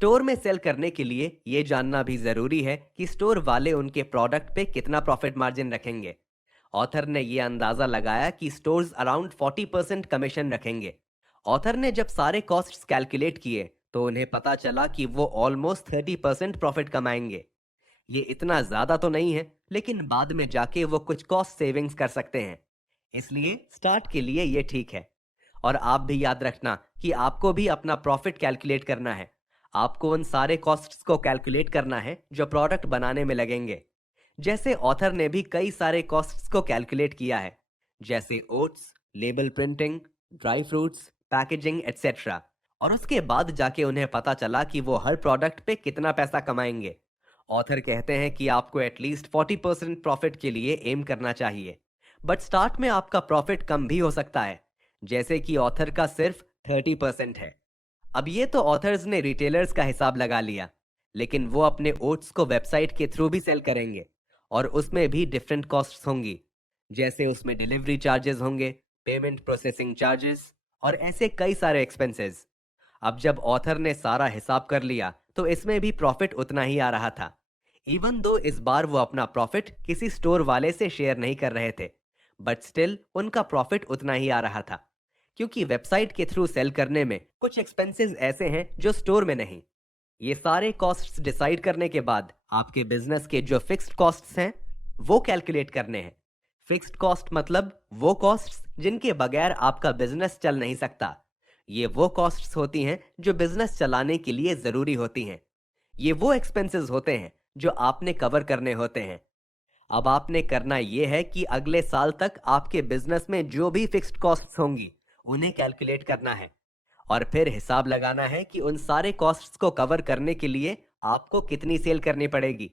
Store में cell करने के लिए ये जानना भी जरूरी है कि स्टोर वाले उनके प्रोडक्ट पे कितना प्रॉफिट मार्जिन रखेंगे। ऑथर ने ये अंदाजा लगाया कि स्टोर्स अराउंड 40% कमीशन रखेंगे। ऑथर ने जब सारे कॉस्ट्स कैलकुलेट किए तो उन्हें पता चला कि वो ऑलमोस्ट 30% प्रॉफिट कमाएंगे। ये इतना ज्यादा तो नहीं है, लेकिन बाद में जाके वो कुछ कॉस्ट सेविंग्स कर सकते हैं। इसलिए स्टार्ट के लिए ये ठीक है। और आप भी याद रखना कि आपको भी अपना प्रॉफिट कैलकुलेट करना है। आपको उन सारे कॉस्ट्स को कैलकुलेट करना है जो प्रोडक्ट बनाने में लगेंगे। जैसे ऑथर ने भी कई सारे कॉस्ट्स को कैलकुलेट किया है, जैसे oats, label printing, dry fruits, packaging etcetera. और उसके बाद जाके उन्हें पता चला कि वो हर प्रोडक्ट पे कितना पैसा कमाएंगे। ऑथर कहते हैं कि आपको एटलीस्ट 40% प्रॉफिट के लिए एम करना चाहिए। बट स्टार्ट में आपका प्रॉफिट कम भी हो सकता है, जैसे कि ऑथर का सिर्फ 30% है। अब ये तो ऑथर्स ने रिटेलर्स का हिसाब लगा लिया, लेकिन वो अपने ओट्स को वेबसाइट के थ्रू भी सेल करेंगे। और उसमें भी डिफरेंट कॉस्ट्स होंगी, जैसे उसमें डिलीवरी चार्जेस होंगे, पेमेंट प्रोसेसिंग चार्जेस और ऐसे कई सारे एक्सपेंसेस। अब जब ऑथर ने सारा हिसाब कर लिया तो इसमें भी प्रॉफिट उतना ही आ रहा था। इवन दो इस बार वो अपना प्रॉफिट किसी स्टोर वाले से शेयर नहीं कर रहे थे, बट स्टिल उनका प्रॉफिट उतना ही आ रहा था, क्योंकि वेबसाइट के थ्रू सेल करने में कुछ एक्सपेंसेस ऐसे हैं जो स्टोर में नहीं। ये सारे कॉस्ट्स डिसाइड करने के बाद आपके बिजनेस के जो फिक्स्ड कॉस्ट्स हैं वो कैलकुलेट करने हैं। फिक्स्ड कॉस्ट मतलब वो कॉस्ट्स जिनके बगैर आपका बिजनेस चल नहीं सकता। ये वो कॉस्ट्स होती हैं जो बिजनेस चलाने के लिए जरूरी होती हैं। ये वो एक्सपेंसेस होते हैं जो आपने कवर करने होते हैं। अब आपने करना यह है कि अगले साल तक आपके बिजनेस में जो भी फिक्स्ड कॉस्ट्स होंगी उन्हें कैलकुलेट करना है। और फिर हिसाब लगाना है कि उन सारे कॉस्ट्स को कवर करने के लिए आपको कितनी सेल करनी पड़ेगी।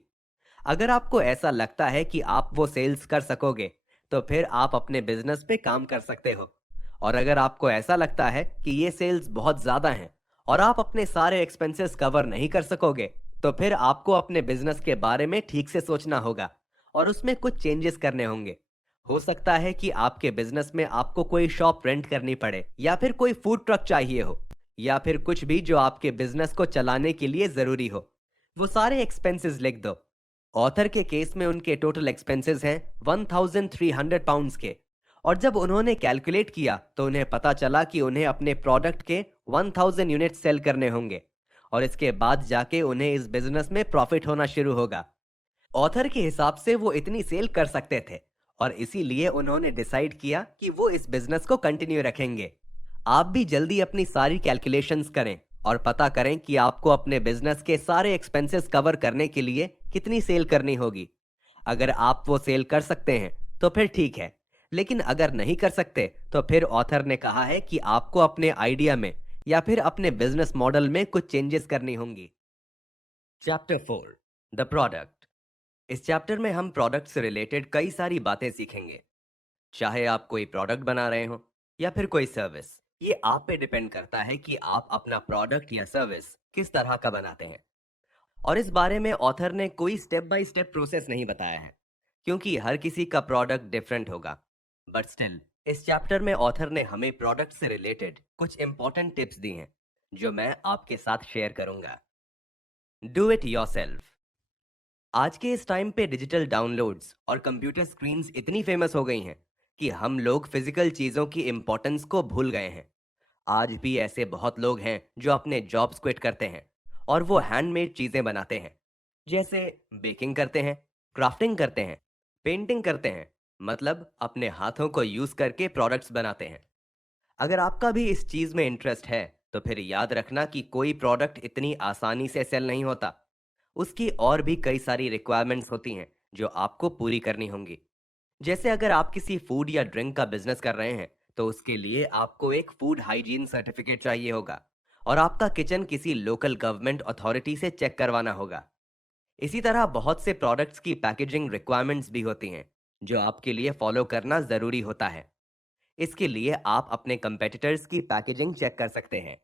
अगर आपको ऐसा लगता है कि आप वो सेल्स कर सकोगे, तो फिर आप अपने बिजनेस पे काम कर सकते हो। और अगर आपको ऐसा लगता है कि ये सेल्स बहुत ज़्यादा हैं और आप अपने सारे एक्सपेंसेस कवर नहीं कर सकोगे, तो फिर आपको अपने बिजनेस के बारे में ठीक से सोचना होगा और उसमें कुछ चेंजेस करने होंगे। हो सकता है कि आपके बिजनेस में आपको कोई शॉप रेंट करनी पड़े, या फिर कोई फूड ट्रक चाहिए हो, या फिर कुछ भी जो आपके बिजनेस को चलाने के लिए ज़रूरी हो। वो सारे एक्सपेंसेस लिख दो। ऑथर के केस में उनके टोटल एक्सपेंसेस हैं 1300 पाउंड्स के। और जब उन्होंने कैलकुलेट किया तो उन्हें पता चला कि उन्हें अपने प्रोडक्ट के 1000 यूनिट सेल करने होंगे, और इसके बाद जाके उन्हें इस बिजनेस में प्रॉफिट होना शुरू होगा। ऑथर के हिसाब से वो इतनी सेल कर सकते थे, और इसीलिए उन्होंने डिसाइड किया कि वो इस बिजनेस को कंटिन्यू रखेंगे। आप भी जल्दी अपनी सारी कैलकुलेशंस करें और पता करें कि आपको अपने बिजनेस के सारे एक्सपेंसेस कवर करने के लिए कितनी सेल करनी होगी। अगर आप वो सेल कर सकते हैं तो फिर ठीक है, लेकिन अगर नहीं कर सकते तो फिर ऑथर ने कहा है कि आपको अपने आइडिया में या फिर अपने बिजनेस मॉडल में कुछ चेंजेस करनी होंगी। Chapter 4, the product. इस चैप्टर में हम प्रोडक्ट से रिलेटेड कई सारी बातें सीखेंगे। चाहे आप कोई प्रोडक्ट बना रहे हो या फिर कोई सर्विस, ये आप पे डिपेंड करता है कि आप अपना प्रोडक्ट या सर्विस किस तरह का बनाते हैं। और इस बारे में ऑथर ने कोई स्टेप बाय स्टेप प्रोसेस नहीं बताया है, क्योंकि हर किसी का प्रोडक्ट डिफरेंट होगा। बट स्टिल इस चैप्टर में ऑथर ने हमें प्रोडक्ट से रिलेटेड कुछ इंपॉर्टेंट टिप्स दी हैं, जो मैं आपके साथ शेयर करूंगा। Do it yourself. आज के इस टाइम पे डिजिटल डाउनलोड्स और कंप्यूटर स्क्रीन्स इतनी फेमस हो गई हैं कि हम लोग फिजिकल चीज़ों की इम्पोर्टेंस को भूल गए हैं। आज भी ऐसे बहुत लोग हैं जो अपने जॉब्स क्विट करते हैं और वो हैंडमेड चीज़ें बनाते हैं, जैसे बेकिंग करते हैं, क्राफ्टिंग करते हैं, पेंटिंग करते हैं, मतलब अपने हाथों को यूज़ करके प्रोडक्ट्स बनाते हैं। अगर आपका भी इस चीज़ में इंटरेस्ट है तो फिर याद रखना कि कोई प्रोडक्ट इतनी आसानी से सेल नहीं होता। उसकी और भी कई सारी रिक्वायरमेंट्स होती हैं जो आपको पूरी करनी होंगी। जैसे अगर आप किसी फूड या ड्रिंक का बिजनेस कर रहे हैं तो उसके लिए आपको एक फूड हाइजीन सर्टिफिकेट चाहिए होगा, और आपका किचन किसी लोकल गवर्नमेंट अथॉरिटी से चेक करवाना होगा। इसी तरह बहुत से प्रोडक्ट्स की पैकेजिंग रिक्वायरमेंट्स भी होती हैं जो आपके लिए फॉलो करना ज़रूरी होता है। इसके लिए आप अपने कंपेटिटर्स की पैकेजिंग चेक कर सकते हैं।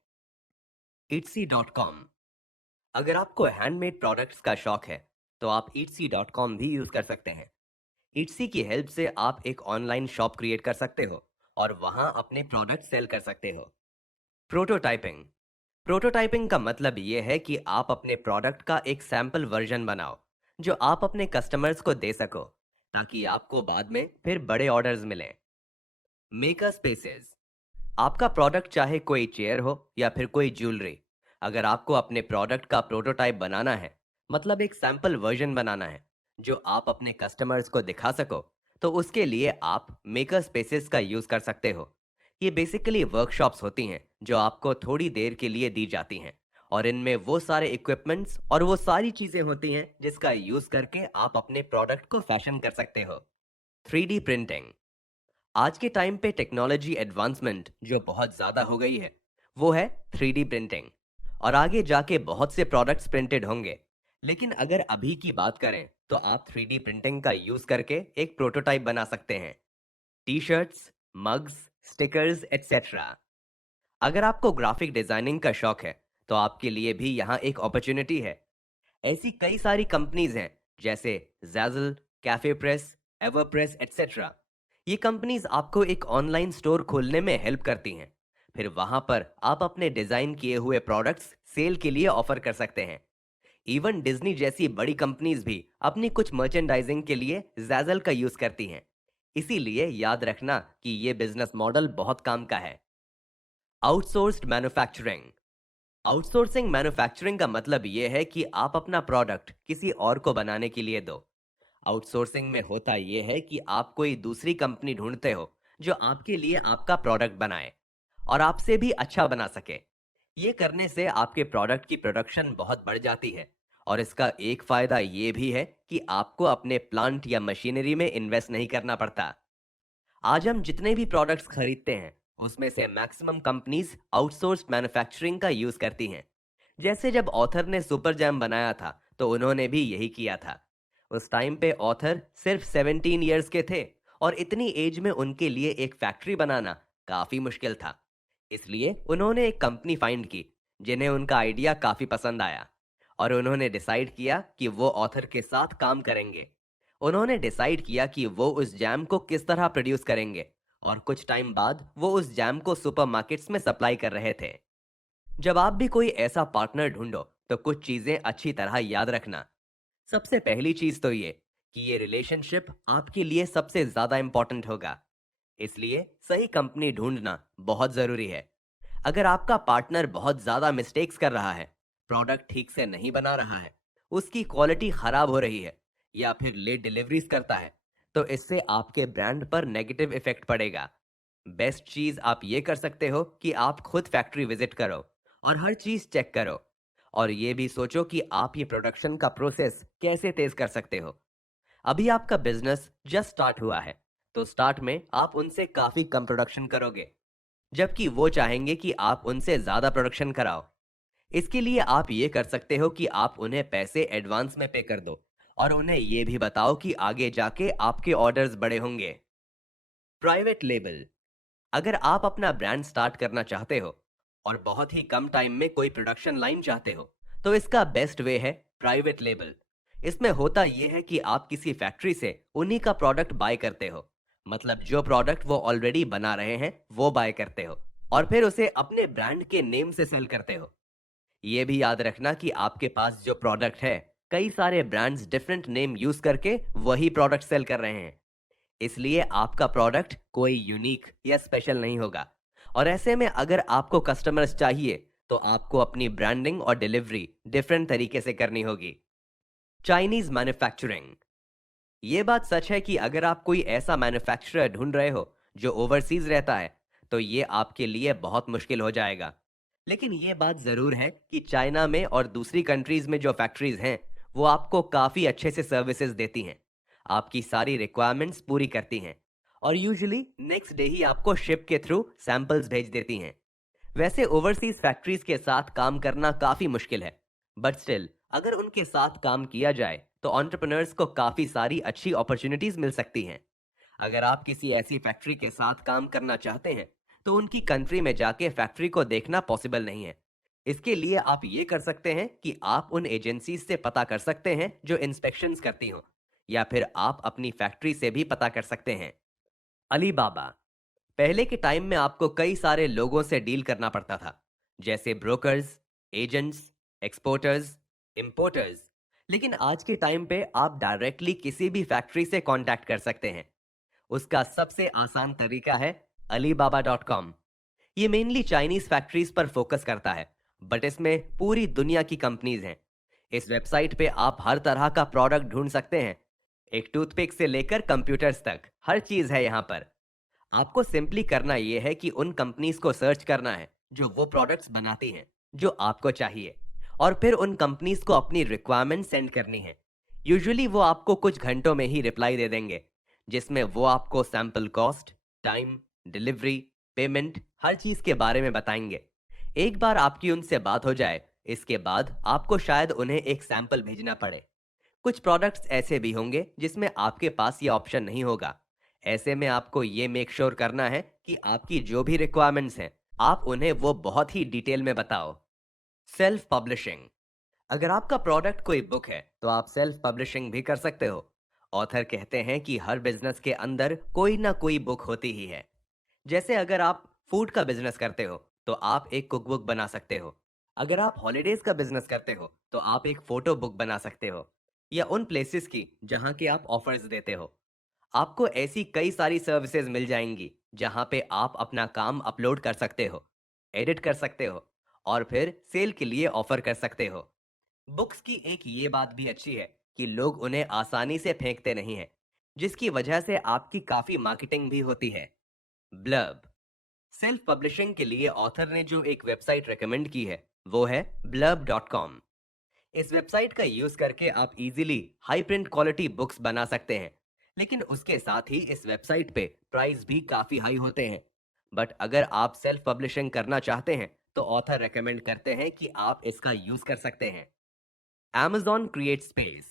itsy.com। अगर आपको हैंडमेड प्रोडक्ट्स का शौक है तो आप itsy.com भी यूज़ कर सकते हैं। itsy की हेल्प से आप एक ऑनलाइन शॉप क्रिएट कर सकते हो और वहां अपने प्रोडक्ट सेल कर सकते हो। प्रोटोटाइपिंग। प्रोटोटाइपिंग का मतलब ये है कि आप अपने प्रोडक्ट का एक सैंपल वर्जन बनाओ जो आप अपने कस्टमर्स को दे सको, ताकि आपको बाद में फिर बड़े ऑर्डर्स मिलें। Maker spaces. आपका प्रोडक्ट चाहे कोई चेयर हो या फिर कोई ज्वेलरी, अगर आपको अपने प्रोडक्ट का प्रोटोटाइप बनाना है, मतलब एक सैंपल वर्जन बनाना है जो आप अपने कस्टमर्स को दिखा सको, तो उसके लिए आप मेकर स्पेसेस का यूज कर सकते हो। ये बेसिकली वर्कशॉप्स होती हैं जो आपको थोड़ी देर के लिए दी जाती हैं, और इनमें वो सारे इक्विपमेंट्स और वो सारी चीजें होती हैं जिसका यूज करके आप अपने प्रोडक्ट को फैशन कर सकते हो। 3D printing. आज के टाइम पे टेक्नोलॉजी एडवांसमेंट जो बहुत ज़्यादा हो गई है, वो है 3D प्रिंटिंग। और आगे जाके बहुत से प्रोडक्ट्स प्रिंटेड होंगे। लेकिन अगर अभी की बात करें तो आप 3D प्रिंटिंग का यूज़ करके एक प्रोटोटाइप बना सकते हैं। T shirts, mugs, stickers etcetera. अगर आपको ग्राफिक डिज़ाइनिंग का शौक है तो आपके लिए भी यहाँ एक अपॉर्चुनिटी है। ऐसी कई सारी कंपनीज हैं, जैसे Zazzle, कैफे प्रेस, एवरप्रेस एटसेट्रा। ये कंपनीज आपको एक ऑनलाइन स्टोर खोलने में हेल्प करती हैं। फिर वहां पर आप अपने डिजाइन किए हुए प्रोडक्ट्स सेल के लिए ऑफर कर सकते हैं। इवन डिज्नी जैसी बड़ी कंपनीज भी अपनी कुछ मर्चेंडाइजिंग के लिए Zazzle का यूज करती हैं। इसीलिए याद रखना कि ये बिजनेस मॉडल बहुत काम का है। Outsourced manufacturing. आउटसोर्सिंग मैन्युफैक्चरिंग का मतलब यह है कि आप अपना प्रोडक्ट किसी और को बनाने के लिए दो। आउटसोर्सिंग में होता यह है कि आप कोई दूसरी कंपनी ढूंढते हो जो आपके लिए आपका प्रोडक्ट बनाए और आपसे भी अच्छा बना सके। ये करने से आपके प्रोडक्ट की प्रोडक्शन बहुत बढ़ जाती है, और इसका एक फायदा ये भी है कि आपको अपने प्लांट या मशीनरी में इन्वेस्ट नहीं करना पड़ता। आज हम जितने भी प्रोडक्ट्स खरीदते हैं, उसमें से मैक्सिमम कंपनीज आउटसोर्स्ड मैन्युफैक्चरिंग का यूज करती हैं। जैसे जब ऑथर ने सुपर जैम बनाया था, तो उन्होंने भी यही किया था। उस टाइम पे ऑथर सिर्फ 17 इयर्स के थे, और इतनी एज में उनके लिए एक फैक्ट्री बनाना काफी मुश्किल था। इसलिए उन्होंने एक कंपनी फाइंड की जिन्हें उनका आइडिया काफी पसंद आया, और उन्होंने डिसाइड किया कि वो ऑथर के साथ काम करेंगे। उन्होंने डिसाइड किया कि वो उस जैम को किस तरह प्रोड्यूस करेंगे, और कुछ टाइम बाद वो उस जैम को सुपरमार्केट्स में सप्लाई कर रहे थे। जब आप भी कोई ऐसा पार्टनर ढूंढो, तो कुछ चीजें अच्छी तरह याद रखना। सबसे पहली चीज तो ये कि ये रिलेशनशिप आपके लिए सबसे ज्यादा इंपॉर्टेंट होगा। इसलिए सही कंपनी ढूंढना बहुत जरूरी है। अगर आपका पार्टनर बहुत ज्यादा मिस्टेक्स कर रहा है, प्रोडक्ट ठीक से नहीं बना रहा है, उसकी क्वालिटी खराब हो रही है, या फिर लेट डिलीवरीज करता है, तो इससे आपके ब्रांड पर नेगेटिव इफेक्ट पड़ेगा। बेस्ट चीज आप ये कर सकते हो कि आप खुद फैक्ट्री विजिट करो और हर चीज चेक करो, और ये भी सोचो कि आप ये प्रोडक्शन का प्रोसेस कैसे तेज कर सकते हो। अभी आपका बिजनेस जस्ट स्टार्ट हुआ है, तो स्टार्ट में आप उनसे काफी कम प्रोडक्शन करोगे, जबकि वो चाहेंगे कि आप उनसे ज्यादा प्रोडक्शन कराओ। इसके लिए आप ये कर सकते हो कि आप उन्हें पैसे एडवांस में पे कर दो, और उन्हें ये भी बताओ कि आगे जाके आपके ऑर्डर्स बड़े होंगे। Private label. अगर आप अपना ब्रांड स्टार्ट करना चाहते हो और बहुत ही कम टाइम में कोई प्रोडक्शन लाइन चाहते हो, तो इसका बेस्ट वे है प्राइवेट लेबल। इसमें होता यह है कि आप किसी फैक्ट्री से उन्हीं का प्रोडक्ट बाय करते हो, मतलब जो प्रोडक्ट वो ऑलरेडी बना रहे हैं वो बाय करते हो, और फिर उसे अपने ब्रांड के नेम से सेल करते हो। ये भी याद रखना कि आपके पास जो प्रोडक्ट है, कई सारे ब्रांड्स डिफरेंट नेम यूज करके वही प्रोडक्ट सेल कर रहे हैं। इसलिए आपका प्रोडक्ट कोई यूनिक या स्पेशल नहीं होगा, और ऐसे में अगर आपको कस्टमर्स चाहिए, तो आपको अपनी ब्रांडिंग और डिलीवरी डिफरेंट तरीके से करनी होगी। Chinese manufacturing. ये बात सच है कि अगर आप कोई ऐसा मैन्युफैक्चरर ढूंढ रहे हो जो ओवरसीज रहता है, तो ये आपके लिए बहुत मुश्किल हो जाएगा। लेकिन ये बात जरूर है कि चाइना में और दूसरी कंट्रीज में जो फैक्ट्रीज हैं, वो आपको काफी अच्छे से सर्विसेज देती हैं, आपकी सारी रिक्वायरमेंट्स पूरी करती हैं, और यूजुअली नेक्स्ट डे ही आपको शिप के थ्रू सैंपल्स भेज देती हैं। वैसे ओवरसीज फैक्ट्रीज के साथ काम करना काफी मुश्किल है, बट स्टिल अगर उनके साथ काम किया जाए तो एंटरप्रेन्योर्स को काफी सारी अच्छी अपॉर्चुनिटीज मिल सकती हैं। अगर आप किसी ऐसी फैक्ट्री के साथ काम करना चाहते हैं, तो उनकी कंट्री में जाके फैक्ट्री को देखना पॉसिबल नहीं है। इसके लिए आप ये कर सकते हैं कि आप उन एजेंसीज से पता कर सकते हैं जो इंस्पेक्शंस करती हो, या फिर आप अपनी फैक्ट्री से भी पता कर सकते हैं। अलीबाबा। पहले के टाइम में आपको कई सारे लोगों से डील करना पड़ता था, जैसे ब्रोकर्स, एजेंट्स, एक्सपोर्टर्स, इंपोर्टर्स। लेकिन आज के टाइम पे आप डायरेक्टली किसी भी फैक्ट्री से कांटेक्ट कर सकते हैं। उसका सबसे आसान तरीका है alibaba.com। ये मेनली चाइनीज फैक्ट्रीज पर फोकस करता है, बट इसमें पूरी दुनिया की कंपनीज हैं। इस वेबसाइट पे आप हर तरह का प्रोडक्ट ढूंढ सकते हैं। एक टूथपिक से लेकर कंप्यूटर्स तक हर चीज है यहाँ पर। आपको सिंपली करना यह है कि उन कंपनीज को सर्च करना है जो वो प्रोडक्ट्स बनाती हैं जो आपको चाहिए, और फिर उन कंपनीज को अपनी रिक्वायरमेंट सेंड करनी है। यूजुअली वो आपको कुछ घंटों में ही रिप्लाई दे देंगे, जिसमें वो आपको sample cost, time, delivery, payment, हर चीज के बारे में बताएंगे। एक बार आपकी उनसे बात हो जाए, इसके बाद आपको शायद उन्हें एक सैंपल भेजना पड़े। कुछ प्रोडक्ट्स ऐसे भी होंगे जिसमें आपके पास ये ऑप्शन नहीं होगा। ऐसे में आपको ये मेक श्योर करना है कि आपकी जो भी रिक्वायरमेंट्स हैं, आप उन्हें वो बहुत ही डिटेल में बताओ। Self publishing. अगर आपका प्रोडक्ट कोई बुक है तो आप सेल्फ पब्लिशिंग भी कर सकते हो। ऑथर कहते हैं कि हर बिजनेस के अंदर कोई ना कोई बुक होती ही है। जैसे अगर आप फूड का बिजनेस करते हो तो आप एक कुक बुक बना सकते हो। अगर आप हॉलीडेज का बिजनेस करते हो तो आप एक फोटो बुक बना सकते हो, या उन प्लेसेस की जहां के आप ऑफर्स देते हो। आपको ऐसी कई सारी सर्विसेज मिल जाएंगी जहां पे आप अपना काम अपलोड कर सकते हो, एडिट कर सकते हो, और फिर सेल के लिए ऑफर कर सकते हो। बुक्स की एक ये बात भी अच्छी है कि लोग उन्हें आसानी से फेंकते नहीं हैं, जिसकी वजह से आपकी काफी मार्केटिंग भी होती है। ब्लर्ब। सेल्फ पब्लिशिंग के लिए ऑथर ने जो एक वेबसाइट रेकमेंड की है वो है blurb.com। इस वेबसाइट का यूज करके आप easily high print quality books बना सकते हैं, लेकिन उसके साथ ही इस वेबसाइट पे प्राइस भी काफी हाई होते हैं। बट अगर आप सेल्फ पब्लिशिंग करना चाहते हैं तो ऑथर रेकमेंड करते हैं कि आप इसका यूज कर सकते हैं। Amazon create space.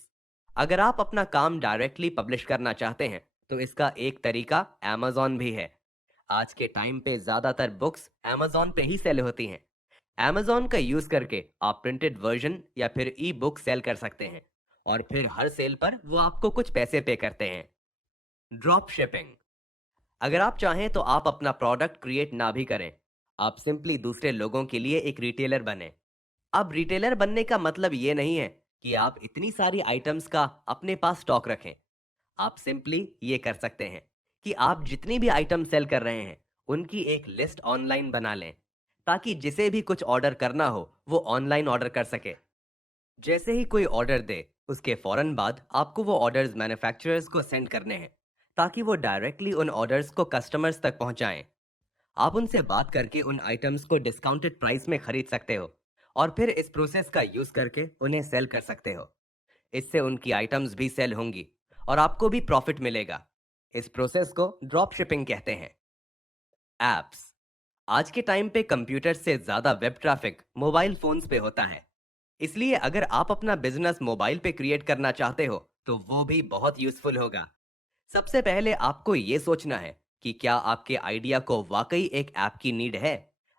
अगर आप अपना काम डायरेक्टली पब्लिश करना चाहते हैं तो इसका एक तरीका Amazon भी है। आज के टाइम पे ज्यादातर बुक्स Amazon पे ही सेल होती हैं। Amazon का यूज करके आप प्रिंटेड वर्जन या फिर ई बुक सेल कर सकते हैं, और फिर हर सेल पर वो आपको कुछ पैसे पे करते हैं। Drop shipping. अगर आप चाहें तो आप अपना प्रोडक्ट क्रिएट ना भी करें, आप सिंपली दूसरे लोगों के लिए एक रिटेलर बने। अब रिटेलर बनने का मतलब ये नहीं है कि आप इतनी सारी आइटम्स का अपने पास स्टॉक रखें। आप सिंपली ये कर सकते हैं कि आप जितनी भी आइटम सेल कर रहे हैं उनकी एक लिस्ट ऑनलाइन बना लें, ताकि जिसे भी कुछ ऑर्डर करना हो वो ऑनलाइन ऑर्डर कर सके। जैसे ही कोई ऑर्डर दे, उसके फौरन बाद आपको वो ऑर्डर्स मैन्युफैक्चरर्स को सेंड करने हैं, ताकि वो डायरेक्टली उन ऑर्डर्स को कस्टमर्स तक पहुंचाएं। आप उनसे बात करके उन आइटम्स को डिस्काउंटेड प्राइस में खरीद सकते हो, और फिर इस प्रोसेस का यूज करके उन्हें सेल कर सकते हो। इससे उनकी आइटम्स भी सेल होंगी और आपको भी प्रॉफिट मिलेगा। इस प्रोसेस को ड्रॉप शिपिंग कहते हैं। एप्स। आज के टाइम पे कंप्यूटर से ज्यादा वेब ट्रैफिक मोबाइल फोन्स पे होता है। इसलिए अगर आप अपना बिजनेस मोबाइल पे क्रिएट करना चाहते हो तो वो भी बहुत यूजफुल होगा। सबसे पहले आपको ये सोचना है कि क्या आपके आइडिया को वाकई एक ऐप की नीड है।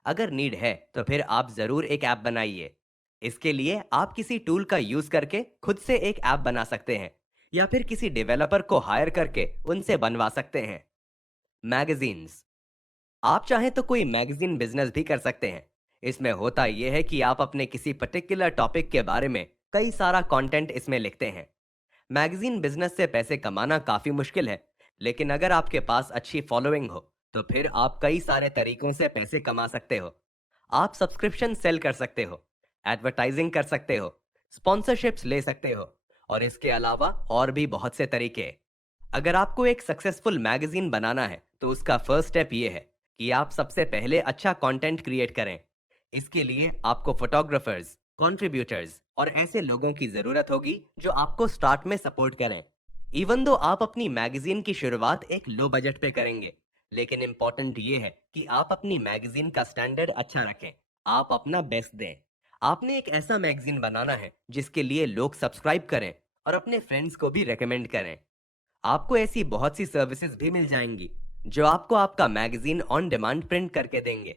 अगर नीड है तो फिर आप जरूर एक ऐप बनाइए। इसके लिए आप किसी टूल का यूज करके खुद से एक ऐप बना सकते हैं, या फिर किसी डेवलपर को हायर करके उनसे बनवा सकते हैं। मैगजीन्स। आप चाहें तो कोई मैगजीन बिजनेस भी कर सकते हैं। इसमें होता यह है कि आप अपने किसी पर्टिकुलर टॉपिक के बारे में कई सारा कंटेंट इसमें लिखते हैं। मैगजीन बिजनेस से पैसे कमाना काफी मुश्किल है, लेकिन अगर आपके पास अच्छी फॉलोइंग हो तो फिर आप कई सारे तरीकों से पैसे कमा सकते हो। आप सब्सक्रिप्शन सेल कर सकते हो, एडवर्टाइजिंग कर सकते हो, स्पॉन्सरशिप्स ले सकते हो, और इसके अलावा और भी बहुत से तरीके। अगर आपको एक सक्सेसफुल मैगजीन बनाना है तो उसका फर्स्ट स्टेप ये है कि आप सबसे पहले अच्छा कंटेंट क्रिएट करें। इसके लिए आपको फोटोग्राफर्स, कंट्रीब्यूटर्स और ऐसे लोगों की जरूरत होगी जो आपको स्टार्ट में सपोर्ट करें। इवन दो आप अपनी मैगजीन की शुरुआत एक लो बजट पे करेंगे, लेकिन इंपॉर्टेंट ये है कि आप अपनी मैगजीन का स्टैंडर्ड अच्छा रखें। आप अपना बेस्ट दें। आपने एक ऐसा मैगजीन बनाना है जिसके लिए लोग सब्सक्राइब करें और अपने फ्रेंड्स को भी रेकमेंड करें। आपको ऐसी बहुत सी सर्विसेज भी मिल जाएंगी जो आपको आपका मैगजीन ऑन डिमांड प्रिंट करके देंगे।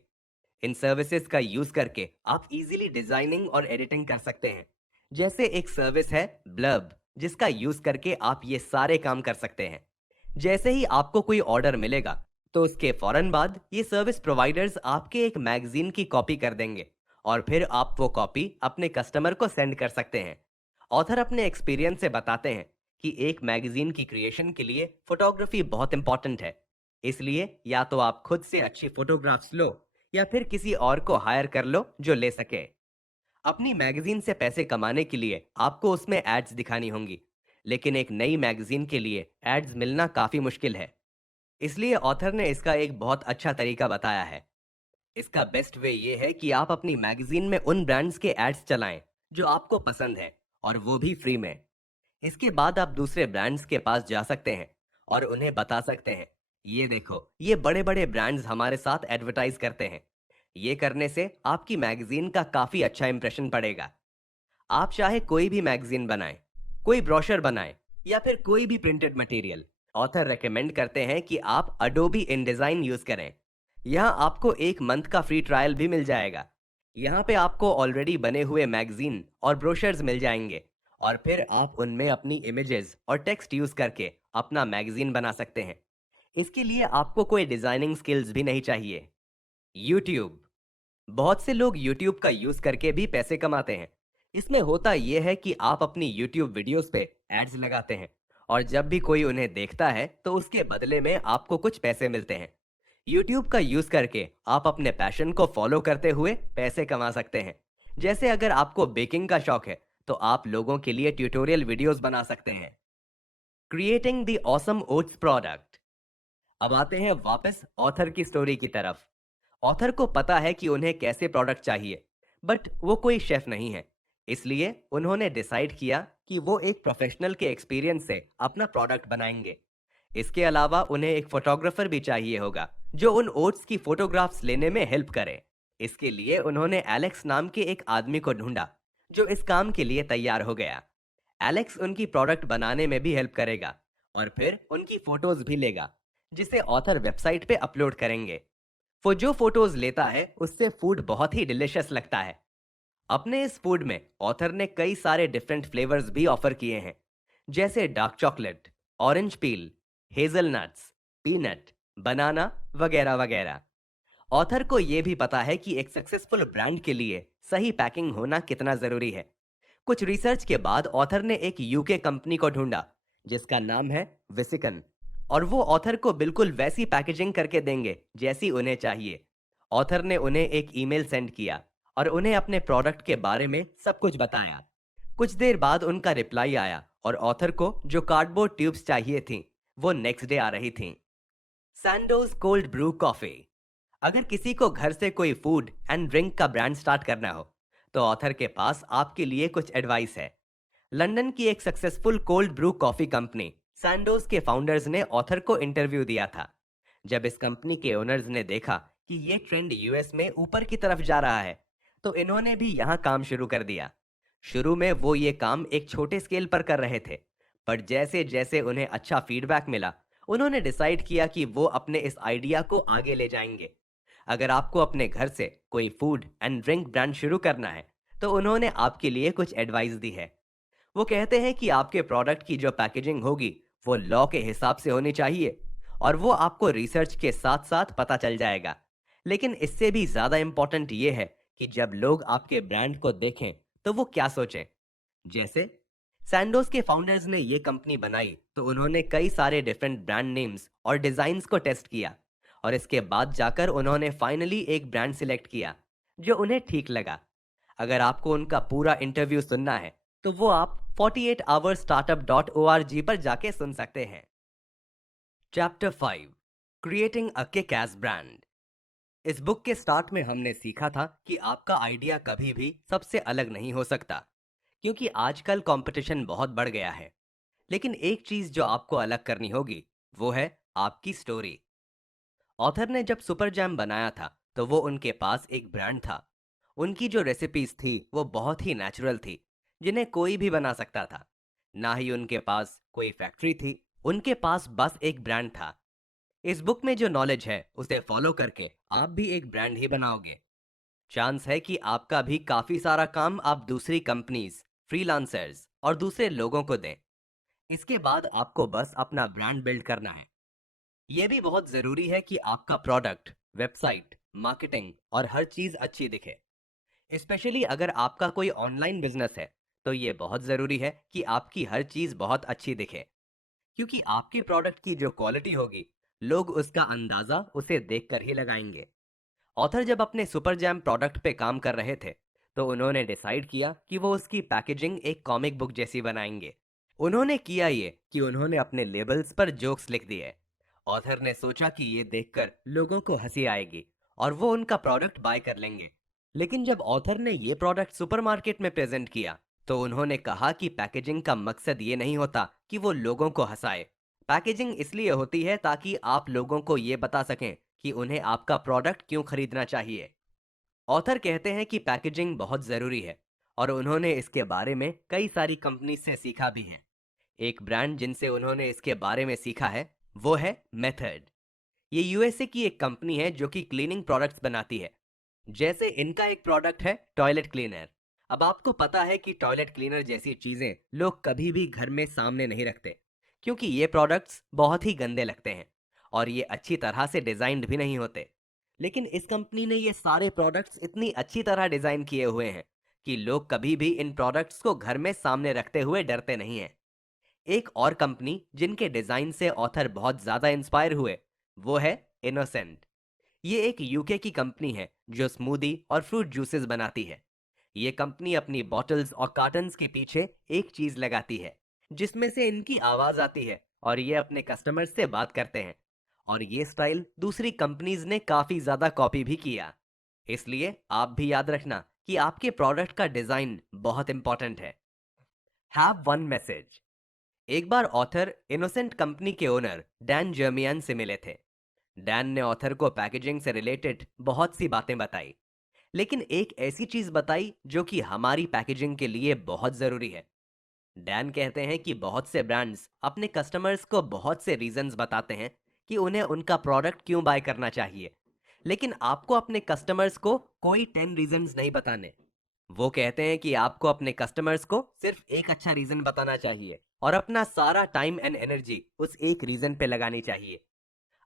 इन सर्विसेज का यूज करके आप इजीली डिजाइनिंग और एडिटिंग कर सकते हैं। जैसे एक सर्विस है ब्लर्ब, जिसका यूज करके आप ये सारे काम कर सकते हैं। जैसे ही आपको कोई ऑर्डर मिलेगा तो उसके फौरन बाद ये सर्विस प्रोवाइडर्स आपके एक मैगजीन की कॉपी कर देंगे और फिर आप वो कॉपी अपने कस्टमर को सेंड कर सकते हैं। ऑथर अपने एक्सपीरियंस से बताते हैं कि एक मैगजीन की क्रिएशन के लिए फोटोग्राफी बहुत इंपॉर्टेंट है। इसलिए या तो आप खुद से अच्छी फोटोग्राफ्स लो या फिर किसी और को हायर कर लो जो ले सके। अपनी मैगजीन से पैसे कमाने के लिए आपको उसमें एड्स दिखानी होंगी, लेकिन एक नई मैगजीन के लिए एड्स मिलना काफी मुश्किल है। इसलिए ऑथर ने इसका एक बहुत अच्छा तरीका बताया है। इसका बेस्ट वे ये है कि आप अपनी मैगजीन में उन ब्रांड्स के एड्स चलाएं जो आपको पसंद है, और वो भी फ्री में। इसके बाद आप दूसरे ब्रांड्स के पास जा सकते हैं और उन्हें बता सकते हैं, ये देखो, ये बड़े बड़े ब्रांड्स हमारे साथ एडवर्टाइज करते हैं। ये करने से आपकी मैगजीन का काफी अच्छा इंप्रेशन पड़ेगा। आप चाहे कोई भी मैगजीन बनाएं, कोई ब्रोशर बनाएं या फिर कोई भी प्रिंटेड मटेरियल, ऑथर रेकमेंड करते हैं कि आप अडोबी InDesign यूज करें। यहाँ आपको 1 मंथ का फ्री ट्रायल भी मिल जाएगा। यहाँ पे आपको ऑलरेडी बने हुए मैगजीन और ब्रोशर्स मिल जाएंगे, और फिर आप उनमें अपनी इमेजेस और टेक्स्ट यूज करके अपना मैगजीन बना सकते हैं। इसके लिए आपको कोई डिजाइनिंग स्किल्स भी नहीं चाहिए। यूट्यूब। बहुत से लोग YouTube का यूज करके भी पैसे कमाते हैं। इसमें होता यह है कि आप अपनी YouTube वीडियोस पे एड्स लगाते हैं, और जब भी कोई उन्हें देखता है तो उसके बदले में आपको कुछ पैसे मिलते हैं। YouTube का यूज करके आप अपने पैशन को फॉलो करते हुए पैसे कमा सकते हैं। जैसे अगर आपको बेकिंग का शौक है तो आप लोगों के लिए ट्यूटोरियल वीडियोस बना सकते हैं। Creating the awesome oats product. अब आते हैं वापस ऑथर की स्टोरी की तरफ। ऑथर को पता है कि उन्हें कैसे प्रोडक्ट चाहिए, बट वो कोई शेफ नहीं है। इसलिए उन्होंने डिसाइड किया कि वो एक प्रोफेशनल के एक्सपीरियंस से अपना प्रोडक्ट बनाएंगे। इसके अलावा उन्हें एक फोटोग्राफर भी चाहिए होगा जो उन ओट्स की फोटोग्राफ्स लेने में हेल्प करे। इसके लिए उन्होंने एलेक्स नाम के एक आदमी को ढूंढा जो इस काम के लिए तैयार हो गया। एलेक्स उनकी प्रोडक्ट बनाने में भी हेल्प करेगा और फिर उनकी फोटोज भी लेगा, जिसे ऑथर वेबसाइट पे अपलोड करेंगे। वो जो फोटोज लेता है उससे फूड बहुत ही डिलिशियस लगता है। अपने इस फूड में ऑथर ने कई सारे डिफरेंट फ्लेवर्स भी ऑफर किए हैं, जैसे dark chocolate, orange peel, hazelnuts, peanut, banana वगैरह वगैरह। ऑथर को यह भी पता है कि एक सक्सेसफुल ब्रांड के लिए सही पैकिंग होना कितना जरूरी है। कुछ रिसर्च के बाद ऑथर ने एक यूके कंपनी को ढूंढा जिसका नाम है विसिकन, और वो ऑथर को बिल्कुल वैसी पैकेजिंग करके देंगे जैसी उन्हें चाहिए। ऑथर ने उन्हें एक ईमेल सेंड किया और उन्हें अपने प्रोडक्ट के बारे में सब कुछ बताया। कुछ देर बाद उनका रिप्लाई आया और ऑथर को जो कार्डबोर्ड ट्यूब्स चाहिए थी वो नेक्स्ट डे आ रही थीं। Sandows cold brew coffee. अगर किसी को घर से कोई फूड एंड ड्रिंक का ब्रांड स्टार्ट करना हो तो ऑथर के पास आपके लिए कुछ एडवाइस है। लंदन की एक successful cold brew coffee company Sandows के फाउंडर्स ने ऑथर को इंटरव्यू दिया था। जब इस कंपनी के ओनर्स ने देखा कि ये ट्रेंड यूएस में ऊपर की तरफ जा रहा है तो इन्होंने भी यहाँ काम शुरू कर दिया। शुरू में वो ये काम एक छोटे स्केल पर कर रहे थे, पर जैसे जैसे उन्हें अच्छा फीडबैक मिला उन्होंने डिसाइड किया कि वो अपने इस आइडिया को आगे ले जाएंगे। अगर आपको अपने घर से कोई फूड एंड ड्रिंक ब्रांड शुरू करना है तो उन्होंने आपके लिए कुछ एडवाइस दी है। वो कहते हैं कि आपके प्रोडक्ट की जो पैकेजिंग होगी वो लॉ के हिसाब से होनी चाहिए, और वो आपको रिसर्च के साथ साथ पता चल जाएगा। लेकिन इससे भी ज़्यादा इम्पोर्टेंट ये है कि जब लोग आपके ब्रांड को देखें तो वो क्या सोचें। जैसे सैंडोज के फाउंडर्स ने ये कंपनी बनाई तो उन्होंने कई सारे डिफरेंट ब्रांड नेम्स और डिज़ाइंस को टेस्ट किया, और इसके बाद जाकर उन्होंने फाइनली एक ब्रांड सिलेक्ट किया जो उन्हें ठीक लगा। अगर आपको उनका पूरा इंटरव्यू सुनना है तो वो आप 48hourstartup.org पर जाके सुन सकते हैं। Chapter 5, creating a kick S brand. इस बुक के स्टार्ट में हमने सीखा था कि आपका आइडिया कभी भी सबसे अलग नहीं हो सकता, क्योंकि आजकल कंपटीशन बहुत बढ़ गया है। लेकिन एक चीज जो आपको अलग करनी होगी वो है आपकी स्टोरी। ऑथर ने जब सुपर जैम बनाया था तो वो उनके पास एक ब्रांड था। उनकी जो रेसिपीज थी वो बहुत ही नेचुरल थी, जिन्हें कोई भी बना सकता था। ना ही उनके पास कोई फैक्ट्री थी, उनके पास बस एक ब्रांड था। इस बुक में जो नॉलेज है उसे फॉलो करके आप भी एक ब्रांड ही बनाओगे। चांस है कि आपका भी काफी सारा काम आप दूसरी कंपनीज, फ्रीलांसर्स और दूसरे लोगों को दें। इसके बाद आपको बस अपना ब्रांड बिल्ड करना है। यह भी बहुत जरूरी है कि आपका प्रोडक्ट, वेबसाइट, मार्केटिंग और हर चीज अच्छी दिखे। स्पेशली अगर आपका कोई ऑनलाइन बिजनेस है, तो ये बहुत ज़रूरी है कि आपकी हर चीज़ बहुत अच्छी दिखे, क्योंकि आपके प्रोडक्ट की जो क्वालिटी होगी, लोग उसका अंदाज़ा उसे देखकर ही लगाएंगे। ऑथर जब अपने सुपर जैम प्रोडक्ट पे काम कर रहे थे, तो उन्होंने डिसाइड किया कि वो उसकी पैकेजिंग एक कॉमिक बुक जैसी बनाएंगे। उन्होंने किया ये कि उन्होंने अपने लेबल्स पर जोक्स लिख दिए। ऑथर ने सोचा कि ये देखकर लोगों को हंसी आएगी और वो उनका प्रोडक्ट बाय कर लेंगे। लेकिन जब ऑथर ने ये प्रोडक्ट सुपरमार्केट में प्रेजेंट किया, तो उन्होंने कहा कि पैकेजिंग का मकसद ये नहीं होता कि वो लोगों को हंसाए। पैकेजिंग इसलिए होती है ताकि आप लोगों को ये बता सकें कि उन्हें आपका प्रोडक्ट क्यों खरीदना चाहिए। ऑथर कहते हैं कि पैकेजिंग बहुत ज़रूरी है और उन्होंने इसके बारे में कई सारी कंपनी से सीखा भी है। एक ब्रांड जिनसे उन्होंने इसके बारे में सीखा है, वो है मेथड। ये यूएसए की एक कंपनी है जो कि क्लीनिंग प्रोडक्ट्स बनाती है। जैसे इनका एक प्रोडक्ट है टॉयलेट क्लीनर। अब आपको पता है कि टॉयलेट क्लीनर जैसी चीज़ें लोग कभी भी घर में सामने नहीं रखते, क्योंकि ये प्रोडक्ट्स बहुत ही गंदे लगते हैं और ये अच्छी तरह से डिज़ाइंड भी नहीं होते। लेकिन इस कंपनी ने ये सारे प्रोडक्ट्स इतनी अच्छी तरह डिज़ाइन किए हुए हैं कि लोग कभी भी इन प्रोडक्ट्स को घर में सामने रखते हुए डरते नहीं हैं। एक और कंपनी जिनके डिज़ाइन से ऑथर बहुत ज़्यादा इंस्पायर हुए, वो है इनोसेंट। ये एक यूके की कंपनी है जो स्मूदी और फ्रूट जूसेस बनाती है। ये कंपनी अपनी बॉटल्स और कार्टन्स के पीछे एक चीज लगाती है जिसमें से इनकी आवाज आती है और ये अपने कस्टमर्स से बात करते हैं। और ये स्टाइल दूसरी कंपनीज ने काफी ज्यादा कॉपी भी किया। इसलिए आप भी याद रखना कि आपके प्रोडक्ट का डिजाइन बहुत इंपॉर्टेंट है। Have one message. एक बार ऑथर इनोसेंट कंपनी के ओनर डैन जर्मियन से मिले थे। डैन ने ऑथर को पैकेजिंग से रिलेटेड बहुत सी बातें बताई, लेकिन एक ऐसी चीज बताई जो कि हमारी पैकेजिंग के लिए बहुत जरूरी है। डैन कहते हैं कि बहुत से ब्रांड्स अपने कस्टमर्स को बहुत से रीजंस बताते हैं कि उन्हें उनका प्रोडक्ट क्यों बाय करना चाहिए, लेकिन आपको अपने कस्टमर्स को कोई 10 रीजंस नहीं बताने। वो कहते हैं कि आपको अपने कस्टमर्स को सिर्फ एक अच्छा रीजन बताना चाहिए और अपना सारा टाइम एंड एनर्जी उस एक रीजन पे लगानी चाहिए।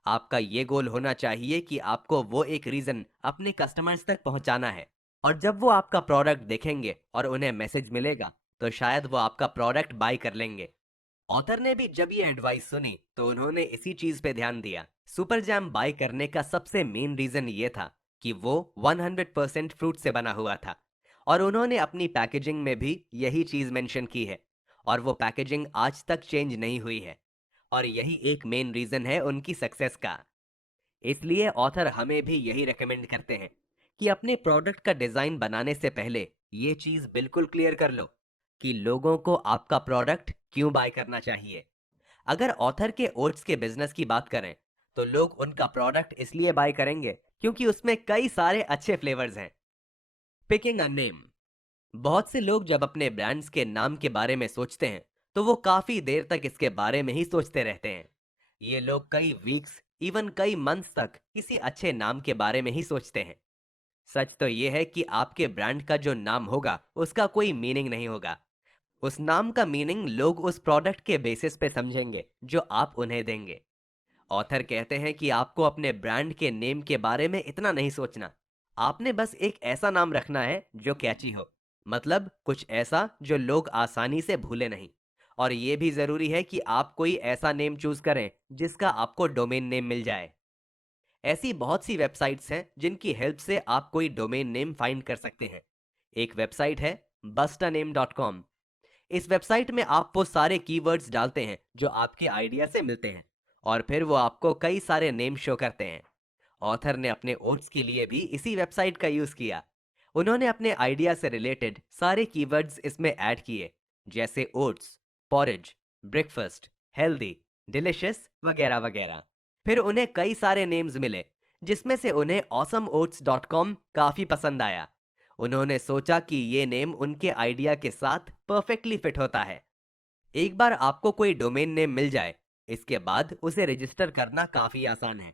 आपका ये गोल होना चाहिए कि आपको वो एक रीजन अपने कस्टमर्स तक पहुंचाना है, और जब वो आपका प्रोडक्ट देखेंगे और उन्हें मैसेज मिलेगा, तो शायद वो आपका प्रोडक्ट बाय कर लेंगे। ऑथर ने भी जब ये एडवाइस सुनी, तो उन्होंने इसी चीज पे ध्यान दिया। सुपर जैम बाय करने का सबसे मेन रीजन ये था कि वो 100% फ्रूट से बना हुआ था, और उन्होंने अपनी पैकेजिंग में भी यही चीज मेंशन की है, और वो पैकेजिंग आज तक चेंज नहीं हुई है, और यही एक मेन रीजन है उनकी सक्सेस का। इसलिए ऑथर हमें भी यही रेकमेंड करते हैं कि अपने प्रोडक्ट का डिजाइन बनाने से पहले ये चीज बिल्कुल क्लियर कर लो कि लोगों को आपका प्रोडक्ट क्यों बाय करना चाहिए। अगर ऑथर के ओट्स के बिजनेस की बात करें, तो लोग उनका प्रोडक्ट इसलिए बाय करेंगे क्योंकि उसमें कई सारे अच्छे फ्लेवर्स हैं। Picking a name. बहुत से लोग जब अपने ब्रांड्स के नाम के बारे में सोचते हैं, तो वो काफी देर तक इसके बारे में ही सोचते रहते हैं। ये लोग कई वीक्स, इवन कई मंथ्स तक किसी अच्छे नाम के बारे में ही सोचते हैं। सच तो ये है कि आपके ब्रांड का जो नाम होगा उसका कोई मीनिंग नहीं होगा। उस नाम का मीनिंग लोग उस प्रोडक्ट के बेसिस पे समझेंगे जो आप उन्हें देंगे। ऑथर कहते हैं कि आपको अपने ब्रांड के नेम के बारे में इतना नहीं सोचना। आपने बस एक ऐसा नाम रखना है जो कैची हो, मतलब कुछ ऐसा जो लोग आसानी से भूले नहीं। और ये भी जरूरी है कि आप कोई ऐसा नेम चूज करें जिसका आपको डोमेन नेम मिल जाए। ऐसी बहुत सी वेबसाइट्स हैं जिनकी हेल्प से आप कोई डोमेन नेम फाइंड कर सकते हैं। एक वेबसाइट है bustaname.com। इस वेबसाइट में आप वो सारे कीवर्ड्स डालते हैं जो आपके आइडिया से मिलते हैं, और फिर वो आपको कई सारे नेम शो करते हैं। ऑथर ने अपने ओट्स के लिए भी इसी वेबसाइट का यूज किया। उन्होंने अपने आइडिया से रिलेटेड सारे कीवर्ड्स इसमें ऐड किए, जैसे oats, porridge, breakfast, healthy, delicious वगैरह वगैरह। फिर उन्हें कई सारे नेम्स मिले, जिसमें से उन्हें awesomeoats.com काफी पसंद आया। उन्होंने सोचा कि ये नेम उनके आइडिया के साथ परफेक्टली फिट होता है। एक बार आपको कोई डोमेन नेम मिल जाए, इसके बाद उसे रजिस्टर करना काफी आसान है।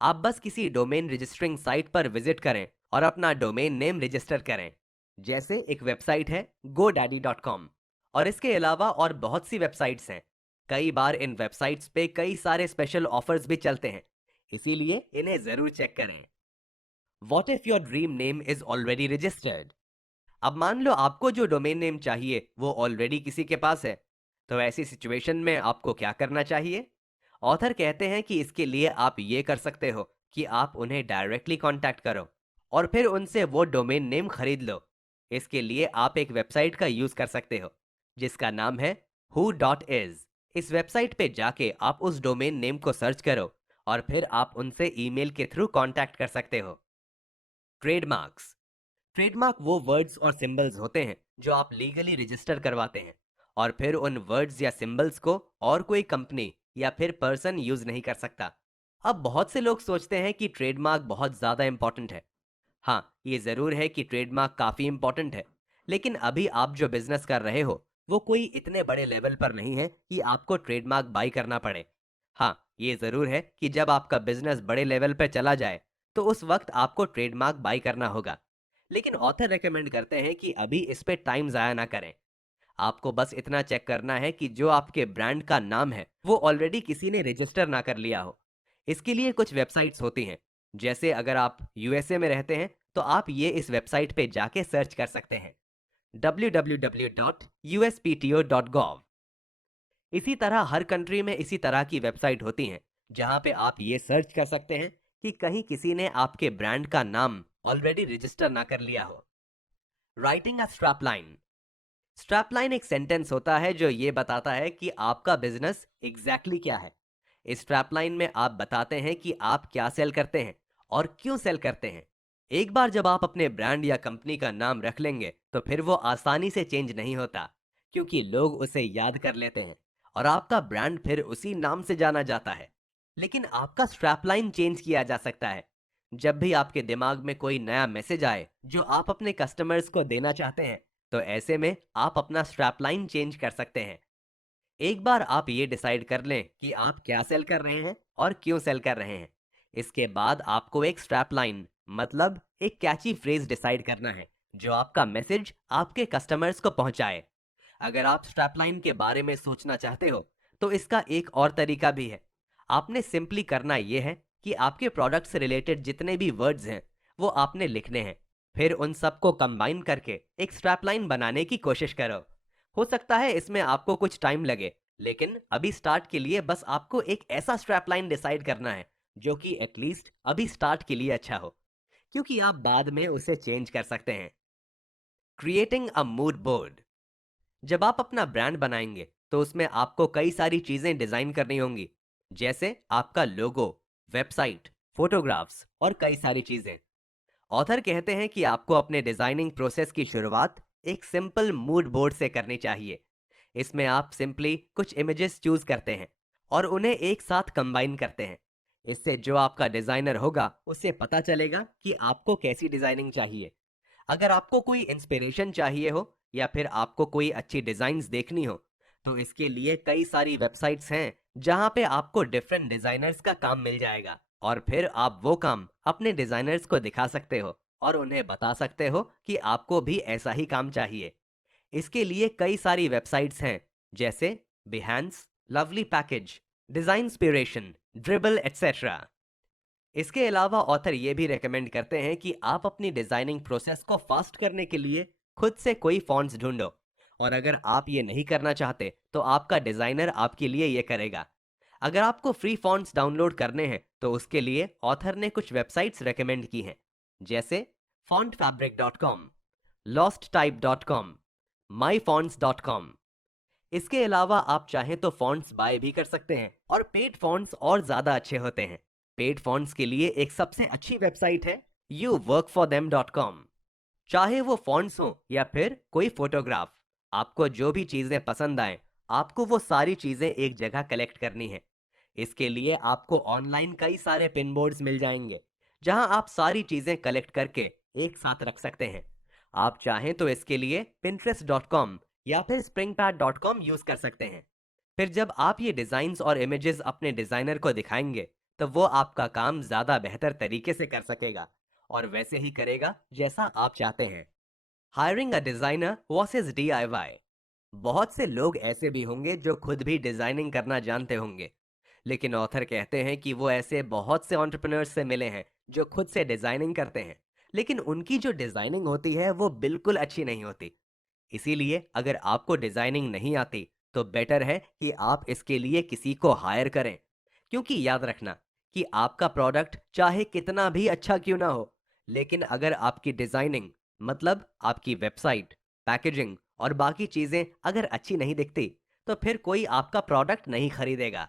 आप बस किसी डोमेन रजिस्टरिंग साइट पर विजिट करें और अपना डोमेन नेम रजिस्टर करें। जैसे एक वेबसाइट है godaddy.com, और इसके अलावा और बहुत सी वेबसाइट्स हैं। कई बार इन वेबसाइट्स पे कई सारे स्पेशल ऑफर्स भी चलते हैं, इसीलिए इन्हें जरूर चेक करें। What if your dream name is already registered? अब मान लो आपको जो डोमेन नेम चाहिए वो ऑलरेडी किसी के पास है, तो ऐसी सिचुएशन में आपको क्या करना चाहिए? ऑथर कहते हैं कि इसके लिए आप ये कर सकते हो कि आप उन्हें डायरेक्टली कांटेक्ट करो और फिर उनसे वो डोमेन नेम खरीद लो। इसके लिए आप एक वेबसाइट का यूज कर सकते हो जिसका नाम है who.is। इस वेबसाइट पे जाके आप उस डोमेन नेम को सर्च करो और फिर आप उनसे ईमेल के थ्रू कांटेक्ट कर सकते हो। ट्रेडमार्क्स। ट्रेडमार्क वो वर्ड्स और सिंबल्स होते हैं जो आप लीगली रजिस्टर करवाते हैं और फिर उन वर्ड्स या सिंबल्स को और कोई कंपनी या फिर पर्सन यूज नहीं कर सकता। अब बहुत से लोग सोचते हैं कि ट्रेडमार्क बहुत ज्यादा इंपॉर्टेंट है। हाँ, ये जरूर है कि ट्रेडमार्क काफी इंपॉर्टेंट है, लेकिन अभी आप जो बिजनेस कर रहे हो वो कोई इतने बड़े लेवल पर नहीं है कि आपको ट्रेडमार्क बाई करना पड़े। हाँ, ये जरूर है कि जब आपका बिजनेस बड़े लेवल पर चला जाए तो उस वक्त आपको ट्रेडमार्क बाई करना होगा। लेकिन ऑथर रेकमेंड करते हैं कि अभी इस पे टाइम जाया ना करें। आपको बस इतना चेक करना है कि जो आपके ब्रांड का नाम है वो ऑलरेडी किसी ने रजिस्टर ना कर लिया हो। इसके लिए कुछ वेबसाइट्स होती हैं, जैसे अगर आप यूएसए में रहते हैं तो आप ये इस वेबसाइट पे जाके सर्च कर सकते हैं www.uspto.gov। इसी तरह हर कंट्री में इसी तरह की वेबसाइट होती हैं जहां पे आप ये सर्च कर सकते हैं कि कहीं किसी ने आपके ब्रांड का नाम ऑलरेडी रजिस्टर ना कर लिया हो। Writing a स्ट्रैपलाइन। स्ट्रैपलाइन एक सेंटेंस होता है जो ये बताता है कि आपका बिजनेस एग्जैक्टली क्या है। इस स्ट्रैपलाइन में आप बताते हैं कि आप क्या सेल करते हैं और क्यों सेल करते हैं। एक बार जब आप अपने ब्रांड या कंपनी का नाम रख लेंगे तो फिर वो आसानी से चेंज नहीं होता, क्योंकि लोग उसे याद कर लेते हैं और आपका ब्रांड फिर उसी नाम से जाना जाता है। लेकिन आपका स्ट्रैपलाइन चेंज किया जा सकता है। जब भी आपके दिमाग में कोई नया मैसेज आए जो आप अपने कस्टमर्स को देना चाहते हैं, तो ऐसे में आप अपना स्ट्रैपलाइन चेंज कर सकते हैं। एक बार आप ये डिसाइड कर लें कि आप क्या सेल कर रहे हैं और क्यों सेल कर रहे हैं, इसके बाद आपको एक स्ट्रैपलाइन मतलब एक कैची फ्रेज डिसाइड करना है जो आपका मैसेज आपके कस्टमर्स को पहुंचाए। अगर आप स्ट्रैपलाइन के बारे में सोचना चाहते हो तो इसका एक और तरीका भी है। आपने सिंपली करना यह है कि आपके प्रोडक्ट से रिलेटेड जितने भी वर्ड्स हैं वो आपने लिखने हैं, फिर उन सबको कंबाइन करके एक स्ट्रैपलाइन बनाने की कोशिश करो। हो सकता है इसमें आपको कुछ टाइम लगे, लेकिन अभी स्टार्ट के लिए बस आपको एक ऐसा स्ट्रैपलाइन डिसाइड करना है जो कि एटलीस्ट अभी स्टार्ट के लिए अच्छा हो, क्योंकि आप बाद में उसे चेंज कर सकते हैं। Creating a mood board. जब आप अपना ब्रांड बनाएंगे तो उसमें आपको कई सारी चीजें डिजाइन करनी होंगी, जैसे आपका लोगो, वेबसाइट, फोटोग्राफ्स और कई सारी चीजें। ऑथर कहते हैं कि आपको अपने डिजाइनिंग प्रोसेस की शुरुआत एक सिंपल मूड बोर्ड से करनी चाहिए। इसमें आप सिंपली कुछ इमेजेस चूज करते हैं और उन्हें एक साथ कंबाइन करते हैं। इससे जो आपका डिजाइनर होगा उसे पता चलेगा कि आपको कैसी डिजाइनिंग चाहिए। अगर आपको कोई इंस्पिरेशन चाहिए हो या फिर आपको कोई अच्छी डिजाइन्स देखनी हो, तो इसके लिए कई सारी वेबसाइट्स हैं जहां पे आपको डिफरेंट डिजाइनर्स का काम मिल जाएगा और फिर आप वो काम अपने डिजाइनर्स को दिखा सकते हो और उन्हें बता सकते हो कि आपको भी ऐसा ही काम चाहिए। इसके लिए कई सारी वेबसाइट्स हैं, जैसे Behance, Lovely Package, Design Inspiration, Dribbble etcetera. इसके अलावा ऑथर ये भी रेकमेंड करते हैं कि आप अपनी डिजाइनिंग प्रोसेस को फास्ट करने के लिए खुद से कोई फॉन्ट्स ढूंढो, और अगर आप ये नहीं करना चाहते तो आपका डिजाइनर आपके लिए ये करेगा। अगर आपको फ्री फॉन्ट्स डाउनलोड करने हैं तो उसके लिए ऑथर ने कुछ वेबसाइट्स रेकमेंड की हैं, जैसे fontfabric.com, losttype.com, myfonts.com। इसके अलावा आप चाहें तो फॉन्ट्स बाय भी कर सकते हैं और पेड फॉन्ट्स और ज्यादा अच्छे होते हैं। पेड फॉन्ट्स के लिए एक सबसे अच्छी वेबसाइट है youworkforthem.com। चाहे वो फॉन्ट्स हो या फिर कोई फोटोग्राफ, आपको जो भी चीजें पसंद आए आपको वो सारी चीजें एक जगह कलेक्ट करनी है। इसके लिए आपको ऑनलाइन कई सारे पिन बोर्ड्स मिल जाएंगे जहां आप सारी चीजें कलेक्ट करके एक साथ रख सकते हैं। आप चाहें तो इसके लिए pinterest.com या फिर springpad.com यूज कर सकते हैं। फिर जब आप ये डिजाइन्स और इमेजेस अपने डिजाइनर को दिखाएंगे तो वो आपका काम ज्यादा बेहतर तरीके से कर सकेगा और वैसे ही करेगा जैसा आप चाहते हैं। Hiring a designer versus DIY। बहुत से लोग ऐसे भी होंगे जो खुद भी डिजाइनिंग करना जानते होंगे, लेकिन ऑथर कहते हैं कि वो ऐसे बहुत से एंटरप्रेन्योर्स से मिले हैं जो खुद से डिजाइनिंग करते हैं, लेकिन उनकी जो डिजाइनिंग होती है वो बिल्कुल अच्छी नहीं होती। इसीलिए अगर आपको डिजाइनिंग नहीं आती तो बेटर है कि आप इसके लिए किसी को हायर करें, क्योंकि याद रखना कि आपका प्रोडक्ट चाहे कितना भी अच्छा क्यों ना हो, लेकिन अगर आपकी डिजाइनिंग मतलब आपकी वेबसाइट, पैकेजिंग और बाकी चीजें अगर अच्छी नहीं दिखती तो फिर कोई आपका प्रोडक्ट नहीं खरीदेगा।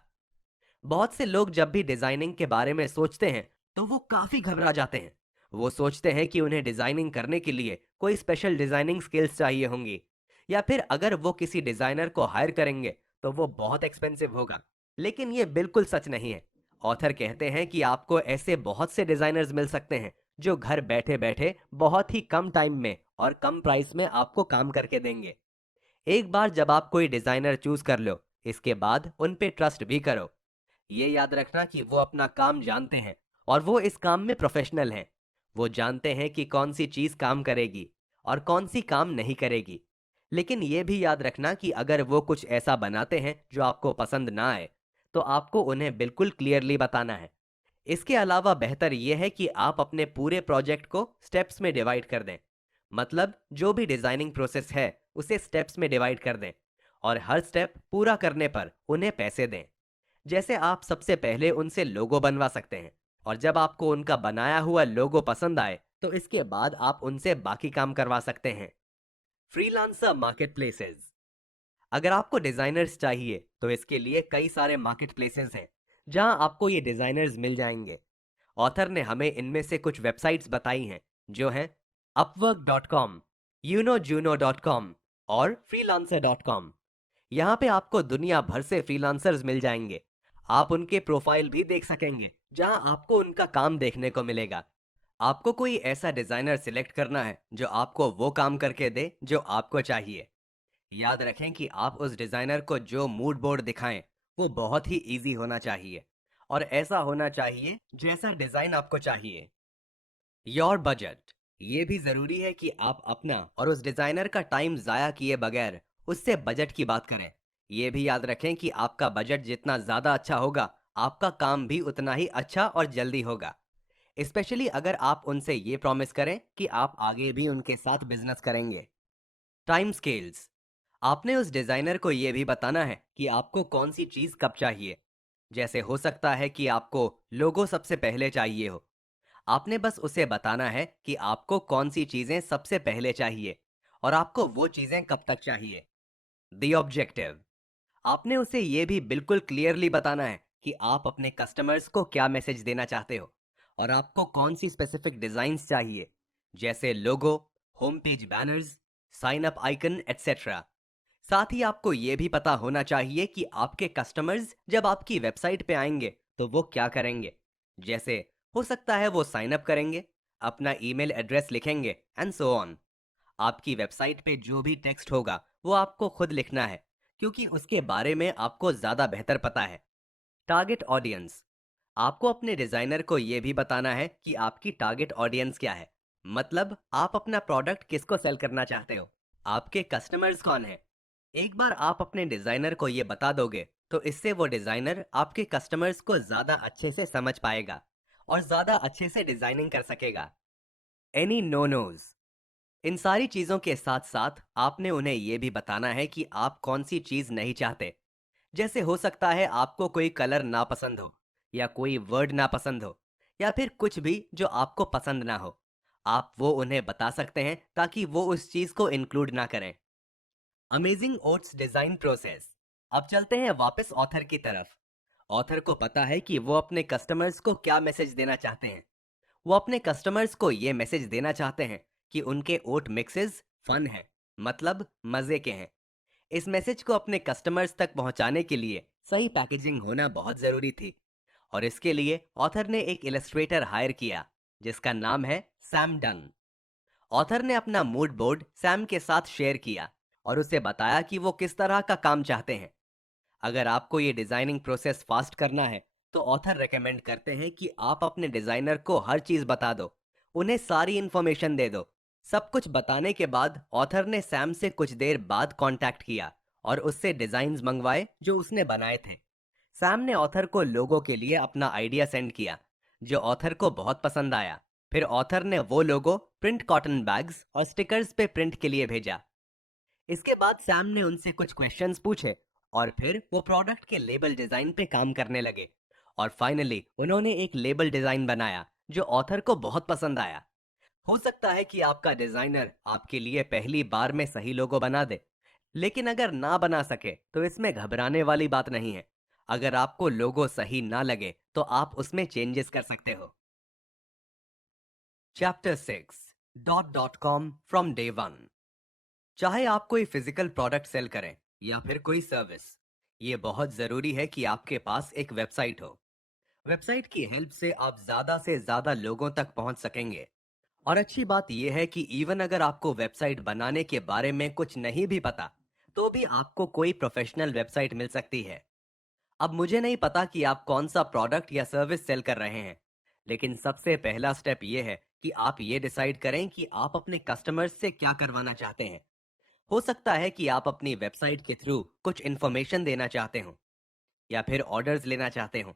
बहुत से लोग जब भी डिजाइनिंग के बारे में सोचते हैं तो वो काफी घबरा जाते हैं। वो सोचते हैं कि उन्हें डिजाइनिंग करने के लिए कोई स्पेशल डिजाइनिंग स्किल्स चाहिए होंगी, या फिर अगर वो किसी डिजाइनर को हायर करेंगे तो वो बहुत एक्सपेंसिव होगा। लेकिन ये बिल्कुल सच नहीं है। ऑथर कहते हैं कि आपको ऐसे बहुत से डिजाइनर्स मिल सकते हैं जो घर बैठे बैठे बहुत ही कम टाइम में और कम प्राइस में आपको काम करके देंगे। एक बार जब आप कोई डिजाइनर चूज कर लो, इसके बाद उन पे ट्रस्ट भी करो। ये याद रखना कि वो अपना काम जानते हैं और वो इस काम में प्रोफेशनल हैं। वो जानते हैं कि कौन सी चीज काम करेगी और कौन सी काम नहीं करेगी। लेकिन ये भी याद रखना कि अगर वो कुछ ऐसा बनाते हैं जो आपको पसंद ना आए, तो आपको उन्हें बिल्कुल क्लियरली बताना है। इसके अलावा बेहतर यह है कि आप अपने पूरे प्रोजेक्ट को स्टेप्स में डिवाइड कर दें। मतलब जो भी डिजाइनिंग प्रोसेस है उसे स्टेप्स में डिवाइड कर दें और हर स्टेप पूरा करने पर उन्हें पैसे दें। जैसे आप सबसे पहले उनसे लोगो बनवा सकते हैं, और जब आपको उनका बनाया हुआ लोगो पसंद आए तो इसके बाद आप उनसे बाकी काम करवा सकते हैं। फ्रीलांसर मार्केटप्लेसेस। अगर आपको डिजाइनर्स चाहिए तो इसके लिए कई सारे मार्केटप्लेसेस हैं जहां आपको ये डिजाइनर्स मिल जाएंगे। ऑथर ने हमें इनमें से कुछ वेबसाइट्स बताई हैं, जो हैं upwork.com, unojuno.com और freelancer.com। यहाँ पे आपको दुनिया भर से फ्रीलांसर्स मिल जाएंगे। आप उनके प्रोफाइल भी देख सकेंगे जहां आपको उनका काम देखने को मिलेगा। आपको कोई ऐसा डिजाइनर सिलेक्ट करना है जो आपको वो काम करके दे जो आपको चाहिए। याद रखें कि आप उस डिजाइनर को जो मूड बोर्ड दिखाएं वो बहुत ही इजी होना चाहिए और ऐसा होना चाहिए जैसा डिजाइन आपको चाहिए। Your budget. ये भी जरूरी है कि आप अपना और उस डिजाइनर का टाइम जाया किए बगैर उससे बजट की बात करें। ये भी याद रखें कि आपका बजट जितना ज्यादा अच्छा होगा, आपका काम भी उतना ही अच्छा और जल्दी होगा। स्पेशली अगर आप उनसे ये प्रॉमिस करें कि आप आगे भी उनके साथ बिजनेस करेंगे। Time scales. आपने उस डिजाइनर को यह भी बताना है कि आपको कौन सी चीज कब चाहिए। जैसे हो सकता है कि आपको लोगो सबसे पहले चाहिए हो। आपने बस उसे बताना है कि आपको कौन सी चीजें सबसे पहले चाहिए और आपको वो चीजें कब तक चाहिए। The objective. आपने उसे यह भी बिल्कुल क्लियरली बताना है कि आप अपने कस्टमर्स को क्या मैसेज देना चाहते हो और आपको कौन सी स्पेसिफिक डिजाइन्स चाहिए, जैसे logo, home page banners, sign up icon etcetera. साथ ही आपको यह भी पता होना चाहिए कि आपके कस्टमर्स जब आपकी वेबसाइट पे आएंगे तो वो क्या करेंगे। जैसे हो सकता है वो साइन अप करेंगे, अपना ईमेल एड्रेस लिखेंगे एंड सो ऑन। आपकी वेबसाइट पे जो भी टेक्स्ट होगा वो आपको खुद लिखना है, क्योंकि उसके बारे में आपको ज्यादा बेहतर पता है। Target audience. आपको अपने डिजाइनर को यह भी बताना है कि आपकी टारगेट ऑडियंस क्या है। मतलब आप अपना प्रोडक्ट किसको सेल करना चाहते हो, आपके कस्टमर्स कौन है। एक बार आप अपने डिजाइनर को यह बता दोगे तो इससे वो डिजाइनर आपके कस्टमर्स को ज्यादा अच्छे से समझ पाएगा और ज्यादा अच्छे से डिजाइनिंग कर सकेगा। Any no knows. इन सारी चीजों के साथ साथ आपने उन्हें यह भी बताना है कि आप कौन सी चीज नहीं चाहते। जैसे हो सकता है आपको कोई कलर ना पसंद हो, या कोई वर्ड ना पसंद हो, या फिर कुछ भी जो आपको पसंद ना हो। आप वो उन्हें बता सकते हैं ताकि वो उस चीज को इंक्लूड ना करें। Amazing oats design process. अब चलते हैं वापस ऑथर की तरफ। ऑथर को पता है कि वो अपने कस्टमर्स को क्या मैसेज देना चाहते हैं। वो अपने कस्टमर्स को ये मैसेज देना चाहते हैं कि उनके ओट मिक्सेस फन है, मतलब मजे के हैं। इस मैसेज को अपने कस्टमर्स तक पहुंचाने के लिए सही पैकेजिंग होना बहुत जरूरी थी, और इसके लिए ऑथर ने एक इलस्ट्रेटर हायर किया जिसका नाम है सैम डंग। ऑथर ने अपना मूड बोर्ड सैम के साथ शेयर किया और उसे बताया कि वो किस तरह का काम चाहते हैं। अगर आपको ये डिजाइनिंग प्रोसेस फास्ट करना है तो ऑथर रेकमेंड करते हैं कि आप अपने डिजाइनर को हर चीज बता दो, उन्हें सारी इंफॉर्मेशन दे दो। सब कुछ बताने के बाद ऑथर ने सैम से कुछ देर बाद कांटेक्ट किया और उससे डिजाइन्स मंगवाए जो उसने बनाए थे। सैम ने ऑथर को लोगों के लिए अपना आइडिया सेंड किया जो ऑथर को बहुत पसंद आया। फिर ऑथर ने वो लोगो प्रिंट कॉटन बैग्स और स्टिकर्स पे प्रिंट के लिए भेजा। इसके बाद सैम ने उनसे कुछ क्वेश्चंस पूछे और फिर वो प्रोडक्ट के लेबल डिजाइन पे काम करने लगे। और फाइनली उन्होंने एक लेबल डिजाइन बनाया जो ऑथर को बहुत पसंद आया। हो सकता है कि आपका डिजाइनर आपके लिए पहली बार में सही लोगो बना दे, लेकिन अगर ना बना सके तो इसमें घबराने वाली बात नहीं है। अगर आपको लोगो सही ना लगे तो आप उसमें चेंजेस कर सकते हो। Chapter 6, dot com from day one. चाहे आप कोई फिजिकल प्रोडक्ट सेल करें या फिर कोई सर्विस, ये बहुत जरूरी है कि आपके पास एक वेबसाइट हो। वेबसाइट की हेल्प से आप ज्यादा से ज्यादा लोगों तक पहुंच सकेंगे। और अच्छी बात यह है कि इवन अगर आपको वेबसाइट बनाने के बारे में कुछ नहीं भी पता, तो भी आपको कोई प्रोफेशनल वेबसाइट मिल सकती है। अब मुझे नहीं पता कि आप कौन सा प्रोडक्ट या सर्विस सेल कर रहे हैं, लेकिन सबसे पहला स्टेप यह है कि आप ये डिसाइड करें कि आप अपने कस्टमर्स से क्या करवाना चाहते हैं। हो सकता है कि आप अपनी वेबसाइट के थ्रू कुछ इन्फॉर्मेशन देना चाहते हो या फिर ऑर्डर्स लेना चाहते हो।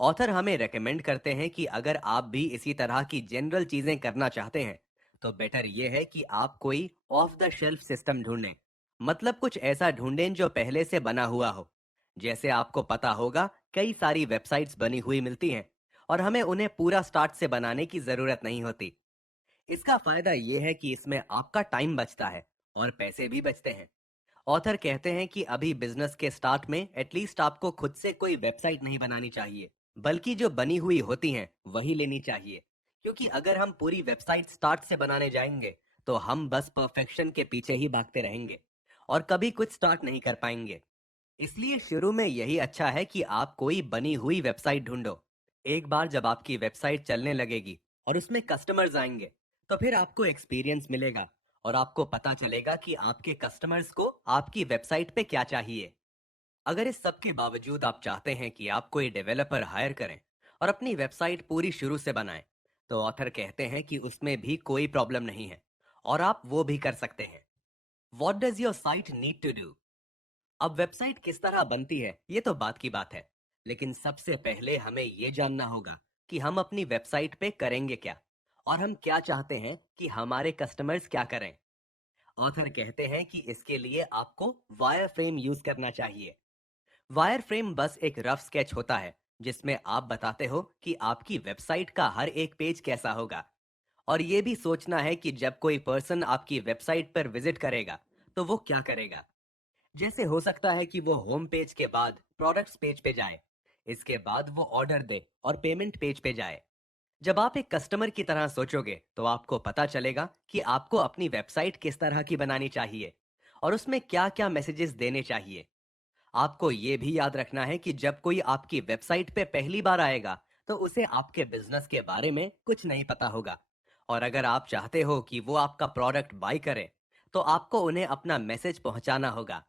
ऑथर हमें रेकमेंड करते हैं कि अगर आप भी इसी तरह की जनरल चीजें करना चाहते हैं, तो बेटर यह है कि आप कोई ऑफ द शेल्फ सिस्टम ढूंढें। मतलब कुछ ऐसा ढूंढें जो पहले से बना हुआ हो। जैसे आपको पता होगा, कई सारी वेबसाइट्स बनी हुई मिलती हैं और हमें उन्हें पूरा स्टार्ट से बनाने की जरूरत नहीं होती। इसका फायदा यह है कि इसमें आपका टाइम बचता है और पैसे भी बचते हैं। ऑथर कहते हैं कि अभी बिजनेस के स्टार्ट में एटलीस्ट आपको खुद से कोई वेबसाइट नहीं बनानी चाहिए, बल्कि जो बनी हुई होती हैं वही लेनी चाहिए। क्योंकि अगर हम पूरी वेबसाइट स्टार्ट से बनाने जाएंगे तो हम बस परफेक्शन के पीछे ही भागते रहेंगे और कभी कुछ स्टार्ट नहीं कर पाएंगे। इसलिए शुरू में यही अच्छा है कि आप कोई बनी हुई वेबसाइट ढूंढो। एक बार जब आपकी वेबसाइट चलने लगेगी और उसमें कस्टमर्स आएंगे, तो फिर आपको एक्सपीरियंस मिलेगा और आपको पता चलेगा कि आपके कस्टमर्स को आपकी वेबसाइट पे क्या चाहिए। अगर इस सब के बावजूद आप चाहते हैं कि आप कोई डेवलपर हायर करें और अपनी वेबसाइट पूरी शुरू से बनाएं, तो ऑथर कहते हैं कि उसमें भी कोई प्रॉब्लम नहीं है और आप वो भी कर सकते हैं। What does your site need to do? अब वेबसाइट किस तरह बनती है ये तो बात की बात है, लेकिन सबसे पहले हमें ये जानना होगा कि हम अपनी वेबसाइट पे करेंगे क्या और हम क्या चाहते हैं कि हमारे कस्टमर्स क्या करें। ऑथर कहते हैं कि इसके लिए आपको वायर फ्रेम यूज करना चाहिए। वायर फ्रेम बस एक रफ स्केच होता है जिसमें आप बताते हो कि आपकी वेबसाइट का हर एक पेज कैसा होगा। और ये भी सोचना है कि जब कोई पर्सन आपकी वेबसाइट पर विजिट करेगा तो वो क्या करेगा। जैसे हो सकता है कि वो होम पेज के बाद प्रोडक्ट्स पेज पे जाए, इसके बाद वो ऑर्डर दे और पेमेंट पेज पे जाए। जब आप एक कस्टमर की तरह सोचोगे तो आपको पता चलेगा कि आपको अपनी वेबसाइट किस तरह की बनानी चाहिए और उसमें क्या क्या मैसेजेस देने चाहिए। आपको ये भी याद रखना है कि जब कोई आपकी वेबसाइट पे पहली बार आएगा तो उसे आपके बिजनेस के बारे में कुछ नहीं पता होगा। और अगर आप चाहते हो कि वो आपका प्रोडक्ट बाय करे, तो आपको उन्हें अपना मैसेज पहुंचाना होगा।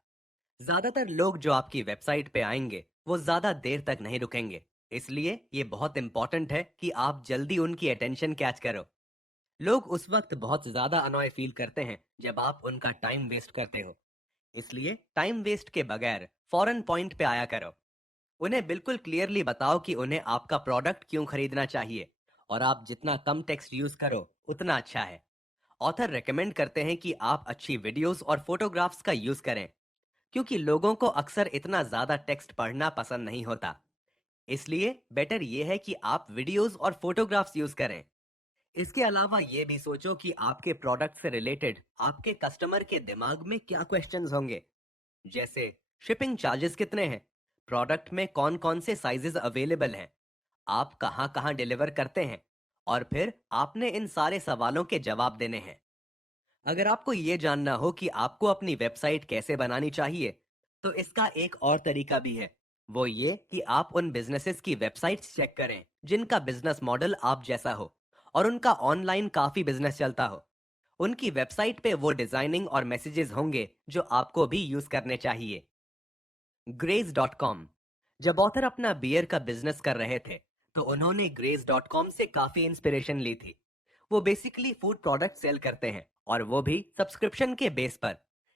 ज्यादातर लोग जो आपकी वेबसाइट पे आएंगे वो ज्यादा देर तक नहीं रुकेंगे, इसलिए ये बहुत इंपॉर्टेंट है कि आप जल्दी उनकी अटेंशन कैच करो। लोग उस वक्त बहुत ज्यादा अनॉय फील करते हैं जब आप उनका टाइम वेस्ट करते हो। इसलिए टाइम वेस्ट के बगैर फौरन पॉइंट पे आया करो। उन्हें बिल्कुल क्लियरली बताओ कि उन्हें आपका प्रोडक्ट क्यों खरीदना चाहिए, और आप जितना कम टेक्स्ट यूज करो उतना अच्छा है। ऑथर रेकमेंड करते हैं कि आप अच्छी वीडियोस और फोटोग्राफ्स का यूज करें, क्योंकि लोगों को अक्सर इतना ज्यादा टेक्स्ट पढ़ना पसंद नहीं होता। इसलिए बेटर ये है कि आप वीडियोस और फोटोग्राफ्स यूज करें। इसके अलावा ये भी सोचो कि आपके प्रोडक्ट से रिलेटेड आपके कस्टमर के दिमाग में क्या क्वेश्चंस होंगे। जैसे शिपिंग चार्जेस कितने हैं, प्रोडक्ट में कौन कौन से साइजेस अवेलेबल हैं, आप कहाँ कहाँ डिलीवर करते हैं, और फिर आपने इन सारे सवालों के जवाब देने हैं। अगर आपको ये जानना हो कि आपको अपनी वेबसाइट कैसे बनानी चाहिए, तो इसका एक और तरीका भी है। वो ये कि आप उन बिजनेसेस की वेबसाइट्स चेक करें जिनका बिजनेस मॉडल आप जैसा हो और उनका ऑनलाइन काफी बिजनेस चलता हो। उनकी वेबसाइट पे वो डिजाइनिंग और मैसेजेस होंगे जो आपको भी यूज करने चाहिए। ग्रेज.com। जब ऑथर अपना बियर का बिजनेस कर रहे थे, तो उन्होंने ग्रेज.com से काफी इंस्पिरेशन ली थी। वो बेसिकली फूड प्रोडक्ट सेल करते हैं और वो भी सब्सक्रिप्शन के बेस पर।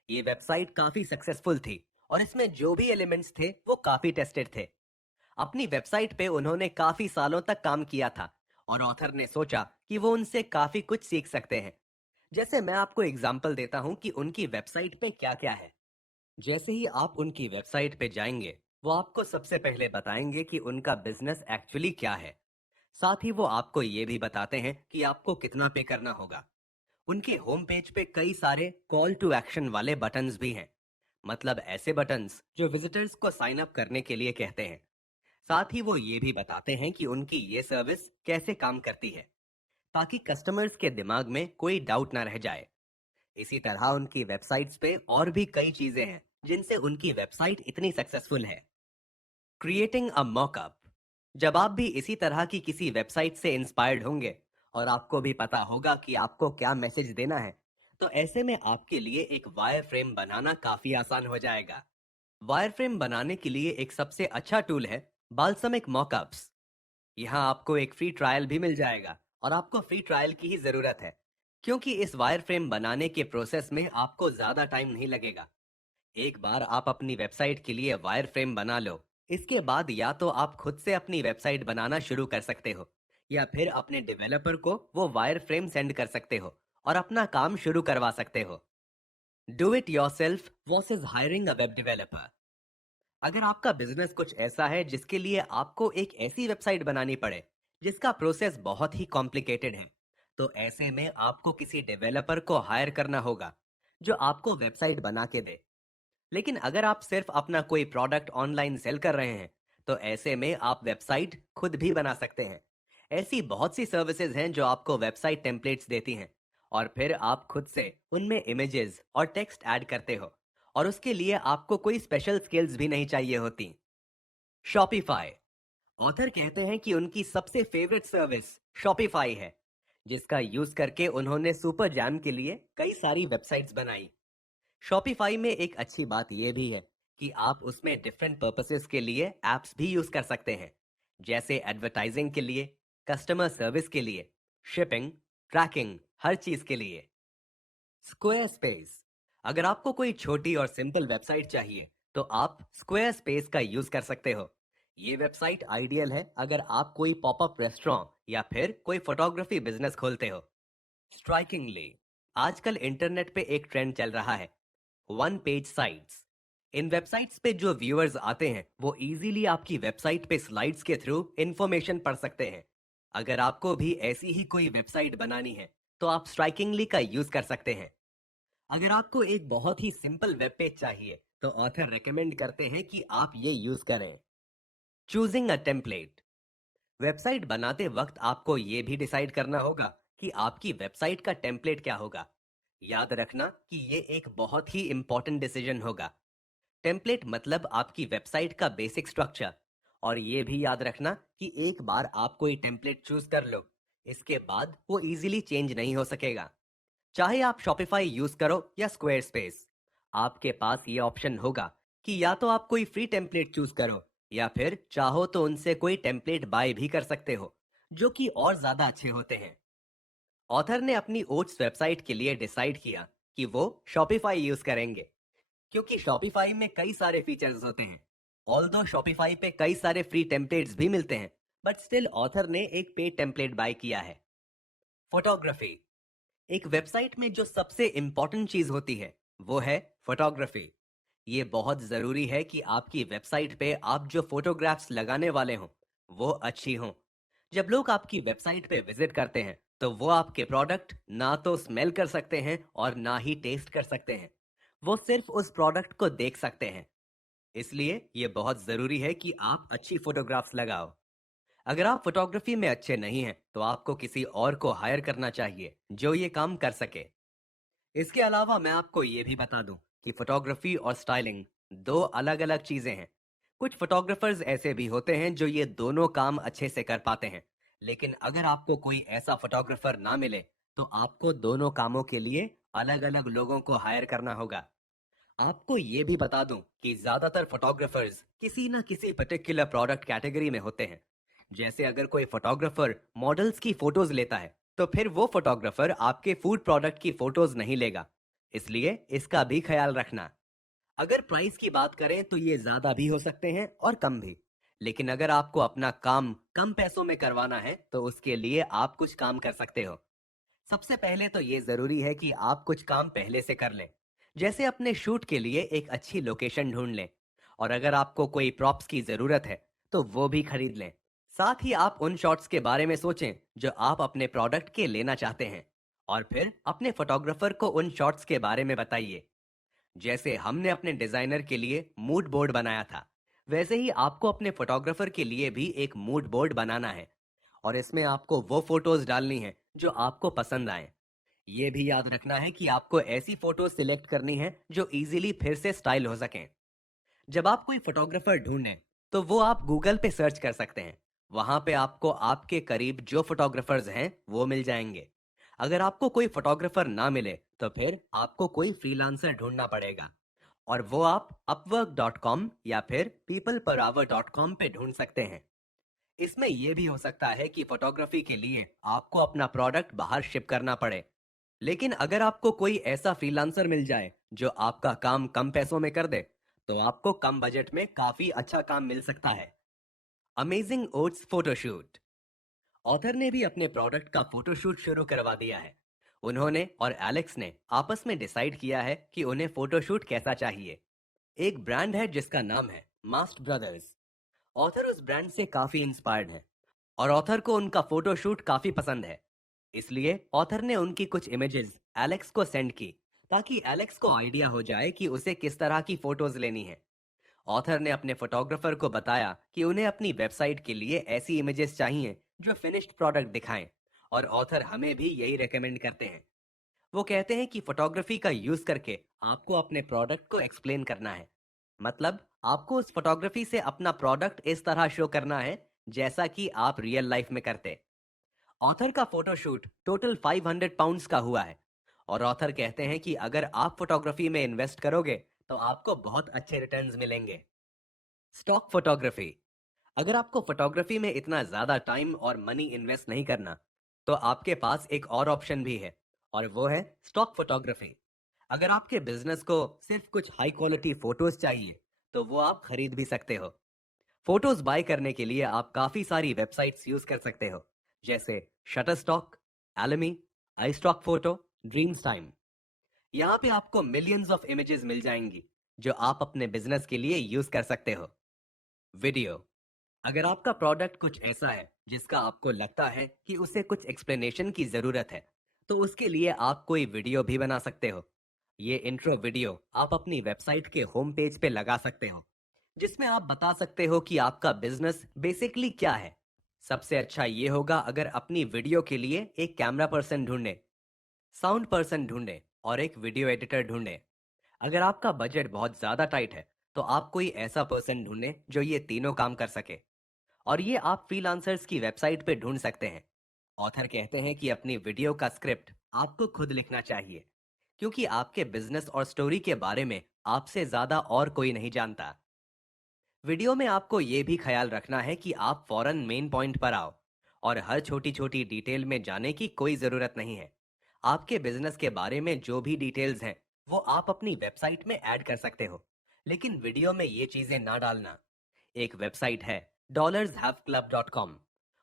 ये वेबसाइट काफी सक्सेसफुल थी और इसमें जो भी एलिमेंट्स थे वो काफी टेस्टेड थे। अपनी वेबसाइट पे उन्होंने काफी सालों तक काम किया था और ऑथर ने सोचा कि वो उनसे काफी कुछ सीख सकते हैं। जैसे मैं आपको एग्जाम्पल देता हूँ कि उनकी वेबसाइट पे क्या क्या है। जैसे ही आप उनकी वेबसाइट पे जाएंगे, वो आपको सबसे पहले बताएंगे कि उनका बिजनेस एक्चुअली क्या है। साथ ही वो आपको ये भी बताते हैं कि आपको कितना पे करना होगा। उनके होम पेज पे कई सारे कॉल टू एक्शन वाले बटन्स भी हैं, मतलब ऐसे बटन्स जो विजिटर्स को साइन अप करने के लिए कहते हैं। साथ ही वो ये भी बताते हैं कि उनकी ये सर्विस कैसे काम करती है, ताकि कस्टमर्स के दिमाग में कोई डाउट ना रह जाए। इसी तरह उनकी वेबसाइट्स पे और भी कई चीजें हैं जिनसे उनकी वेबसाइट इतनी सक्सेसफुल है। Creating a mock-up. जब आप भी इसी तरह की किसी वेबसाइट से इंस्पायर्ड होंगे और आपको भी पता होगा कि आपको क्या मैसेज देना है, तो ऐसे में आपके लिए एक वायर फ्रेम बनाना काफी आसान हो जाएगा। वायर फ्रेम बनाने के लिए एक सबसे अच्छा टूल है बाल्समिक मॉकअप्स। यहाँ आपको एक फ्री ट्रायल भी मिल जाएगा, और आपको फ्री ट्रायल की ही जरूरत है, क्योंकि इस वायर फ्रेम बनाने के प्रोसेस में आपको ज्यादा टाइम नहीं लगेगा। एक बार आप अपनी वेबसाइट के लिए वायर फ्रेम बना लो, इसके बाद या तो आप खुद से अपनी वेबसाइट बनाना शुरू कर सकते हो, या फिर अपने डेवलपर को वो वायर फ्रेम सेंड कर सकते हो और अपना काम शुरू करवा सकते हो। Do it yourself versus hiring a web developer. अगर आपका बिजनेस कुछ ऐसा है जिसके लिए आपको एक ऐसी वेबसाइट बनानी पड़े जिसका प्रोसेस बहुत ही कॉम्प्लिकेटेड है, तो ऐसे में आपको किसी डेवलपर को हायर करना होगा जो आपको वेबसाइट बना के दे। लेकिन अगर आप सिर्फ अपना कोई प्रोडक्ट ऑनलाइन सेल कर रहे हैं, तो ऐसे में आप वेबसाइट खुद भी बना सकते हैं। ऐसी बहुत सी सर्विसेज हैं जो आपको वेबसाइट टेम्पलेट्स देती हैं, और फिर आप खुद से उनमें इमेजेस और टेक्स्ट ऐड करते हो, और उसके लिए आपको कोई स्पेशल स्किल्स भी नहीं चाहिए होती। शॉपिफाई। ऑथर कहते हैं कि उनकी सबसे फेवरेट सर्विस शॉपिफाई है, जिसका यूज करके उन्होंने सुपर जैम के लिए कई सारी वेबसाइट्स बनाई। शॉपिफाई में एक अच्छी बात यह भी है कि आप उसमें डिफरेंट पर्पसेस के लिए एप्स भी यूज कर सकते हैं, जैसे एडवर्टाइजिंग के लिए, कस्टमर सर्विस के लिए, शिपिंग, ट्रैकिंग, हर चीज के लिए। Square space. अगर आपको कोई छोटी और सिंपल वेबसाइट चाहिए, तो आप स्क्वायर स्पेस का यूज कर सकते हो। ये वेबसाइट आइडियल है अगर आप कोई पॉपअप रेस्टोरेंट या फिर कोई फोटोग्राफी बिजनेस खोलते हो। स्ट्राइकिंगली, आजकल इंटरनेट पे एक ट्रेंड चल रहा है, वन पेज साइट्स। इन वेबसाइट्स पे जो व्यूअर्स आते हैं वो इजीली आपकी वेबसाइट पे स्लाइड्स के थ्रू इंफॉर्मेशन पढ़ सकते हैं। अगर आपको भी ऐसी ही कोई वेबसाइट बनानी है, तो आप स्ट्राइकिंगली का यूज कर सकते हैं। अगर आपको एक बहुत ही सिंपल वेब पेज चाहिए, तो ऑथर रेकमेंड करते हैं कि आप ये यूज करें। Choosing a template. वेबसाइट बनाते वक्त आपको ये भी डिसाइड करना होगा कि आपकी वेबसाइट का टेम्पलेट क्या होगा। याद रखना कि ये एक बहुत ही इंपॉर्टेंट डिसीजन होगा। टेम्पलेट मतलब आपकी वेबसाइट का बेसिक स्ट्रक्चर। और ये भी याद रखना कि एक बार आप कोई टेम्पलेट चूज कर लो, इसके बाद वो इजीली चेंज नहीं हो सकेगा। चाहे आप शॉपिफाई यूज करो या स्क्वायर स्पेस, आपके पास ये ऑप्शन होगा कि या तो आप कोई फ्री टेम्पलेट चूज करो, या फिर चाहो तो उनसे कोई टेम्पलेट बाय भी कर सकते हो, जो कि और ज्यादा अच्छे होते हैं। ऑथर ने अपनी ओट्स वेबसाइट के लिए डिसाइड किया कि वो शॉपिफाई यूज करेंगे, क्योंकि शॉपिफाई में कई सारे फीचर्स होते हैं। ऑल्दो शॉपिफाई पे कई सारे फ्री टेम्पलेट्स भी मिलते हैं, बट स्टिल ऑथर ने एक पेड टेम्पलेट बाय किया है। फोटोग्राफी। एक वेबसाइट में जो सबसे इंपॉर्टेंट चीज होती है, वो है फोटोग्राफी। ये बहुत जरूरी है कि आपकी वेबसाइट पे आप जो फोटोग्राफ्स लगाने वाले हों, वो अच्छी हों। जब लोग आपकी वेबसाइट पे विजिट करते हैं, तो वो आपके प्रोडक्ट ना तो स्मेल कर सकते हैं और ना ही टेस्ट कर सकते हैं। वो सिर्फ उस प्रोडक्ट को देख सकते हैं। इसलिए ये बहुत जरूरी है कि आप अच्छी फोटोग्राफ्स लगाओ। अगर आप फोटोग्राफी में अच्छे नहीं हैं, तो आपको किसी और को हायर करना चाहिए जो ये काम कर सके। इसके अलावा मैं आपको ये भी बता दूं कि फोटोग्राफी और स्टाइलिंग दो अलग अलग चीजें हैं। कुछ फोटोग्राफर्स ऐसे भी होते हैं जो ये दोनों काम अच्छे से कर पाते हैं, लेकिन अगर आपको कोई ऐसा फोटोग्राफर ना मिले, तो आपको दोनों कामों के लिए अलग अलग लोगों को हायर करना होगा। आपको ये भी बता दूं कि ज्यादातर फोटोग्राफर्स किसी ना किसी पर्टिकुलर प्रोडक्ट कैटेगरी में होते हैं। जैसे अगर कोई फोटोग्राफर मॉडल्स की फोटोज लेता है, तो फिर वो फोटोग्राफर आपके फूड प्रोडक्ट की फोटोज नहीं लेगा। इसलिए इसका भी ख्याल रखना। अगर प्राइस की बात करें, तो ये ज्यादा भी हो सकते हैं और कम भी। लेकिन अगर आपको अपना काम कम पैसों में करवाना है तो उसके लिए आप कुछ काम कर सकते हो। सबसे पहले तो ये जरूरी है कि आप कुछ काम पहले से कर लें। जैसे अपने शूट के लिए एक अच्छी लोकेशन ढूंढ लें, और अगर आपको कोई प्रॉप्स की जरूरत है तो वो भी खरीद लें। साथ ही आप उन शॉट्स के बारे में सोचें जो आप अपने प्रोडक्ट के लेना चाहते हैं, और फिर अपने फोटोग्राफर को उन शॉट्स के बारे में बताइए। जैसे हमने अपने डिजाइनर के लिए मूड बोर्ड बनाया था, वैसे ही आपको अपने फोटोग्राफर के लिए भी एक मूड बोर्ड बनाना है, और इसमें आपको वो फोटोज डालनी है जो आपको पसंद आए। ये भी याद रखना है कि आपको ऐसी फोटो सिलेक्ट करनी है जो इजीली फिर से स्टाइल हो सकें। जब आप कोई फोटोग्राफर ढूंढें तो वो आप गूगल पे सर्च कर सकते हैं। वहां पे आपको आपके करीब जो फोटोग्राफर्स हैं वो मिल जाएंगे। अगर आपको कोई फोटोग्राफर ना मिले तो फिर आपको कोई फ्रीलांसर ढूंढना पड़ेगा, और वो आप upwork.com या फिर peopleperhour.com पे ढूंढ सकते हैं। इसमें यह भी हो सकता है कि फोटोग्राफी के लिए आपको अपना प्रोडक्ट बाहर शिप करना पड़े। लेकिन अगर आपको कोई ऐसा फ्रीलांसर मिल जाए जो आपका काम कम पैसों में कर दे, तो आपको कम बजट में काफी अच्छा काम मिल सकता है। Amazing oats photoshoot. ऑथर ने भी अपने प्रोडक्ट का फोटोशूट शुरू करवा दिया है। उन्होंने और एलेक्स ने आपस में डिसाइड किया है कि उन्हें फोटोशूट कैसा चाहिए। एक ब्रांड है जिसका नाम है मास्ट ब्रदर्स। ऑथर उस ब्रांड से काफी इंस्पायर्ड है, और ऑथर को उनका फोटोशूट काफी पसंद है। इसलिए ऑथर ने उनकी कुछ इमेजेस एलेक्स को सेंड की, ताकि एलेक्स को आइडिया हो जाए कि उसे किस तरह की फोटोज लेनी है। ऑथर ने अपने फोटोग्राफर को बताया कि उन्हें अपनी वेबसाइट के लिए ऐसी इमेजेस चाहिए जो फिनिश्ड प्रोडक्ट दिखाएं, और ऑथर हमें भी यही रेकमेंड करते हैं। वो कहते हैं कि फोटोग्राफी का यूज करके आपको अपने प्रोडक्ट को एक्सप्लेन करना है। मतलब आपको उस फोटोग्राफी से अपना प्रोडक्ट इस तरह शो करना है जैसा कि आप रियल लाइफ में करते। ऑथर का फोटोशूट टोटल 500 पाउंड्स का हुआ है, और ऑथर कहते हैं कि अगर आप फोटोग्राफी में इन्वेस्ट करोगे तो आपको बहुत अच्छे रिटर्न्स मिलेंगे। Stock photography. अगर आपको फोटोग्राफी में इतना ज्यादा टाइम और मनी इन्वेस्ट नहीं करना, तो आपके पास एक और ऑप्शन भी है, और वो है स्टॉक फोटोग्राफी। अगर आपके बिजनेस को सिर्फ कुछ हाई क्वालिटी फोटोज चाहिए तो वो आप खरीद भी सकते हो। फोटोज बाय करने के लिए आप काफी सारी वेबसाइट्स यूज कर सकते हो, जैसे Shutterstock, Alamy, iStockphoto, dreams time. यहाँ पे आपको मिलियंस ऑफ इमेजेस मिल जाएंगी जो आप अपने बिजनेस के लिए यूज कर सकते हो। वीडियो। अगर आपका प्रोडक्ट कुछ ऐसा है जिसका आपको लगता है कि उसे कुछ एक्सप्लेनेशन की जरूरत है, तो उसके लिए आप कोई वीडियो भी बना सकते हो। ये इंट्रो वीडियो आप अपनी वेबसाइट के होम पेज पे लगा सकते हो, जिसमें आप बता सकते हो कि आपका बिजनेस बेसिकली क्या है। सबसे अच्छा ये होगा अगर अपनी वीडियो के लिए एक कैमरा पर्सन ढूंढे, साउंड पर्सन ढूंढे और एक वीडियो एडिटर ढूंढे। अगर आपका बजट बहुत ज्यादा टाइट है तो आप कोई ऐसा पर्सन ढूंढें जो ये तीनों काम कर सके, और ये आप फ्रीलांसर्स की वेबसाइट पे ढूंढ सकते हैं। ऑथर कहते हैं कि अपनी वीडियो का स्क्रिप्ट आपको खुद लिखना चाहिए, क्योंकि आपके बिजनेस और स्टोरी के बारे में आपसे ज्यादा और कोई नहीं जानता। वीडियो में आपको ये भी ख्याल रखना है कि आप फौरन मेन पॉइंट पर आओ, और हर छोटी छोटी डिटेल में जाने की कोई ज़रूरत नहीं है। आपके बिजनेस के बारे में जो भी डिटेल्स हैं वो आप अपनी वेबसाइट में ऐड कर सकते हो, लेकिन वीडियो में ये चीज़ें ना डालना। एक वेबसाइट है dollarshaveclub.com।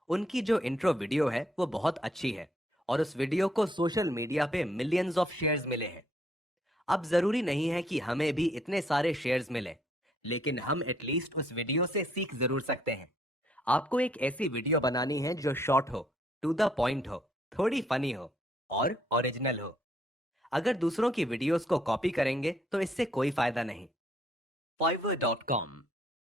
उनकी जो इंट्रो वीडियो है वो बहुत अच्छी है, और उस वीडियो को सोशल मीडिया पे मिलियंस ऑफ शेयर्स मिले हैं। अब जरूरी नहीं है कि हमें भी इतने सारे शेयर्स मिले, लेकिन हम एटलीस्ट उस वीडियो से सीख जरूर सकते हैं। आपको एक ऐसी वीडियो बनानी है जो शॉर्ट हो, टू द पॉइंट हो, थोड़ी फनी हो और ओरिजिनल हो। अगर दूसरों की वीडियोस को कॉपी करेंगे तो इससे कोई फायदा नहीं। Fiverr.com।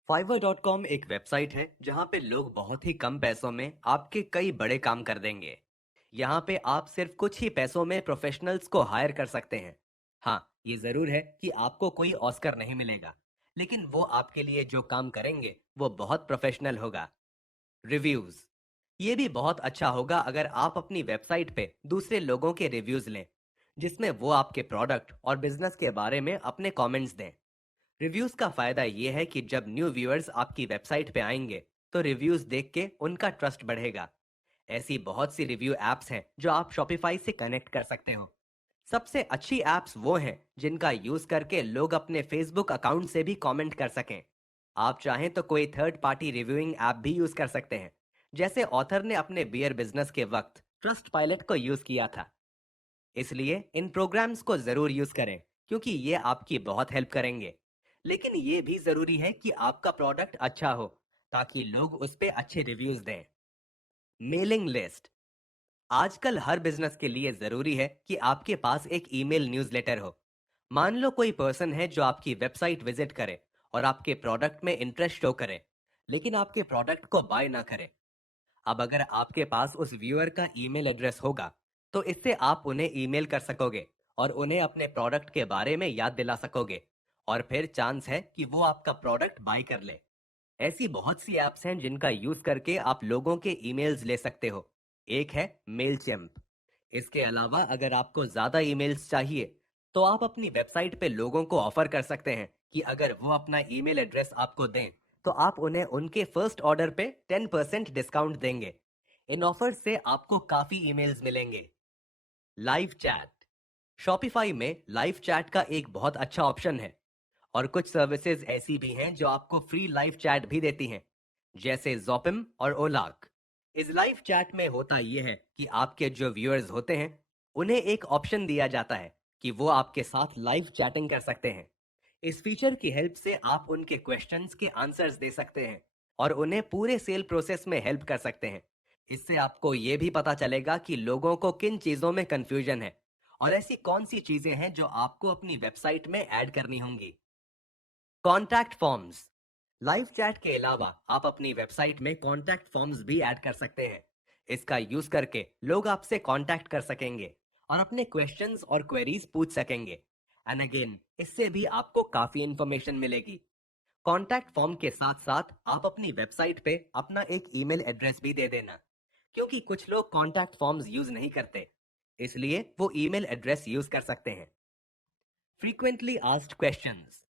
Fiverr.com एक वेबसाइट है जहां पे लोग बहुत ही कम पैसों में आपके कई बड़े काम कर देंगे। यहाँ पे आप सिर्फ कुछ ही पैसों में प्रोफेशनल्स को हायर कर सकते हैं। हाँ, ये जरूर है कि आपको कोई ऑस्कर नहीं मिलेगा, लेकिन वो आपके लिए जो काम करेंगे वो बहुत प्रोफेशनल होगा। रिव्यूज। ये भी बहुत अच्छा होगा अगर आप अपनी वेबसाइट पे दूसरे लोगों के रिव्यूज लें, जिसमें वो आपके प्रोडक्ट और बिजनेस के बारे में अपने कमेंट्स दें। रिव्यूज का फायदा ये है कि जब न्यू व्यूअर्स आपकी वेबसाइट पे आएंगे तो रिव्यूज देख के उनका ट्रस्ट बढ़ेगा। ऐसी बहुत सी रिव्यू एप्स हैं जो आप शॉपिफाई से कनेक्ट कर सकते हो। सबसे अच्छी एप्स वो हैं जिनका यूज करके लोग अपने फेसबुक अकाउंट से भी कमेंट कर सकें। आप चाहें तो कोई थर्ड पार्टी रिव्यूइंग ऐप भी यूज कर सकते हैं, जैसे ऑथर ने अपने बियर बिजनेस के वक्त ट्रस्ट पायलट को यूज किया था। इसलिए इन प्रोग्राम्स को जरूर यूज करें, क्योंकि ये आपकी बहुत हेल्प करेंगे। लेकिन ये भी जरूरी है कि आपका प्रोडक्ट अच्छा हो, ताकि लोग उस पे अच्छे रिव्यूज दें। Mailing list. आजकल हर बिजनेस के लिए जरूरी है कि आपके पास एक ईमेल न्यूज़लेटर हो। मान लो कोई पर्सन है जो आपकी वेबसाइट विजिट करे और आपके प्रोडक्ट में इंटरेस्ट शो करे, लेकिन आपके प्रोडक्ट को बाय ना करे। अब अगर आपके पास उस व्यूअर का ईमेल एड्रेस होगा, तो इससे आप उन्हें ईमेल कर सकोगे और उन्हें अपने प्रोडक्ट के बारे में याद दिला सकोगे, और फिर चांस है कि वो आपका प्रोडक्ट बाय कर ले। ऐसी बहुत सी ऐप्स हैं जिनका यूज करके आप लोगों के ईमेल्स ले सकते हो। एक है मेलचैम्प। इसके अलावा अगर आपको ज्यादा ईमेल्स चाहिए, तो आप अपनी वेबसाइट पे लोगों को ऑफर कर सकते हैं कि अगर वो अपना ईमेल एड्रेस आपको दें, तो आप उन्हें उनके फर्स्ट ऑर्डर पे 10% डिस्काउंट देंगे। इन ऑफर से आपको काफी ईमेल्स मिलेंगे। Live chat. शॉपिफाई में लाइव चैट का एक बहुत अच्छा ऑप्शन है, और कुछ सर्विसेज ऐसी भी हैं जो आपको फ्री लाइव चैट भी देती हैं, जैसे ज़ोपिम और ओलाक। इस लाइव चैट में होता यह है कि आपके जो व्यूअर्स होते हैं, उन्हें एक ऑप्शन दिया जाता है कि वो आपके साथ लाइव चैटिंग कर सकते हैं। इस फीचर की हेल्प से आप उनके क्वेश्चंस के आंसर्स दे सकते हैं और उन्हें पूरे सेल प्रोसेस में हेल्प कर सकते हैं। इससे आपको ये भी पता चलेगा कि लोगों को किन चीज़ों में कंफ्यूजन है और ऐसी कौन सी चीज़ें हैं जो आपको अपनी वेबसाइट में ऐड करनी होंगी। Contact forms. लाइव चैट के अलावा आप अपनी वेबसाइट में कॉन्टैक्ट फॉर्म्स भी ऐड कर सकते हैं। इसका यूज करके लोग आपसे कॉन्टैक्ट कर सकेंगे और अपने क्वेश्चंस और क्वेरीज पूछ सकेंगे। एंड अगेन, इससे भी आपको काफी इंफॉर्मेशन मिलेगी। कॉन्टैक्ट फॉर्म के साथ साथ आप अपनी वेबसाइट पे अपना एक ईमेल एड्रेस भी दे देना, क्योंकि कुछ लोग कॉन्टैक्ट फॉर्म्स यूज नहीं करते, इसलिए वो ईमेल एड्रेस यूज कर सकते हैं। Frequently asked questions.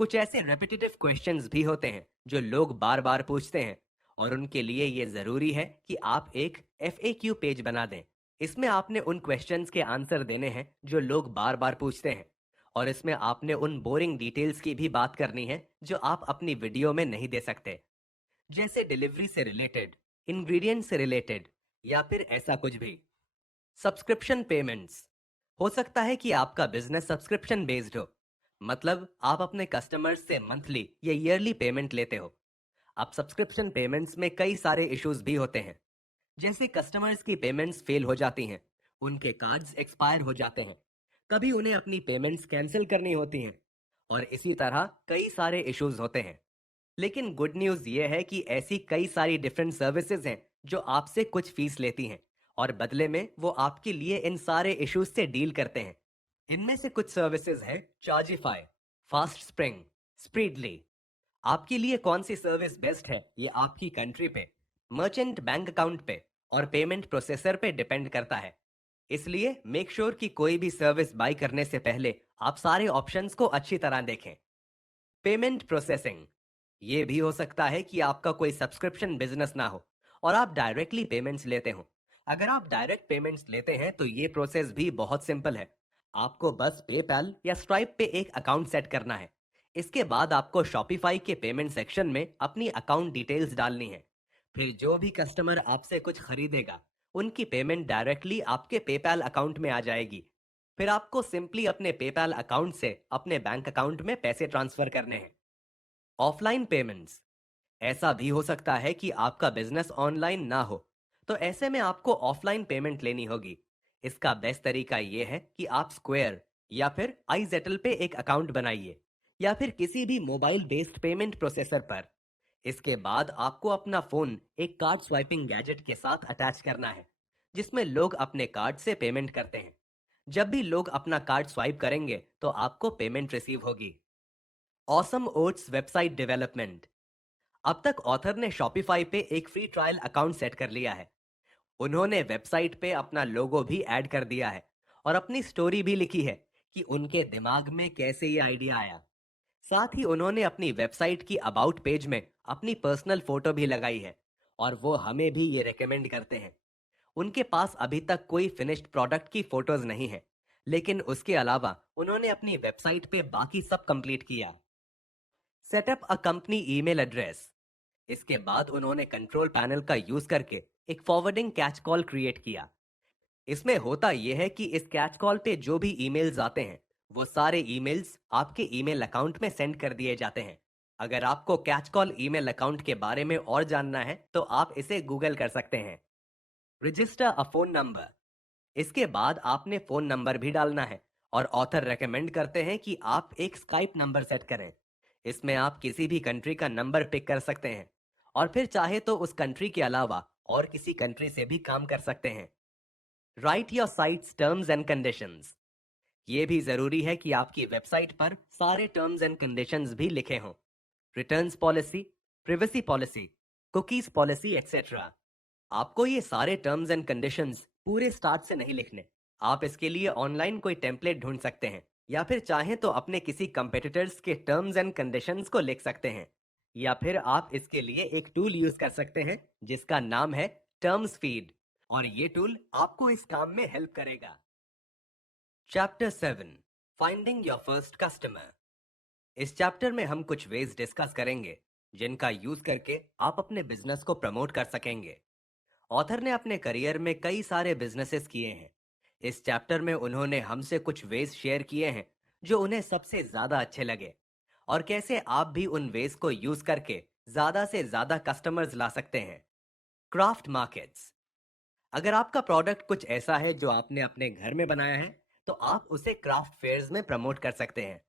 कुछ ऐसे रेपिटेटिव क्वेश्चंस भी होते हैं जो लोग बार बार पूछते हैं, और उनके लिए ये जरूरी है कि आप एक FAQ पेज बना दें। इसमें आपने उन क्वेश्चंस के आंसर देने हैं जो लोग बार बार पूछते हैं, और इसमें आपने उन बोरिंग डिटेल्स की भी बात करनी है जो आप अपनी वीडियो में नहीं दे सकते, जैसे डिलीवरी से रिलेटेड, इंग्रेडिएंट से रिलेटेड, या फिर ऐसा कुछ भी। Subscription payments. हो सकता है कि आपका बिजनेस सब्सक्रिप्शन बेस्ड हो, मतलब आप अपने कस्टमर्स से मंथली या ईयरली पेमेंट लेते हो। अब सब्सक्रिप्शन पेमेंट्स में कई सारे इश्यूज भी होते हैं, जैसे कस्टमर्स की पेमेंट्स फेल हो जाती हैं, उनके कार्ड्स एक्सपायर हो जाते हैं, कभी उन्हें अपनी पेमेंट्स कैंसिल करनी होती हैं, और इसी तरह कई सारे इश्यूज होते हैं। लेकिन गुड न्यूज़ ये है कि ऐसी कई सारी डिफरेंट सर्विसेज हैं जो आपसे कुछ फीस लेती हैं, और बदले में वो आपके लिए इन सारे इश्यूज से डील करते हैं। इनमें से कुछ सर्विसेज हैं चार्जिफाई, फास्ट स्प्रिंग, स्प्रीडली। आपके लिए कौन सी सर्विस बेस्ट है ये आपकी कंट्री पे, मर्चेंट बैंक अकाउंट पे और पेमेंट प्रोसेसर पे डिपेंड करता है। इसलिए मेक श्योर कि कोई भी सर्विस बाय करने से पहले आप सारे ऑप्शंस को अच्छी तरह देखें। Payment processing. ये भी हो सकता है कि आपका कोई सब्सक्रिप्शन बिजनेस ना हो और आप डायरेक्टली पेमेंट्स लेते हो। अगर आप डायरेक्ट पेमेंट्स लेते हैं तो ये प्रोसेस भी बहुत सिंपल है। आपको बस पेपैल या स्ट्राइप पे एक अकाउंट सेट करना है। इसके बाद आपको शॉपिफाई के पेमेंट सेक्शन में अपनी अकाउंट डिटेल्स डालनी है। फिर जो भी कस्टमर आपसे कुछ खरीदेगा, उनकी पेमेंट डायरेक्टली आपके पेपैल अकाउंट में आ जाएगी। फिर आपको सिंपली अपने पेपैल अकाउंट से अपने बैंक अकाउंट में पैसे ट्रांसफर करने हैं। Offline payments. ऐसा भी हो सकता है कि आपका बिजनेस ऑनलाइन ना हो, तो ऐसे में आपको ऑफलाइन पेमेंट लेनी होगी। इसका बेस्ट तरीका यह है कि आप स्क्वेयर या फिर iZettle पे एक अकाउंट बनाइए, या फिर किसी भी मोबाइल बेस्ड पेमेंट प्रोसेसर पर। इसके बाद आपको अपना फोन एक कार्ड स्वाइपिंग गैजेट के साथ अटैच करना है, जिसमें लोग अपने कार्ड से पेमेंट करते हैं। जब भी लोग अपना कार्ड स्वाइप करेंगे, तो आपको पेमेंट रिसीव होगी। Awesome oats website development. अब तक ऑथर ने शॉपिफाई पे एक फ्री ट्रायल अकाउंट सेट कर लिया है। उन्होंने वेबसाइट पे अपना लोगो भी ऐड कर दिया है और अपनी स्टोरी भी लिखी है कि उनके दिमाग में कैसे ये आइडिया आया। साथ ही उन्होंने अपनी वेबसाइट की अबाउट पेज में अपनी पर्सनल फोटो भी लगाई है, और वो हमें भी ये रेकमेंड करते हैं। उनके पास अभी तक कोई फिनिश्ड प्रोडक्ट की फोटोज नहीं है, लेकिन उसके अलावा उन्होंने अपनी वेबसाइट पे बाकी सब कंप्लीट किया। Setup a company email address. इसके बाद उन्होंने कंट्रोल पैनल का यूज करके एक फॉरवर्डिंग कैच कॉल क्रिएट किया। इसमें होता यह है कि इस कैच कॉल पे जो भी ईमेल्स आते हैं वो सारे ईमेल्स आपके ईमेल अकाउंट में सेंड कर दिए जाते हैं। अगर आपको कैच कॉल ईमेल अकाउंट के बारे में और जानना है तो आप इसे गूगल कर सकते हैं। रजिस्टर अ फोन नंबर। इसके बाद आपने फोन नंबर भी डालना है और ऑथर रेकमेंड करते हैं कि आप एक स्काइप नंबर सेट करें। इसमें आप किसी भी कंट्री का नंबर पिक कर सकते हैं और फिर चाहे तो उस कंट्री के अलावा और किसी कंट्री से भी काम कर सकते हैं। Right your sites terms and conditions. ये भी जरूरी है कि आपकी वेबसाइट पर सारे टर्म्स एंड कंडीशंस भी लिखे हों। Returns policy, privacy policy, cookies policy etcetera. आपको ये सारे टर्म्स एंड कंडीशंस पूरे स्टार्ट से नहीं लिखने। आप इसके लिए ऑनलाइन कोई टेम्पलेट ढूंढ सकते हैं या फिर चाहें तो अपने किसी कंपेटिटर्स के टर्म्स एंड कंडीशंस को लिख सकते हैं। या फिर आप इसके लिए एक टूल यूज कर सकते हैं जिसका नाम है टर्म्स फीड, और ये टूल आपको इस काम में हेल्प करेगा। Chapter 7, finding your first customer. इस चैप्टर में हम कुछ वेज डिस्कस करेंगे जिनका यूज करके आप अपने बिजनेस को प्रमोट कर सकेंगे। ऑथर ने अपने करियर में कई सारे बिजनेसेस किए हैं। इस चैप्टर में उन्होंने हमसे कुछ वेज शेयर किए हैं जो उन्हें सबसे ज्यादा अच्छे लगे, और कैसे आप भी उन वेज को यूज करके ज्यादा से ज्यादा कस्टमर्स ला सकते हैं। Craft markets. अगर आपका प्रोडक्ट कुछ ऐसा है जो आपने अपने घर में बनाया है तो आप उसे क्राफ्ट फेयर्स में प्रमोट कर सकते हैं।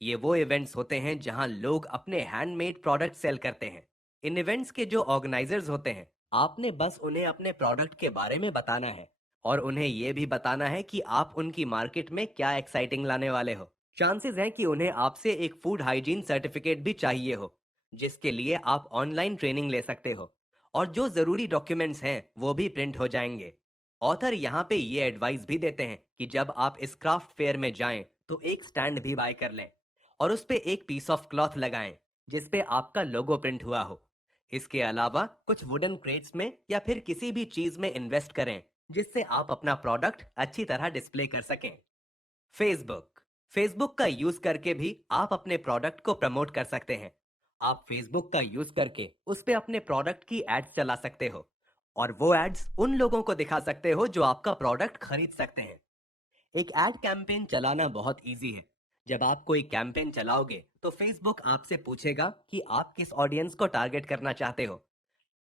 ये वो इवेंट्स होते हैं जहां लोग अपने हैंडमेड प्रोडक्ट सेल करते हैं। इन इवेंट्स के जो ऑर्गेनाइजर्स होते हैं, आपने बस उन्हें अपने प्रोडक्ट के बारे में बताना है और उन्हें यह भी बताना है कि आप उनकी मार्केट में क्या एक्साइटिंग लाने वाले हो। चांसेस हैं कि उन्हें आपसे एक फूड हाइजीन सर्टिफिकेट भी चाहिए हो, जिसके लिए आप ऑनलाइन ट्रेनिंग ले सकते हो, और जो जरूरी डॉक्यूमेंट्स हैं वो भी प्रिंट हो जाएंगे। ऑथर यहाँ पे ये एडवाइस भी देते हैं कि जब आप इस क्राफ्ट फेयर में जाएं तो एक स्टैंड भी बाय कर लें और उस पे एक पीस ऑफ क्लॉथ लगाएं जिस पे आपका लोगो प्रिंट हुआ हो। इसके अलावा कुछ वुडन क्रेट्स में या फिर किसी भी चीज में इन्वेस्ट करें जिससे आप अपना प्रोडक्ट अच्छी तरह डिस्प्ले कर सकें। फेसबुक। फेसबुक का यूज करके भी आप अपने प्रोडक्ट को प्रमोट कर सकते हैं। आप फेसबुक का यूज करके उस पे अपने प्रोडक्ट की एड्स चला सकते हो और वो एड्स उन लोगों को दिखा सकते हो जो आपका प्रोडक्ट खरीद सकते हैं। एक एड कैंपेन चलाना बहुत इजी है। जब आप कोई कैंपेन चलाओगे तो फेसबुक आपसे पूछेगा कि आप किस ऑडियंस को टारगेट करना चाहते हो,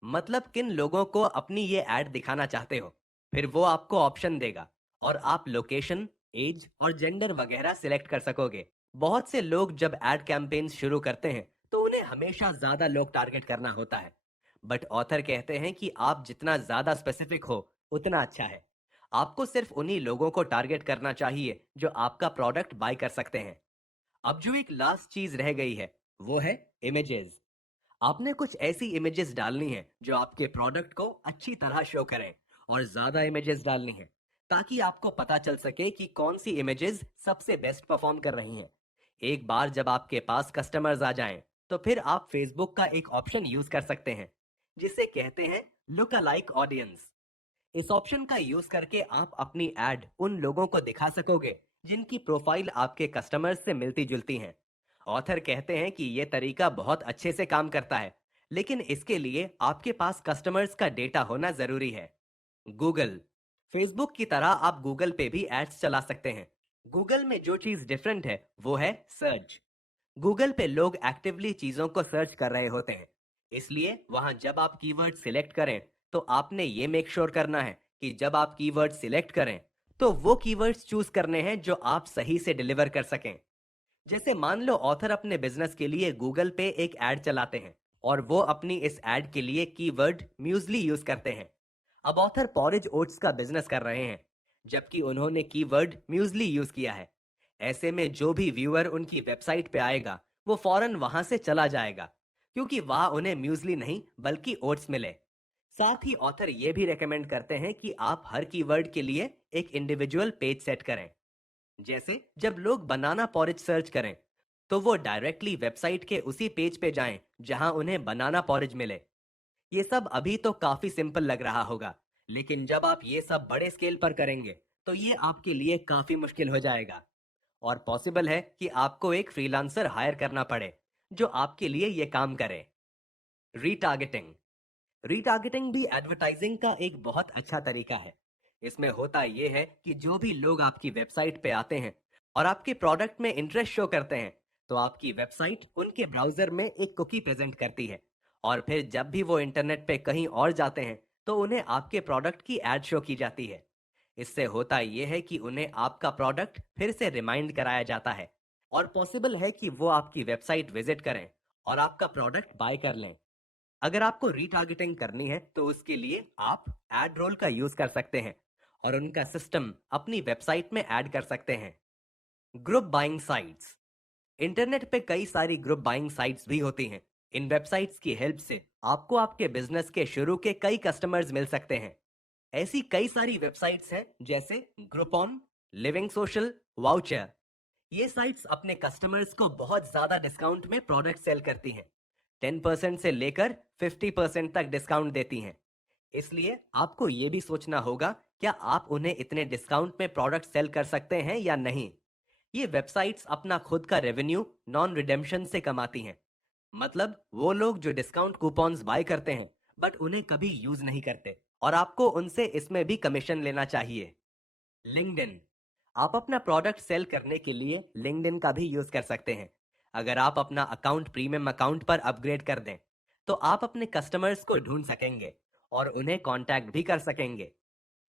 मतलब किन लोगों को अपनी ये ऐड दिखाना चाहते हो। फिर वो आपको ऑप्शन देगा और आप लोकेशन, एज और जेंडर वगैरह सिलेक्ट कर सकोगे। बहुत से लोग जब एड कैंपेन्स शुरू करते हैं तो उन्हें हमेशा ज्यादा लोग टारगेट करना होता है, बट ऑथर कहते हैं कि आप जितना ज्यादा स्पेसिफिक हो उतना अच्छा है। आपको सिर्फ उन्हीं लोगों को टारगेट करना चाहिए जो आपका प्रोडक्ट बाय कर सकते हैं। अब जो एक लास्ट चीज रह गई है वो है इमेजेस। आपने कुछ ऐसी इमेजेस डालनी है जो आपके प्रोडक्ट को अच्छी तरह शो करें, और ज्यादा इमेजेस डालनी है ताकि आपको पता चल सके कि कौन सी इमेजेस सबसे बेस्ट परफॉर्म कर रही हैं। एक बार जब आपके पास कस्टमर्स आ जाएं, तो फिर आप फेसबुक का एक ऑप्शन यूज कर सकते हैं जिसे कहते हैं लुक अलाइक ऑडियंस। इस ऑप्शन का यूज करके आप अपनी एड उन लोगों को दिखा सकोगे जिनकी प्रोफाइल आपके कस्टमर्स से मिलती जुलती हैं। ऑथर कहते हैं कि यह तरीका बहुत अच्छे से काम करता है, लेकिन इसके लिए आपके पास कस्टमर्स का डेटा होना जरूरी है। गूगल। फेसबुक की तरह आप गूगल पे भी एड्स चला सकते हैं। गूगल में जो चीज डिफरेंट है वो है सर्च। गूगल पे लोग एक्टिवली चीजों को सर्च कर रहे होते हैं, इसलिए वहां जब आप कीवर्ड सिलेक्ट करें तो आपने ये मेक श्योर करना है कि जब आप कीवर्ड सिलेक्ट करें तो वो कीवर्ड्स चूज करने हैं जो आप सही से डिलीवर कर सकें। जैसे मान लो ऑथर अपने बिजनेस के लिए गूगल पे एक एड चलाते हैं और वो अपनी इस एड के लिए कीवर्ड म्यूजली यूज करते हैं। अब ऑथर पॉरेज ओट्स का बिजनेस कर रहे हैं जबकि उन्होंने कीवर्ड म्यूजली यूज किया है। ऐसे में जो भी व्यूअर उनकी वेबसाइट पे आएगा वो फौरन वहां से चला जाएगा, क्योंकि वहां उन्हें म्यूजली नहीं बल्कि ओट्स मिले। साथ ही ऑथर ये भी रेकमेंड करते हैं कि आप हर कीवर्ड के लिए एक इंडिविजुअल पेज सेट करें। जैसे जब लोग बनाना पॉरेज सर्च करें तो वो डायरेक्टली वेबसाइट के उसी पेज पे जाएं जहां उन्हें बनाना पॉरेज मिले। ये सब अभी तो काफी सिंपल लग रहा होगा, लेकिन जब आप ये सब बड़े स्केल पर करेंगे तो ये आपके लिए काफी मुश्किल हो जाएगा, और पॉसिबल है कि आपको एक फ्रीलांसर हायर करना पड़े जो आपके लिए ये काम करे। रीटारगेटिंग। रीटारगेटिंग भी एडवर्टाइजिंग का एक बहुत अच्छा तरीका है। इसमें होता यह है कि जो भी लोग आपकी वेबसाइट पे आते हैं और आपके प्रोडक्ट में इंटरेस्ट शो करते हैं, तो आपकी वेबसाइट उनके ब्राउजर में एक कुकी प्रेजेंट करती है। और फिर जब भी वो इंटरनेट पे कहीं और जाते हैं, तो उन्हें आपके प्रोडक्ट की एड शो की जाती है। इससे होता यह है कि उन्हें आपका प्रोडक्ट फिर से रिमाइंड कराया जाता है, और पॉसिबल है कि वो आपकी वेबसाइट विजिट करें और आपका प्रोडक्ट बाय कर लें। अगर आपको रीटारगेटिंग करनी है, तो उसके लिए आप एड रोल का यूज कर सकते हैं और उनका सिस्टम अपनी वेबसाइट में ऐड कर सकते हैं। Group buying sites. इंटरनेट पे कई सारी ग्रुप बाइंग साइट्स भी होती हैं। इन वेबसाइट्स की हेल्प से आपको आपके बिजनेस के शुरू के कई कस्टमर्स मिल सकते हैं। ऐसी कई सारी वेबसाइट्स हैं, जैसे ग्रुपॉन, लिविंग सोशल, वाउचर। ये साइट्स अपने कस्टमर्स को बहुत ज्यादा डिस्काउंट में प्रोडक्ट सेल करती हैं। 10% से लेकर 50% तक डिस्काउंट देती हैं। इसलिए आपको ये भी सोचना होगा, क्या आप उन्हें इतने डिस्काउंट में प्रोडक्ट सेल कर सकते हैं या नहीं। ये वेबसाइट्स अपना खुद का रेवेन्यू नॉन रिडेम्पशन से कमाती हैं। मतलब वो लोग जो डिस्काउंट कूपन्स बाय करते हैं बट उन्हें कभी यूज नहीं करते, और आपको उनसे इसमें भी कमीशन लेना चाहिए। लिंक्डइन। आप अपना प्रोडक्ट सेल करने के लिए लिंक्डइन का भी यूज कर सकते हैं। अगर आप अपना अकाउंट प्रीमियम अकाउंट पर अपग्रेड कर दें, तो आप अपने कस्टमर्स को ढूंढ सकेंगे और उन्हें कांटेक्ट भी कर सकेंगे।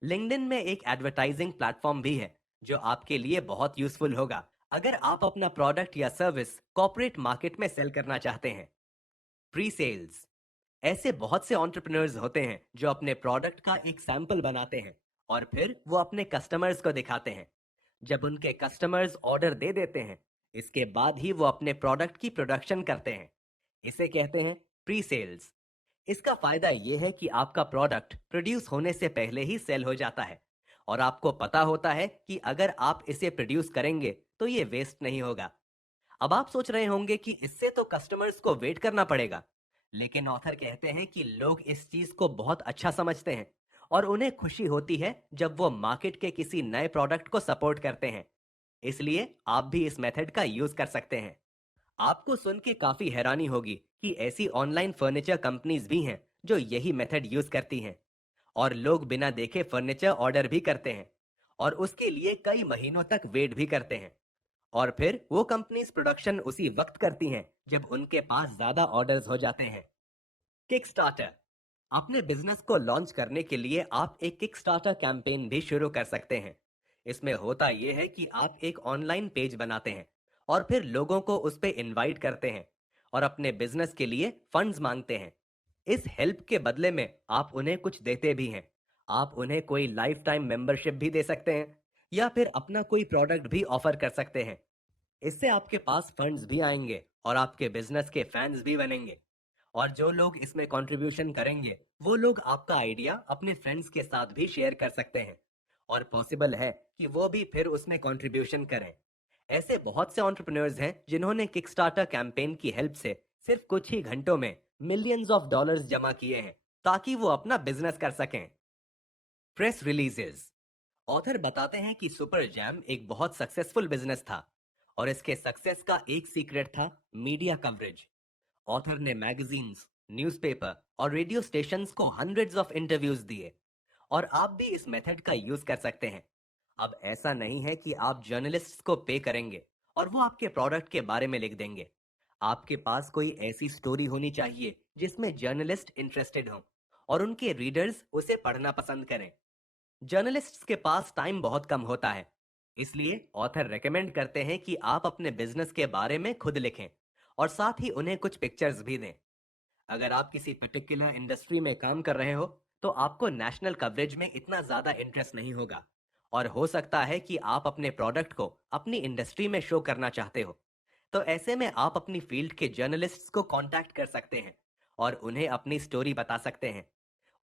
लिंक्डइन में एक एडवर्टाइजिंग प्लेटफॉर्म भी है, जो आपके लिए बहुत यूजफुल होगा अगर आप अपना प्रोडक्ट या सर्विस कॉर्पोरेट मार्केट में सेल करना चाहते हैं। Pre sales. ऐसे बहुत से एंटरप्रेन्योर्स होते हैं जो अपने प्रोडक्ट का एक सैंपल बनाते हैं और फिर वो अपने कस्टमर्स को दिखाते हैं। जब उनके कस्टमर्स ऑर्डर दे देते हैं, इसके बाद ही वो अपने प्रोडक्ट की प्रोडक्शन करते हैं। इसे कहते हैं प्री सेल्स। इसका फायदा ये है कि आपका प्रोडक्ट प्रोड्यूस होने से पहले ही सेल हो जाता है, और आपको पता होता है कि अगर आप इसे प्रोड्यूस करेंगे तो ये वेस्ट नहीं होगा। अब आप सोच रहे होंगे कि इससे तो कस्टमर्स को वेट करना पड़ेगा, लेकिन ऑथर कहते हैं कि लोग इस चीज को बहुत अच्छा समझते हैं और उन्हें खुशी होती है जब वो मार्केट के किसी नए प्रोडक्ट को सपोर्ट करते हैं। इसलिए आप भी इस मेथड का यूज कर सकते हैं। आपको सुन के काफी हैरानी होगी कि ऐसी ऑनलाइन फर्नीचर कंपनीज भी हैं जो यही मेथड यूज करती हैं, और लोग बिना देखे फर्नीचर ऑर्डर भी करते हैं और उसके लिए कई महीनों तक वेट भी करते हैं। और फिर वो कंपनीज प्रोडक्शन उसी वक्त करती हैं जब उनके पास ज्यादा ऑर्डर्स हो जाते हैं। Kick starter. अपने बिजनेस को लॉन्च करने के लिए आप एक किक स्टार्टर कैंपेन भी शुरू कर सकते हैं। इसमें होता यह है कि आप एक ऑनलाइन पेज बनाते हैं और फिर लोगों को उस पे इनवाइट करते हैं और अपने बिजनेस के लिए फंड्स मांगते हैं। इस हेल्प के बदले में आप उन्हें कुछ देते भी हैं। आप उन्हें कोई लाइफ टाइम मेंबरशिप भी दे सकते हैं, या फिर अपना कोई प्रोडक्ट भी ऑफर कर सकते हैं। इससे आपके पास फंड्स भी आएंगे और आपके बिजनेस के फैंस भी बनेंगे। और जो लोग इसमें कंट्रीब्यूशन करेंगे, वो लोग आपका आइडिया अपने फ्रेंड्स के साथ भी शेयर कर सकते हैं, और पॉसिबल है कि वो भी फिर उसमें कंट्रीब्यूशन करें। ऐसे बहुत से एंटरप्रेन्योर्स हैं जिन्होंने किकस्टार्टर कैंपेन की हेल्प से सिर्फ कुछ ही घंटों में मिलियंस ऑफ डॉलर्स जमा किए हैं, ताकि वो अपना बिजनेस कर सकें। Press releases. ऑथर बताते हैं कि सुपर जैम एक बहुत सक्सेसफुल बिजनेस था, और इसके सक्सेस का एक सीक्रेट था मीडिया कवरेज। ऑथर ने मैगजीन्स, न्यूज़पेपर और रेडियो स्टेशंस को हंड्रेड्स ऑफ इंटरव्यूज दिए, और आप भी इस मेथड का यूज कर सकते हैं। अब ऐसा नहीं है कि आप जर्नलिस्ट्स को पे करेंगे और वो आपके प्रोडक्ट के बारे में लिख देंगे। आपके पास कोई ऐसी स्टोरी होनी चाहिए जिसमें जर्नलिस्ट इंटरेस्टेड हों और उनके रीडर्स उसे पढ़ना पसंद करें। जर्नलिस्ट्स के पास टाइम बहुत कम होता है, इसलिए ऑथर रेकमेंड करते हैं कि आप अपने बिजनेस के बारे में खुद लिखें और साथ ही उन्हें कुछ पिक्चर्स भी दें। अगर आप किसी पर्टिकुलर इंडस्ट्री में काम कर रहे हो, तो आपको नेशनल कवरेज में इतना ज़्यादा इंटरेस्ट नहीं होगा, और हो सकता है कि आप अपने प्रोडक्ट को अपनी इंडस्ट्री में शो करना चाहते हो। तो ऐसे में आप अपनी फील्ड के जर्नलिस्ट्स को कांटेक्ट कर सकते हैं और उन्हें अपनी स्टोरी बता सकते हैं।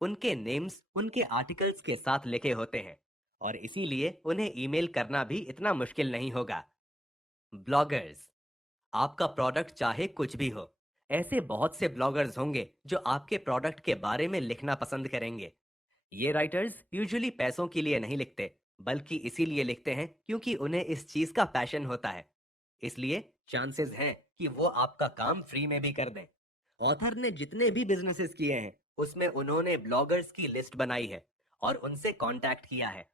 उनके नेम्स उनके आर्टिकल्स के साथ लिखे होते हैं, और इसीलिए उन्हें ईमेल करना भी इतना मुश्किल नहीं होगा। ब्लॉगर्स। आपका प्रोडक्ट चाहे कुछ भी हो, ऐसे बहुत से ब्लॉगर्स होंगे जो आपके प्रोडक्ट के बारे में लिखना पसंद करेंगे। ये राइटर्स यूजुअली पैसों के लिए नहीं लिखते, बल्कि इसीलिए लिखते हैं क्योंकि उन्हें इस चीज का पैशन होता है। इसलिए चांसेस हैं कि वो आपका काम फ्री में भी कर दें। ऑथर ने जितने भी बिजनेसेस किए हैं उसमें उन्होंने ब्लॉगर्स की लिस्ट बनाई है और उनसे कांटेक्ट किया है।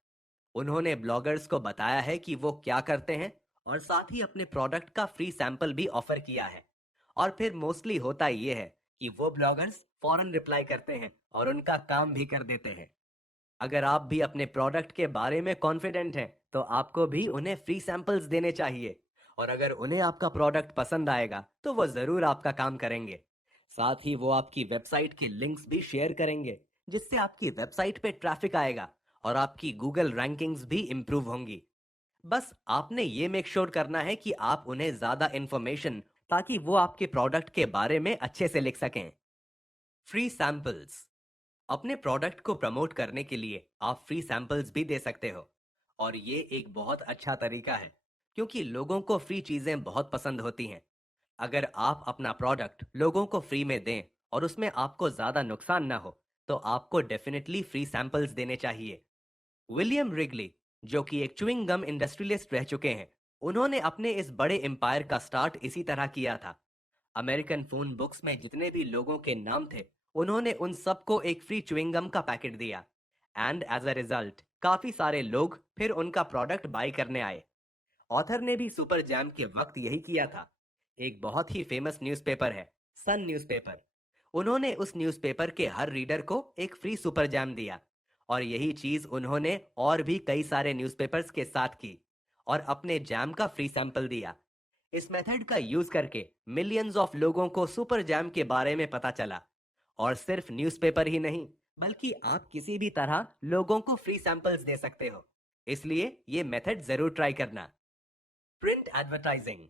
उन्होंने ब्लॉगर्स को बताया है कि वो क्या करते हैं और साथ ही अपने प्रोडक्ट का फ्री सैंपल भी ऑफर किया है। और फिर मोस्टली होता ये है कि वो ब्लॉगर्स फौरन रिप्लाई करते हैं और उनका काम भी कर देते हैं। अगर आप भी अपने प्रोडक्ट के बारे में कॉन्फिडेंट हैं तो आपको भी उन्हें फ्री सैंपल्स देने चाहिए। और अगर उन्हें आपका प्रोडक्ट पसंद आएगा तो वो ज़रूर आपका काम करेंगे। साथ ही वो आपकी वेबसाइट के लिंक्स भी शेयर करेंगे, जिससे आपकी वेबसाइट पे ट्रैफिक आएगा और आपकी गूगल रैंकिंग्स भी इम्प्रूव होंगी। बस आपने ये मेक श्योर करना है कि आप उन्हें ज़्यादा इन्फॉर्मेशन, ताकि वो आपके प्रोडक्ट के बारे में अच्छे से लिख सकें। Free samples. अपने प्रोडक्ट को प्रमोट करने के लिए आप फ्री सैंपल्स भी दे सकते हो। और ये एक बहुत अच्छा तरीका है, क्योंकि लोगों को फ्री चीज़ें बहुत पसंद होती हैं। अगर आप अपना प्रोडक्ट लोगों को फ्री में दें और उसमें आपको ज़्यादा नुकसान ना हो, तो आपको डेफिनेटली फ्री सैंपल्स देने चाहिए। विलियम रिगली, जो कि एक च्युइंग गम इंडस्ट्रियलिस्ट रह चुके हैं, उन्होंने अपने इस बड़े एम्पायर का स्टार्ट इसी तरह किया था। अमेरिकन फोन बुक्स में जितने भी लोगों के नाम थे, उन्होंने उन सबको एक फ्री च्युइंग गम का पैकेट दिया। एंड एज अ रिजल्ट काफी सारे लोग फिर उनका प्रोडक्ट बाय करने आए। ऑथर ने भी सुपर जैम के वक्त यही किया था। एक बहुत ही फेमस न्यूज़पेपर है, सन न्यूज़पेपर। उन्होंने उस न्यूज़पेपर के हर रीडर को एक फ्री सुपर जैम दिया। और यही चीज उन्होंने और भी कई सारे न्यूज़पेपर्स के साथ की और अपने जैम का फ्री सैंपल दिया। इस मेथड का यूज करके मिलियंस ऑफ लोगों को सुपर जैम के बारे में पता चला। और सिर्फ न्यूज़पेपर ही नहीं, बल्कि आप किसी भी तरह लोगों को फ्री सैंपल्स दे सकते हो। इसलिए ये मेथड जरूर ट्राई करना। Print advertising.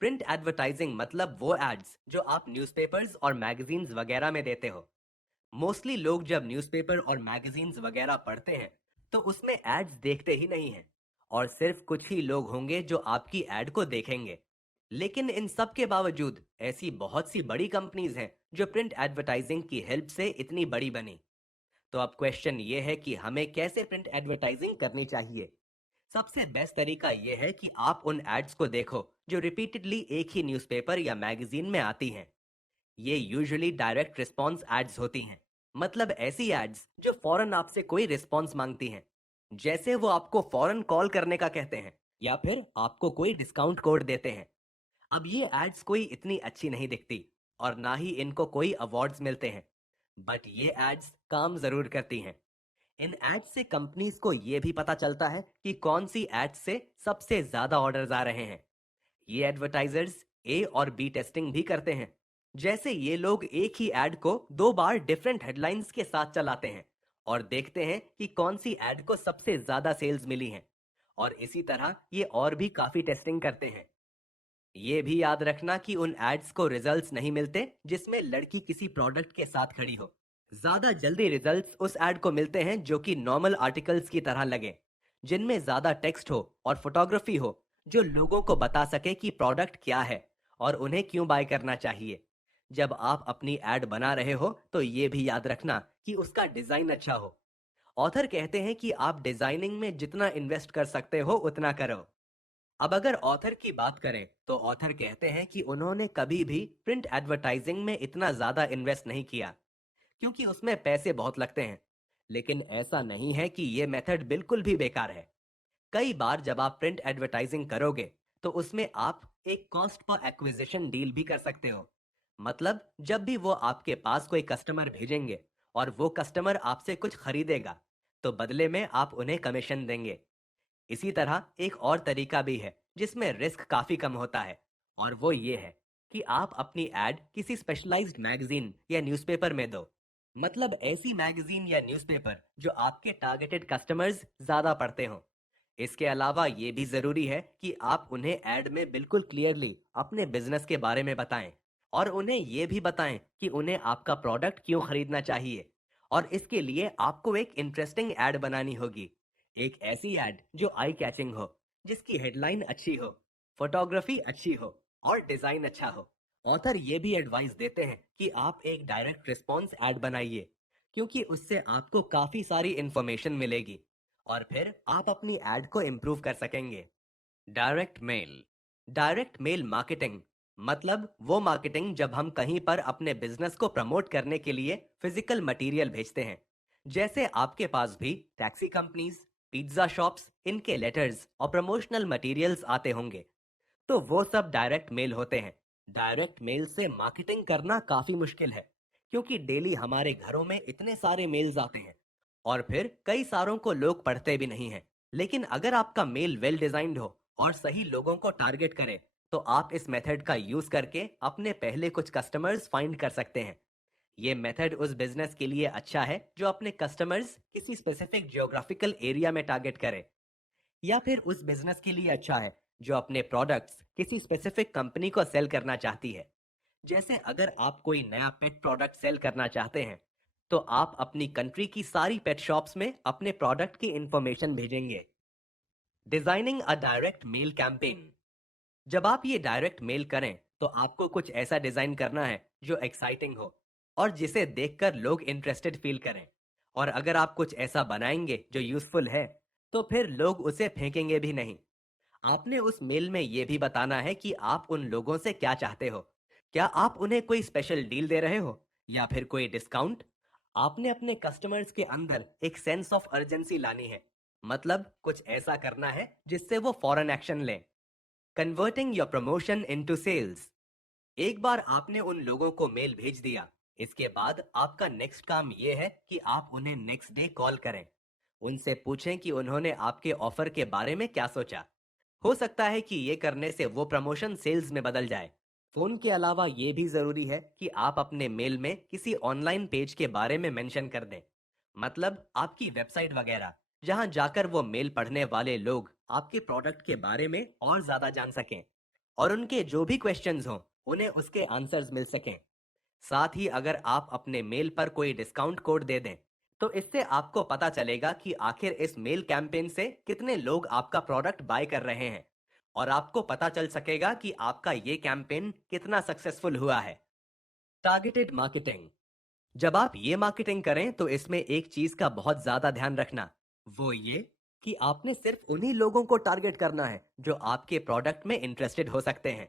प्रिंट एडवर्टाइजिंग मतलब वो एड्स जो आप न्यूज़पेपर्स और मैगजीन्स वगैरह में देते हो। मोस्टली लोग जब न्यूज़पेपर और मैगजीन्स वगैरह पढ़ते हैं तो उसमें एड्स देखते ही नहीं हैं। और सिर्फ कुछ ही लोग होंगे जो आपकी एड को देखेंगे। लेकिन इन सब के बावजूद ऐसी बहुत सी बड़ी कंपनीज हैं जो प्रिंट एडवर्टाइजिंग की हेल्प से इतनी बड़ी बनी। तो अब क्वेश्चन ये है कि हमें कैसे प्रिंट एडवर्टाइजिंग करनी चाहिए। सबसे बेस्ट तरीका यह है कि आप उन एड्स को देखो जो रिपीटेडली एक ही न्यूज़पेपर या मैगजीन में आती हैं। ये यूजुअली डायरेक्ट रिस्पॉन्स एड्स होती हैं। मतलब ऐसी एड्स जो फौरन आपसे कोई रिस्पॉन्स मांगती हैं, जैसे वो आपको फौरन कॉल करने का कहते हैं या फिर आपको कोई डिस्काउंट कोड देते हैं। अब ये एड्स कोई इतनी अच्छी नहीं दिखती और ना ही इनको कोई अवार्ड्स मिलते हैं, बट ये एड्स काम जरूर करती हैं। इन एड्स से कंपनीज को ये भी पता चलता है कि कौन सी एड्स से सबसे ज्यादा ऑर्डर्स आ रहे हैं। ये एडवर्टाइजर्स ए और बी टेस्टिंग भी करते हैं। जैसे ये लोग एक ही एड को 2 बार डिफरेंट हेडलाइंस के साथ चलाते हैं और देखते हैं कि कौन सी एड को सबसे ज्यादा सेल्स मिली हैं। और इसी तरह ये और भी काफी टेस्टिंग करते हैं। ये भी याद रखना कि उन एड्स को रिजल्ट्स नहीं मिलते जिसमें लड़की किसी प्रोडक्ट के साथ खड़ी हो। ज्यादा जल्दी रिजल्ट्स उस एड को मिलते हैं जो कि नॉर्मल आर्टिकल्स की तरह लगे, जिनमें ज्यादा टेक्स्ट हो और फोटोग्राफी हो, जो लोगों को बता सके कि प्रोडक्ट क्या है और उन्हें क्यों बाय करना चाहिए। जब आप अपनी एड बना रहे हो तो ये भी याद रखना कि उसका डिजाइन अच्छा हो। ऑथर कहते हैं कि आप डिजाइनिंग में जितना इन्वेस्ट कर सकते हो उतना करो। अब अगर ऑथर की बात करें तो ऑथर कहते हैं कि उन्होंने कभी भी प्रिंट एडवर्टाइजिंग में इतना ज्यादा इन्वेस्ट नहीं किया, क्योंकि उसमें पैसे बहुत लगते हैं। लेकिन ऐसा नहीं है कि ये मेथड बिल्कुल भी बेकार है। कई बार जब आप प्रिंट एडवर्टाइजिंग करोगे तो उसमें आप एक कॉस्ट पर एक्विजिशन डील भी कर सकते हो। मतलब जब भी वो आपके पास कोई कस्टमर भेजेंगे और वो कस्टमर आपसे कुछ खरीदेगा, तो बदले में आप उन्हें कमीशन देंगे। इसी तरह एक और तरीका भी है जिसमें रिस्क काफी कम होता है, और वो ये है कि आप अपनी एड किसी स्पेशलाइज्ड मैगजीन या न्यूज़पेपर में दो। मतलब ऐसी मैगजीन या न्यूज़पेपर जो आपके टारगेटेड कस्टमर्स ज्यादा पढ़ते हो। इसके अलावा ये भी जरूरी है कि आप उन्हें एड में बिल्कुल क्लियरली अपने बिजनेस के बारे में बताएं और उन्हें ये भी बताएं कि उन्हें आपका प्रोडक्ट क्यों खरीदना चाहिए। और इसके लिए आपको एक इंटरेस्टिंग एड बनानी होगी। एक ऐसी एड जो आई कैचिंग हो, जिसकी हेडलाइन अच्छी हो, फोटोग्राफी अच्छी हो और डिजाइन अच्छा हो। ऑथर ये भी एडवाइस देते हैं कि आप एक डायरेक्ट रिस्पॉन्स एड बनाइए, क्योंकि उससे आपको काफी सारी इंफॉर्मेशन मिलेगी और फिर आप अपनी एड को इम्प्रूव कर सकेंगे। Direct mail. Direct mail marketing मतलब वो मार्केटिंग जब हम कहीं पर अपने बिजनेस को प्रमोट करने के लिए फिजिकल मटेरियल भेजते हैं। जैसे आपके पास भी टैक्सी कंपनीज, पिज्जा शॉप्स, इनके लेटर्स और प्रमोशनल मटेरियल्स आते होंगे, तो वो सब डायरेक्ट मेल होते हैं। डायरेक्ट मेल से मार्केटिंग करना काफी मुश्किल है, क्योंकि डेली हमारे घरों में इतने सारे मेल्स आते हैं और फिर कई सारों को लोग पढ़ते भी नहीं हैं। लेकिन अगर आपका मेल वेल डिजाइंड हो और सही लोगों को टारगेट करे, तो आप इस मेथड का यूज करके अपने पहले कुछ कस्टमर्स फाइंड कर सकते हैं। ये मेथड उस बिजनेस के लिए अच्छा है जो अपने कस्टमर्स किसी स्पेसिफिक जियोग्राफिकल एरिया में टारगेट करे, या फिर उस बिजनेस के लिए अच्छा है जो अपने प्रोडक्ट्स किसी स्पेसिफिक कंपनी को सेल करना चाहती है। जैसे अगर आप कोई नया पेट प्रोडक्ट सेल करना चाहते हैं, तो आप अपनी कंट्री की सारी पेट शॉप्स में अपने प्रोडक्ट की इंफॉर्मेशन भेजेंगे। Designing a direct mail campaign. जब आप ये डायरेक्ट मेल करें, तो आपको कुछ ऐसा डिजाइन करना है जो एक्साइटिंग हो और जिसे देखकर लोग इंटरेस्टेड फील करें। और अगर आप कुछ ऐसा बनाएंगे जो यूजफुल है, तो फिर लोग उसे फेंकेंगे भी नहीं। आपने उस मेल में ये भी बताना है कि आप उन लोगों से क्या चाहते हो। क्या आप उन्हें कोई स्पेशल डील दे रहे हो या फिर कोई डिस्काउंट? आपने अपने कस्टमर्स के अंदर एक सेंस ऑफ अर्जेंसी लानी है, मतलब कुछ ऐसा करना है जिससे वो फौरन एक्शन लें। Converting your promotion into sales. एक बार आपने उन लोगों को मेल भेज दिया, इसके बाद आपका नेक्स्ट काम ये है कि आप उन्हें नेक्स्ट डे कॉल करें। उनसे पूछें कि उन्होंने आपके ऑफर के बारे में क्या सोचा। हो सकता है कि ये करने से वो प्रमोशन सेल्स में बदल जाए। फोन के अलावा ये भी जरूरी है कि आप अपने मेल में किसी ऑनलाइन पेज के बारे में मेंशन कर दें, मतलब आपकी वेबसाइट वगैरह, जहां जाकर वो मेल पढ़ने वाले लोग आपके प्रोडक्ट के बारे में और ज्यादा जान सकें और उनके जो भी क्वेश्चंस हों, उन्हें उसके आंसर्स मिल सकें। साथ ही अगर आप अपने मेल पर कोई डिस्काउंट कोड दे दें, तो इससे आपको पता चलेगा कि आखिर इस मेल कैंपेन से कितने लोग आपका प्रोडक्ट बाय कर रहे हैं और आपको पता चल सकेगा कि आपका ये कैंपेन कितना सक्सेसफुल हुआ है। Targeted marketing. जब आप ये मार्केटिंग करें, तो इसमें एक चीज का बहुत ज्यादा ध्यान रखना, वो ये कि आपने सिर्फ उन्हीं लोगों को टारगेट करना है जो आपके प्रोडक्ट में इंटरेस्टेड हो सकते हैं।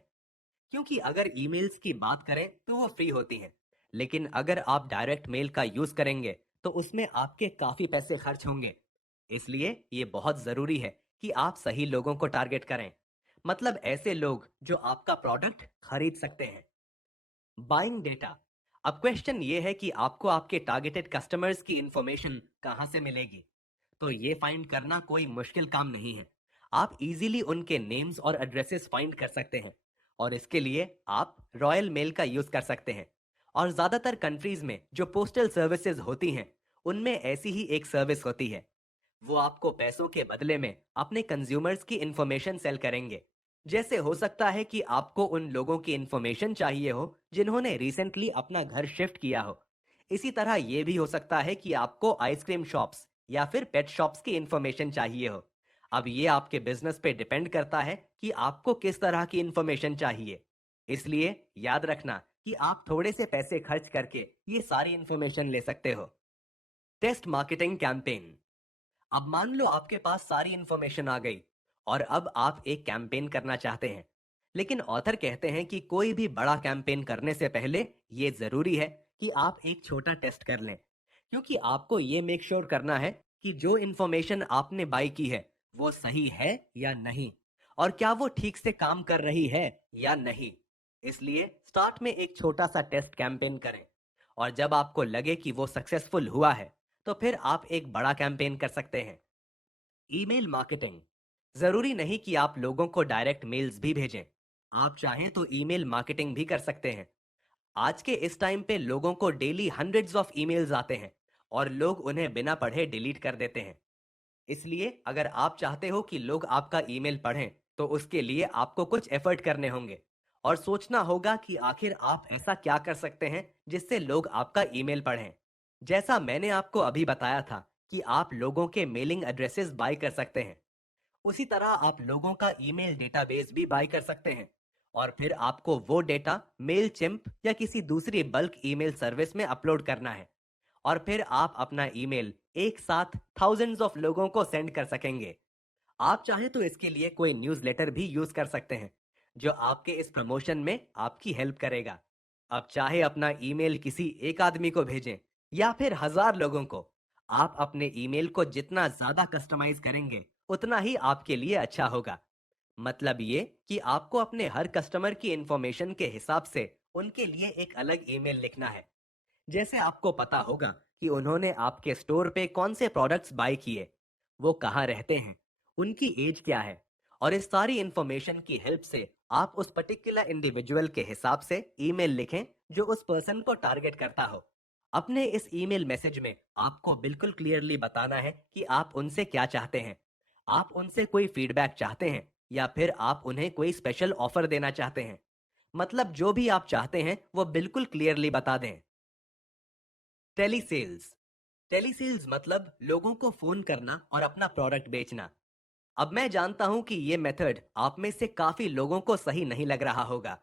क्योंकि अगर ईमेल्स की बात करें तो वो फ्री होती हैं, लेकिन अगर आप डायरेक्ट मेल का यूज करेंगे, तो उसमें आपके काफी पैसे खर्च होंगे। इसलिए ये बहुत जरूरी है कि आप सही लोगों को टारगेट करें, मतलब ऐसे लोग जो आपका प्रोडक्ट खरीद सकते हैं। Buying data. अब क्वेश्चन ये है कि आपको आपके टारगेटेड कस्टमर्स की इंफॉर्मेशन कहाँ से मिलेगी। तो ये फाइंड करना कोई मुश्किल काम नहीं है। आप इजीली उनके नेम्स और एड्रेसेस फाइंड कर सकते हैं, और इसके लिए आप रॉयल मेल का यूज कर सकते हैं। और ज्यादातर कंट्रीज में जो पोस्टल सर्विसेज होती हैं, उनमें ऐसी ही एक सर्विस होती है। वो आपको पैसों के बदले में अपने कंज्यूमर्स की इंफॉर्मेशन सेल करेंगे। जैसे हो सकता है कि आपको उन लोगों की इंफॉर्मेशन चाहिए हो जिन्होंने रिसेंटली अपना घर शिफ्ट किया हो। इसी तरह ये भी हो सकता है कि आपको आइसक्रीम शॉप्स या फिर पेट शॉप्स की इंफॉर्मेशन चाहिए हो। अब ये आपके बिजनेस पे डिपेंड करता है कि आपको किस तरह की इंफॉर्मेशन चाहिए। इसलिए याद रखना कि आप थोड़े से पैसे खर्च करके ये सारी इंफॉर्मेशन ले सकते हो। Test marketing campaign. अब मान लो आपके पास सारी इंफॉर्मेशन आ गई और अब आप एक कैंपेन करना चाहते हैं। लेकिन ऑथर कहते हैं कि कोई भी बड़ा कैंपेन करने से पहले ये जरूरी है कि आप एक छोटा टेस्ट कर लें, क्योंकि आपको ये मेक श्योर करना है कि जो इंफॉर्मेशन आपने बाई की है वो सही है या नहीं, और क्या वो ठीक से काम कर रही है या नहीं। इसलिए स्टार्ट में एक छोटा सा टेस्ट कैंपेन करें, और जब आपको लगे कि वो सक्सेसफुल हुआ है, तो फिर आप एक बड़ा कैंपेन कर सकते हैं। Email marketing. जरूरी नहीं कि आप लोगों को डायरेक्ट मेल्स भी भेजें। आप चाहें तो ईमेल मार्केटिंग भी कर सकते हैं। आज के इस टाइम पे लोगों को डेली हंड्रेड्स ऑफ ईमेल्स आते हैं और लोग उन्हें बिना पढ़े डिलीट कर देते हैं। इसलिए अगर आप चाहते हो कि लोग आपका ईमेल पढ़ें, तो उसके लिए आपको कुछ एफर्ट करने होंगे और सोचना होगा कि आखिर आप ऐसा क्या कर सकते हैं जिससे लोग आपका ईमेल पढ़ें। जैसा मैंने आपको अभी बताया था कि आप लोगों के मेलिंग एड्रेसेस बाय कर सकते हैं, उसी तरह आप लोगों का ईमेल डेटाबेस भी बाय कर सकते हैं, और फिर आपको वो डेटा मेल चिम्प या किसी दूसरी बल्क ईमेल सर्विस में अपलोड करना है। और फिर आप अपना ईमेल एक साथ थाउजेंड्स ऑफ लोगों को सेंड कर सकेंगे। आप चाहें तो इसके लिए कोई न्यूज़लेटर भी यूज कर सकते हैं, जो आपके इस प्रमोशन में आपकी हेल्प करेगा। अब चाहे अपना ईमेल किसी एक आदमी को भेजें या फिर 1000 लोगों को, आप अपने ईमेल को जितना ज्यादा कस्टमाइज करेंगे उतना ही आपके लिए अच्छा होगा। मतलब ये कि आपको अपने हर कस्टमर की इंफॉर्मेशन के हिसाब से उनके लिए एक अलग ईमेल लिखना है। जैसे आपको पता होगा कि उन्होंने आपके स्टोर पे कौन से प्रोडक्ट्स बाय किए, वो कहाँ रहते हैं, उनकी एज क्या है, और इस सारी इंफॉर्मेशन की हेल्प से आप उस पर्टिकुलर इंडिविजुअल के हिसाब से ईमेल लिखें जो उस पर्सन को टारगेट करता हो। अपने इस ईमेल मैसेज में आपको बिल्कुल क्लियरली बताना है कि आप उनसे क्या चाहते हैं। आप उनसे कोई फीडबैक चाहते हैं या फिर आप उन्हें कोई स्पेशल ऑफर देना चाहते हैं। मतलब जो भी आप चाहते हैं वो बिल्कुल क्लियरली बता दें। टेलीसेल्स। टेलीसेल्स मतलब लोगों को फोन करना और अपना प्रोडक्ट बेचना। अब मैं जानता हूं कि ये मेथड आप में से काफी लोगों को सही नहीं लग रहा होगा।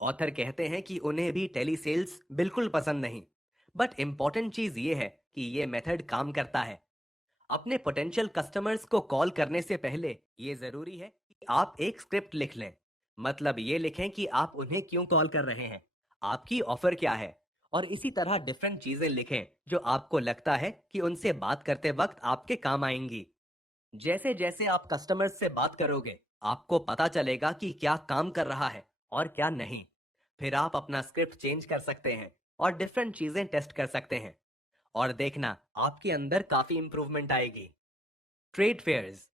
ऑथर कहते हैं कि उन्हें भी टेलीसेल्स बिल्कुल पसंद नहीं। बट इंपॉर्टेंट चीज ये है कि ये मेथड काम करता है। अपने पोटेंशियल कस्टमर्स को कॉल करने से पहले ये जरूरी है कि आप एक स्क्रिप्ट लिख लें। मतलब ये लिखें कि आप उन्हें क्यों कॉल कर रहे हैं, आपकी ऑफर क्या है, और इसी तरह डिफरेंट चीजें लिखें जो आपको लगता है कि उनसे बात करते वक्त आपके काम आएंगी। जैसे जैसे आप कस्टमर्स से बात करोगे, आपको पता चलेगा कि क्या काम कर रहा है और क्या नहीं। फिर आप अपना स्क्रिप्ट चेंज कर सकते हैं और डिफरेंट चीजें टेस्ट कर सकते हैं, और देखना आपके अंदर काफी इंप्रूवमेंट आएगी। Trade fairs.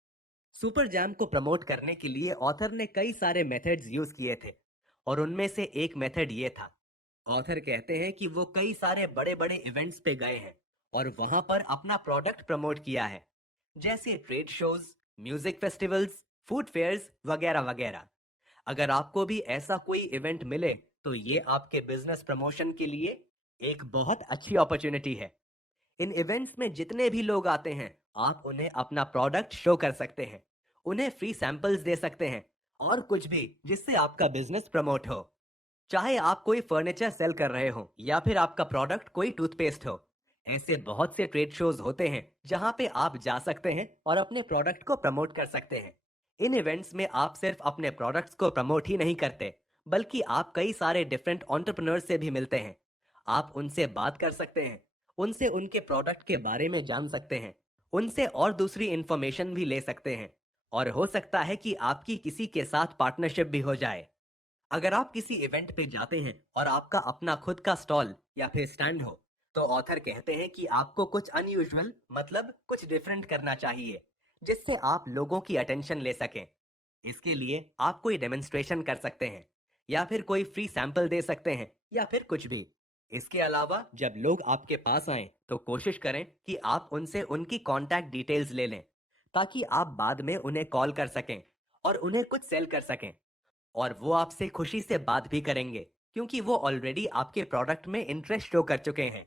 सुपर जैम को प्रमोट करने के लिए ऑथर ने कई सारे मेथड्स यूज किए थे, और उनमें से एक मेथड ये था। ऑथर कहते हैं कि वो कई सारे बड़े बड़े इवेंट्स पे गए हैं और वहां पर अपना प्रोडक्ट प्रमोट किया है, जैसे trade shows, music festivals, food fairs वगैरह वगैरह। अगर आपको भी ऐसा कोई इवेंट मिले तो ये आपके बिजनेस प्रमोशन के लिए एक बहुत अच्छी अपॉर्चुनिटी है। इन इवेंट्स में जितने भी लोग आते हैं, आप उन्हें अपना प्रोडक्ट शो कर सकते हैं, उन्हें फ्री सैंपल्स दे सकते हैं, और कुछ भी जिससे आपका बिजनेस प्रमोट हो। चाहे आप कोई फर्नीचर सेल कर रहे हो या फिर आपका प्रोडक्ट कोई टूथपेस्ट हो, ऐसे बहुत से ट्रेड शोज होते हैं जहां पे आप जा सकते हैं और अपने प्रोडक्ट को प्रमोट कर सकते हैं। इन इवेंट्स में आप सिर्फ अपने प्रोडक्ट्स को प्रमोट ही नहीं करते, बल्कि आप कई सारे डिफरेंट एंटरप्रेन्योर्स से भी मिलते हैं। आप उनसे बात कर सकते हैं, उनसे उनके प्रोडक्ट के बारे में जान सकते हैं, उनसे और दूसरी इंफॉर्मेशन भी ले सकते हैं, और हो सकता है कि आपकी किसी के साथ पार्टनरशिप भी हो जाए। अगर आप किसी इवेंट पे जाते हैं और आपका अपना खुद का स्टॉल या फिर स्टैंड हो, तो ऑथर कहते हैं कि आपको कुछ अनयूजुअल, मतलब कुछ डिफरेंट करना चाहिए, जिससे आप लोगों की अटेंशन ले सकें। इसके लिए आप कोई डेमोन्स्ट्रेशन कर सकते हैं, या फिर कोई फ्री सैंपल दे सकते हैं, या फिर कुछ भी। इसके अलावा जब लोग आपके पास आएं तो कोशिश करें कि आप उनसे उनकी कॉन्टैक्ट डिटेल्स ले लें, ताकि आप बाद में उन्हें कॉल कर सकें और उन्हें कुछ सेल कर सकें। और वो आपसे खुशी से बात भी करेंगे, क्योंकि वो ऑलरेडी आपके प्रोडक्ट में इंटरेस्ट शो कर चुके हैं।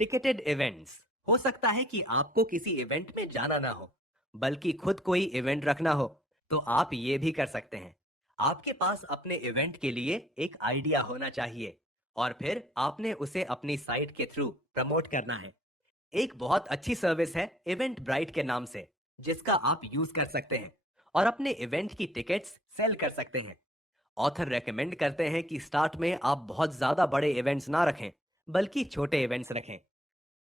Ticketed events. हो सकता है कि आपको किसी इवेंट में जाना ना हो, बल्कि खुद कोई इवेंट रखना हो, तो आप ये भी कर सकते हैं। आपके पास अपने इवेंट के लिए एक आइडिया होना चाहिए, और फिर आपने उसे अपनी साइट के थ्रू प्रमोट करना है। एक बहुत अच्छी सर्विस है इवेंट ब्राइट के नाम से, जिसका आप यूज कर सकते हैं और अपने इवेंट की टिकट्स सेल कर सकते हैं। ऑथर रेकमेंड करते हैं कि स्टार्ट में आप बहुत ज्यादा बड़े इवेंट्स ना रखें, बल्कि छोटे इवेंट्स रखें।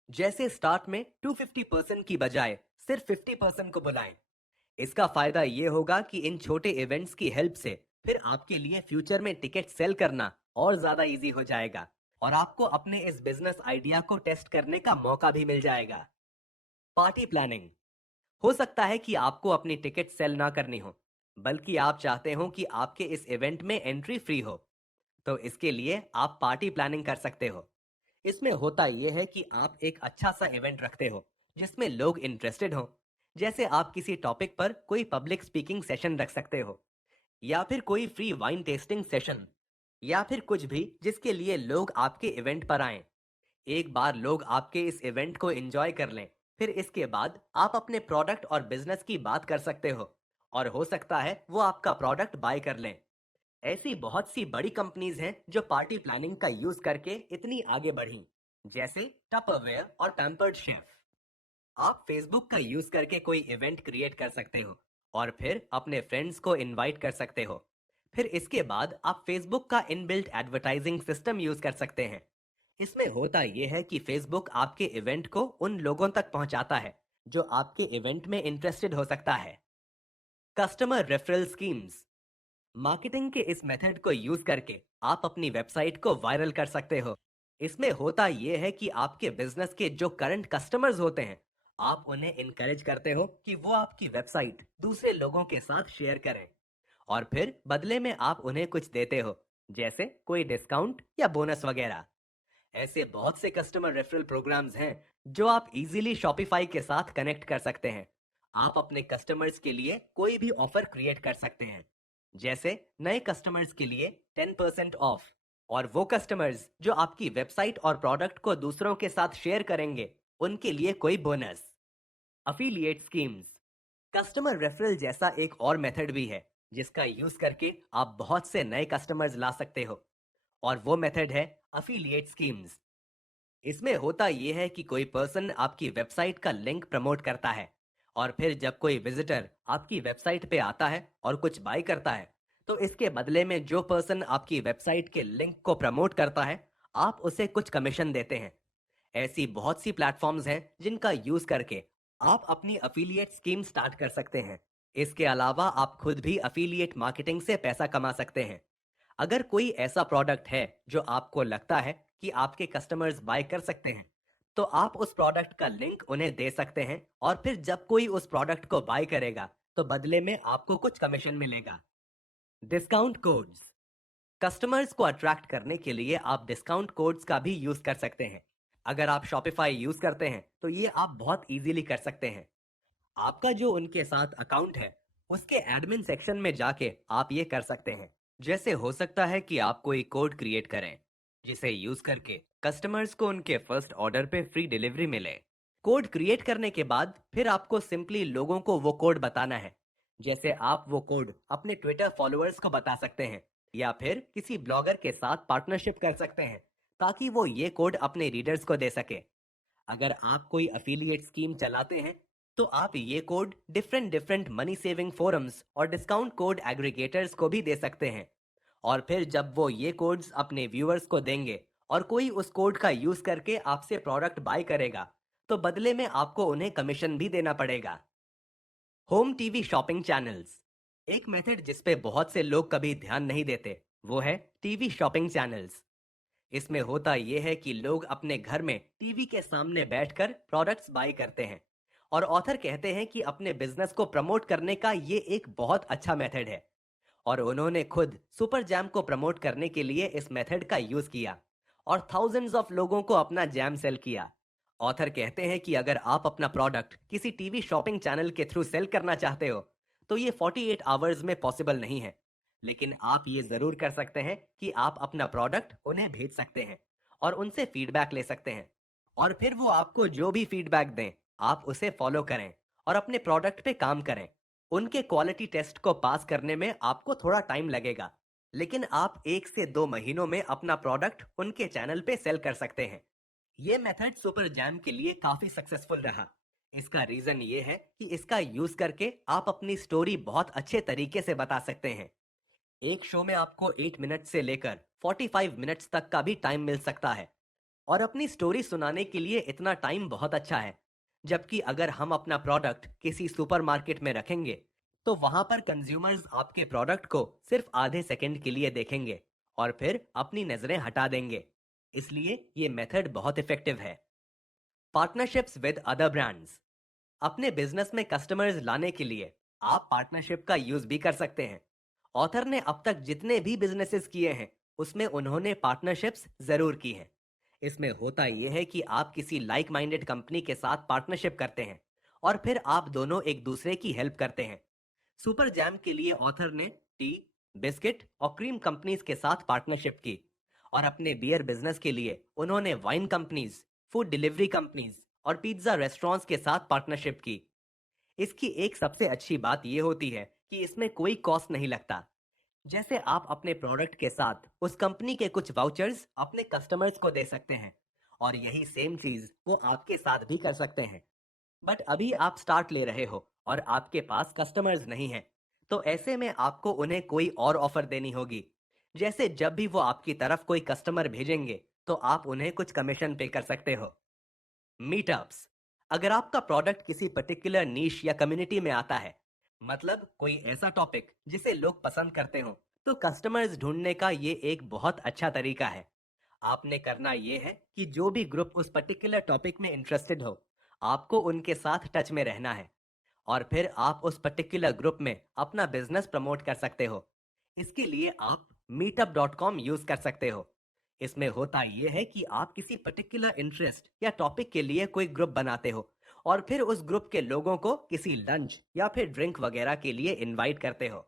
जैसे स्टार्ट में 250% की बजाय सिर्फ 50% को बुलाएं। इसका फायदा ये होगा कि इन छोटे इवेंट्स की हेल्प से फिर आपके लिए फ्यूचर में टिकट सेल करना और ज्यादा इजी हो जाएगा, और आपको अपने इस बिजनेस आइडिया को टेस्ट करने का मौका भी मिल जाएगा। Party planning. हो सकता है कि आपको अपनी टिकट सेल ना करनी हो, बल्कि आप चाहते हो कि आपके इस इवेंट में एंट्री फ्री हो। तो इसके लिए आप पार्टी प्लानिंग कर सकते हो। इसमें होता यह है कि आप एक अच्छा सा इवेंट रखते हो जिसमें लोग इंटरेस्टेड हो। जैसे आप किसी टॉपिक पर कोई पब्लिक स्पीकिंग सेशन रख सकते हो, या फिर कोई फ्री वाइन टेस्टिंग सेशन, या फिर कुछ भी जिसके लिए लोग आपके इवेंट पर आएं। एक बार लोग आपके इस इवेंट को एंजॉय कर लें, फिर इसके बाद आप अपने प्रोडक्ट और बिजनेस की बात कर सकते हो, और हो सकता है वो आपका प्रोडक्ट बाय कर लें। ऐसी बहुत सी बड़ी कंपनीज हैं जो पार्टी प्लानिंग का यूज करके इतनी आगे बढ़ी, जैसे टपरवेयर और पैम्पर्ड शेफ। आप फेसबुक का यूज करके कोई इवेंट क्रिएट कर सकते हो और फिर अपने फ्रेंड्स को इनवाइट कर सकते हो। फिर इसके बाद आप फेसबुक का इनबिल्ट एडवर्टाइजिंग सिस्टम यूज कर सकते हैं। इसमें होता यह है कि फेसबुक आपके इवेंट को उन लोगों तक पहुंचाता है जो आपके इवेंट में इंटरेस्टेड हो सकता है। Customer referral schemes. मार्केटिंग के इस मेथड को यूज करके आप अपनी वेबसाइट को वायरल कर सकते हो। इसमें होता यह है कि आपके बिजनेस के जो करंट कस्टमर्स होते हैं, आप उन्हें इनकरेज करते हो कि वो आपकी वेबसाइट दूसरे लोगों के साथ शेयर करें, और फिर बदले में आप उन्हें कुछ देते हो, जैसे कोई डिस्काउंट या बोनस वगैरह। ऐसे बहुत से कस्टमर रेफरल प्रोग्राम्स हैं जो आप इजीली शॉपिफाई के साथ कनेक्ट कर सकते हैं। आप अपने कस्टमर्स के लिए कोई भी ऑफर क्रिएट कर सकते हैं, जैसे नए कस्टमर्स के लिए 10% ऑफ, और वो कस्टमर्स जो आपकी वेबसाइट और प्रोडक्ट को दूसरों के साथ शेयर करेंगे, उनके लिए कोई bonus. Affiliate schemes. Customer referral जैसा एक और मेथड भी है जिसका यूज करके आप बहुत से नए कस्टमर्स ला सकते हो, और वो मेथड है अफिलिएट स्कीम्स। इसमें होता यह है कि कोई पर्सन आपकी वेबसाइट का लिंक प्रमोट करता है, और फिर जब कोई विजिटर आपकी वेबसाइट पे आता है और कुछ बाय करता है, तो इसके बदले में जो पर्सन आपकी वेबसाइट के लिंक को प्रमोट करता है, आप उसे कुछ कमीशन देते हैं। ऐसी बहुत सी प्लेटफॉर्म्स हैं जिनका यूज करके आप अपनी अफिलिएट स्कीम स्टार्ट कर सकते हैं। इसके अलावा आप खुद भी अफिलिएट मार्केटिंग से पैसा कमा सकते हैं। अगर कोई ऐसा प्रोडक्ट है जो आपको लगता है कि आपके कस्टमर्स बाय कर सकते हैं, तो आप उस प्रोडक्ट का लिंक उन्हें दे सकते हैं, और फिर जब कोई उस प्रोडक्ट को बाय करेगा, तो बदले में आपको कुछ कमीशन मिलेगा। Discount codes. कस्टमर्स को अट्रैक्ट करने के लिए आप डिस्काउंट कोड्स का भी यूज कर सकते हैं। अगर आप शॉपिफाई यूज करते हैं, तो ये आप बहुत इजीली कर सकते हैं। आपका जो उनके साथ अकाउंट है, उसके एडमिन सेक्शन में जाके आप ये कर सकते हैं। जैसे हो सकता है कि आप कोई कोड क्रिएट करें जिसे यूज करके कस्टमर्स को उनके फर्स्ट ऑर्डर पे फ्री डिलीवरी मिले। कोड क्रिएट करने के बाद फिर आपको सिंपली लोगों को वो कोड बताना है। जैसे आप वो कोड अपने ट्विटर फॉलोअर्स को बता सकते हैं, या फिर किसी ब्लॉगर के साथ पार्टनरशिप कर सकते हैं ताकि वो ये कोड अपने रीडर्स को दे सके। अगर आप कोई अफिलिएट स्कीम चलाते हैं, तो आप ये code different different money saving forums और डिस्काउंट कोड एग्रीगेटर्स को भी दे सकते हैं, और फिर जब वो ये कोड्स अपने व्यूअर्स को देंगे और कोई उस कोड का यूज करके आपसे प्रोडक्ट बाय करेगा, तो बदले में आपको उन्हें कमीशन भी देना पड़ेगा। Home TV shopping channels. एक मेथड जिस पे बहुत से लोग कभी ध्यान नहीं देते, वो है टीवी शॉपिंग चैनल्स। इसमें होता यह है कि लोग अपने घर में टीवी के सामने बैठकर प्रोडक्ट्स बाय करते हैं, और ऑथर कहते हैं कि अपने बिजनेस को प्रमोट करने का ये एक बहुत अच्छा मेथड है, और उन्होंने खुद सुपर जैम को प्रमोट करने के लिए इस मेथड का यूज किया और थाउजेंड्स ऑफ लोगों को अपना जैम सेल किया। ऑथर कहते हैं कि अगर आप अपना प्रोडक्ट किसी टीवी शॉपिंग चैनल के थ्रू सेल करना चाहते हो, तो ये 48 आवर्स में पॉसिबल नहीं है, लेकिन आप ये जरूर कर सकते हैं कि आप अपना प्रोडक्ट उन्हें भेज सकते हैं और उनसे फीडबैक ले सकते हैं, और फिर वो आपको जो भी फीडबैक दें, आप उसे फॉलो करें और अपने प्रोडक्ट पे काम करें। उनके क्वालिटी टेस्ट को पास करने में आपको थोड़ा टाइम लगेगा, लेकिन आप 1 से 2 महीनों में अपना प्रोडक्ट उनके चैनल पे सेल कर सकते हैं। ये मेथड सुपर जैम के लिए काफी सक्सेसफुल रहा। इसका रीजन ये है कि इसका यूज करके आप अपनी स्टोरी बहुत अच्छे तरीके से बता सकते हैं। एक शो में आपको 8 मिनट से लेकर 45 मिनट्स तक का भी टाइम मिल सकता है, और अपनी स्टोरी सुनाने के लिए इतना टाइम बहुत अच्छा है। जबकि अगर हम अपना प्रोडक्ट किसी सुपरमार्केट में रखेंगे, तो वहां पर कंज्यूमर्स आपके प्रोडक्ट को सिर्फ आधे सेकंड के लिए देखेंगे और फिर अपनी नजरें हटा देंगे। इसलिए ये मेथड बहुत इफेक्टिव है। Partnerships with other brands. अपने बिजनेस में कस्टमर्स लाने के लिए आप पार्टनरशिप का यूज भी कर सकते हैं। ऑथर ने अब तक जितने भी बिजनेसेस किए हैं, उसमें उन्होंने पार्टनरशिप्स जरूर की हैं। इसमें होता यह है कि आप किसी लाइक माइंडेड कंपनी के साथ पार्टनरशिप करते हैं, और फिर आप दोनों एक दूसरे की हेल्प करते हैं। सुपर जैम के लिए ऑथर ने टी, बिस्किट और क्रीम कंपनीज के साथ पार्टनरशिप की, और अपने बियर बिजनेस के लिए उन्होंने wine companies, food delivery companies और पिज्जा रेस्टोरेंट्स के साथ पार्टनरशिप की। इसकी एक सबसे अच्छी बात यह होती है कि इसमें कोई कॉस्ट नहीं लगता। जैसे आप अपने प्रोडक्ट के साथ उस कंपनी के कुछ वाउचर्स अपने कस्टमर्स को दे सकते हैं, और यही सेम चीज वो आपके साथ भी कर सकते हैं। बट अभी आप स्टार्ट ले रहे हो और आपके पास कस्टमर्स नहीं हैं, तो ऐसे में आपको उन्हें कोई और ऑफर देनी होगी। जैसे जब भी वो आपकी तरफ कोई कस्टमर भेजेंगे, तो आप उन्हें कुछ कमीशन पे कर सकते हो। मीटअप्स। अगर आपका प्रोडक्ट किसी पर्टिकुलर नीश या कम्युनिटी में आता है, मतलब कोई ऐसा टॉपिक जिसे लोग पसंद करते हो, तो कस्टमर्स ढूंढने का ये एक बहुत अच्छा तरीका है। आपने करना ये है कि जो भी ग्रुप उस पर्टिकुलर टॉपिक में इंटरेस्टेड हो, आपको उनके साथ टच में रहना है और फिर आप उस पर्टिकुलर ग्रुप में अपना बिजनेस प्रमोट कर सकते हो। इसके लिए आप meetup.com यूज कर सकते हो। इसमें होता यह है कि आप किसी पर्टिकुलर इंटरेस्ट या टॉपिक के लिए कोई ग्रुप बनाते हो और फिर उस ग्रुप के लोगों को किसी लंच या फिर ड्रिंक वगैरह के लिए इनवाइट करते हो।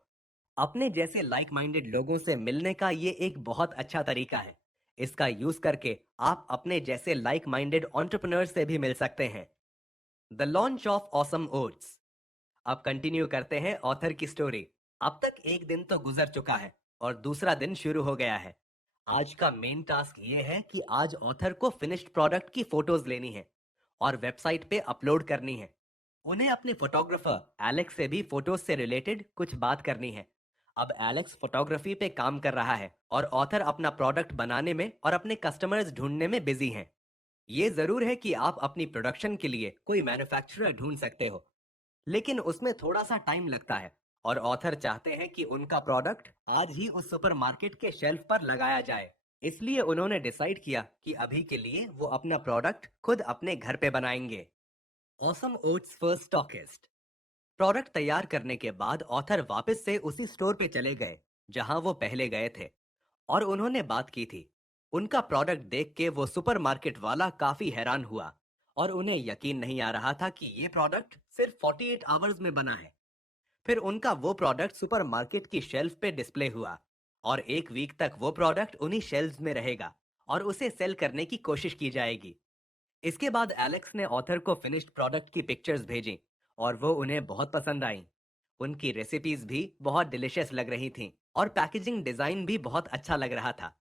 अपने जैसे लाइक माइंडेड लोगों से मिलने का ये एक बहुत अच्छा तरीका है। इसका यूज करके आप अपने जैसे लाइक माइंडेड एंटरप्रेन्योर से भी मिल सकते हैं। The launch of awesome oats. अब कंटिन्यू करते हैं ऑथर की स्टोरी। अब तक एक दिन तो गुजर चुका है और दूसरा दिन शुरू हो गया है। आज का मेन टास्क ये है कि आज ऑथर को फिनिश्ड प्रोडक्ट की फोटोज लेनी है और वेबसाइट पे अपलोड करनी है। उन्हें अपने फोटोग्राफर एलेक्स से भी फोटोज से रिलेटेड कुछ बात करनी है। अब एलेक्स फोटोग्राफी पे काम कर रहा है और ऑथर अपना प्रोडक्ट बनाने में और अपने कस्टमर्स ढूंढने में बिजी हैं। ये जरूर है कि आप अपनी प्रोडक्शन के लिए कोई मैन्युफैक्चरर ढूंढ सकते हो, लेकिन उसमें थोड़ा सा टाइम लगता है और ऑथर चाहते हैं कि उनका प्रोडक्ट आज ही उस सुपरमार्केट के शेल्फ पर लगाया जाए। इसलिए उन्होंने डिसाइड किया कि अभी के लिए वो अपना प्रोडक्ट खुद अपने घर पे बनाएंगे। Awesome Oats first stockist. Product तैयार करने के बाद ऑथर वापस से उसी स्टोर पे चले गए जहां वो पहले गए थे और उन्होंने बात की थी। उनका प्रोडक्ट देख के वो सुपरमार्केट वाला काफी हैरान हुआ और उन्हें यकीन नहीं आ रहा था कि ये प्रोडक्ट सिर्फ 48 आवर्स में बना है। फिर उनका वो प्रोडक्ट सुपरमार्केट की शेल्फ पे डिस्प्ले हुआ और एक वीक तक वो प्रोडक्ट उन्हीं शेल्फ्स में रहेगा और उसे सेल करने की कोशिश की जाएगी। इसके बाद एलेक्स ने ऑथर को फिनिश्ड प्रोडक्ट की पिक्चर्स भेजी और वो उन्हें बहुत पसंद आईं। उनकी रेसिपीज भी बहुत डिलिशियस लग रही थीं और पैकेजिंग डिजाइन भी बहुत अच्छा लग रहा था।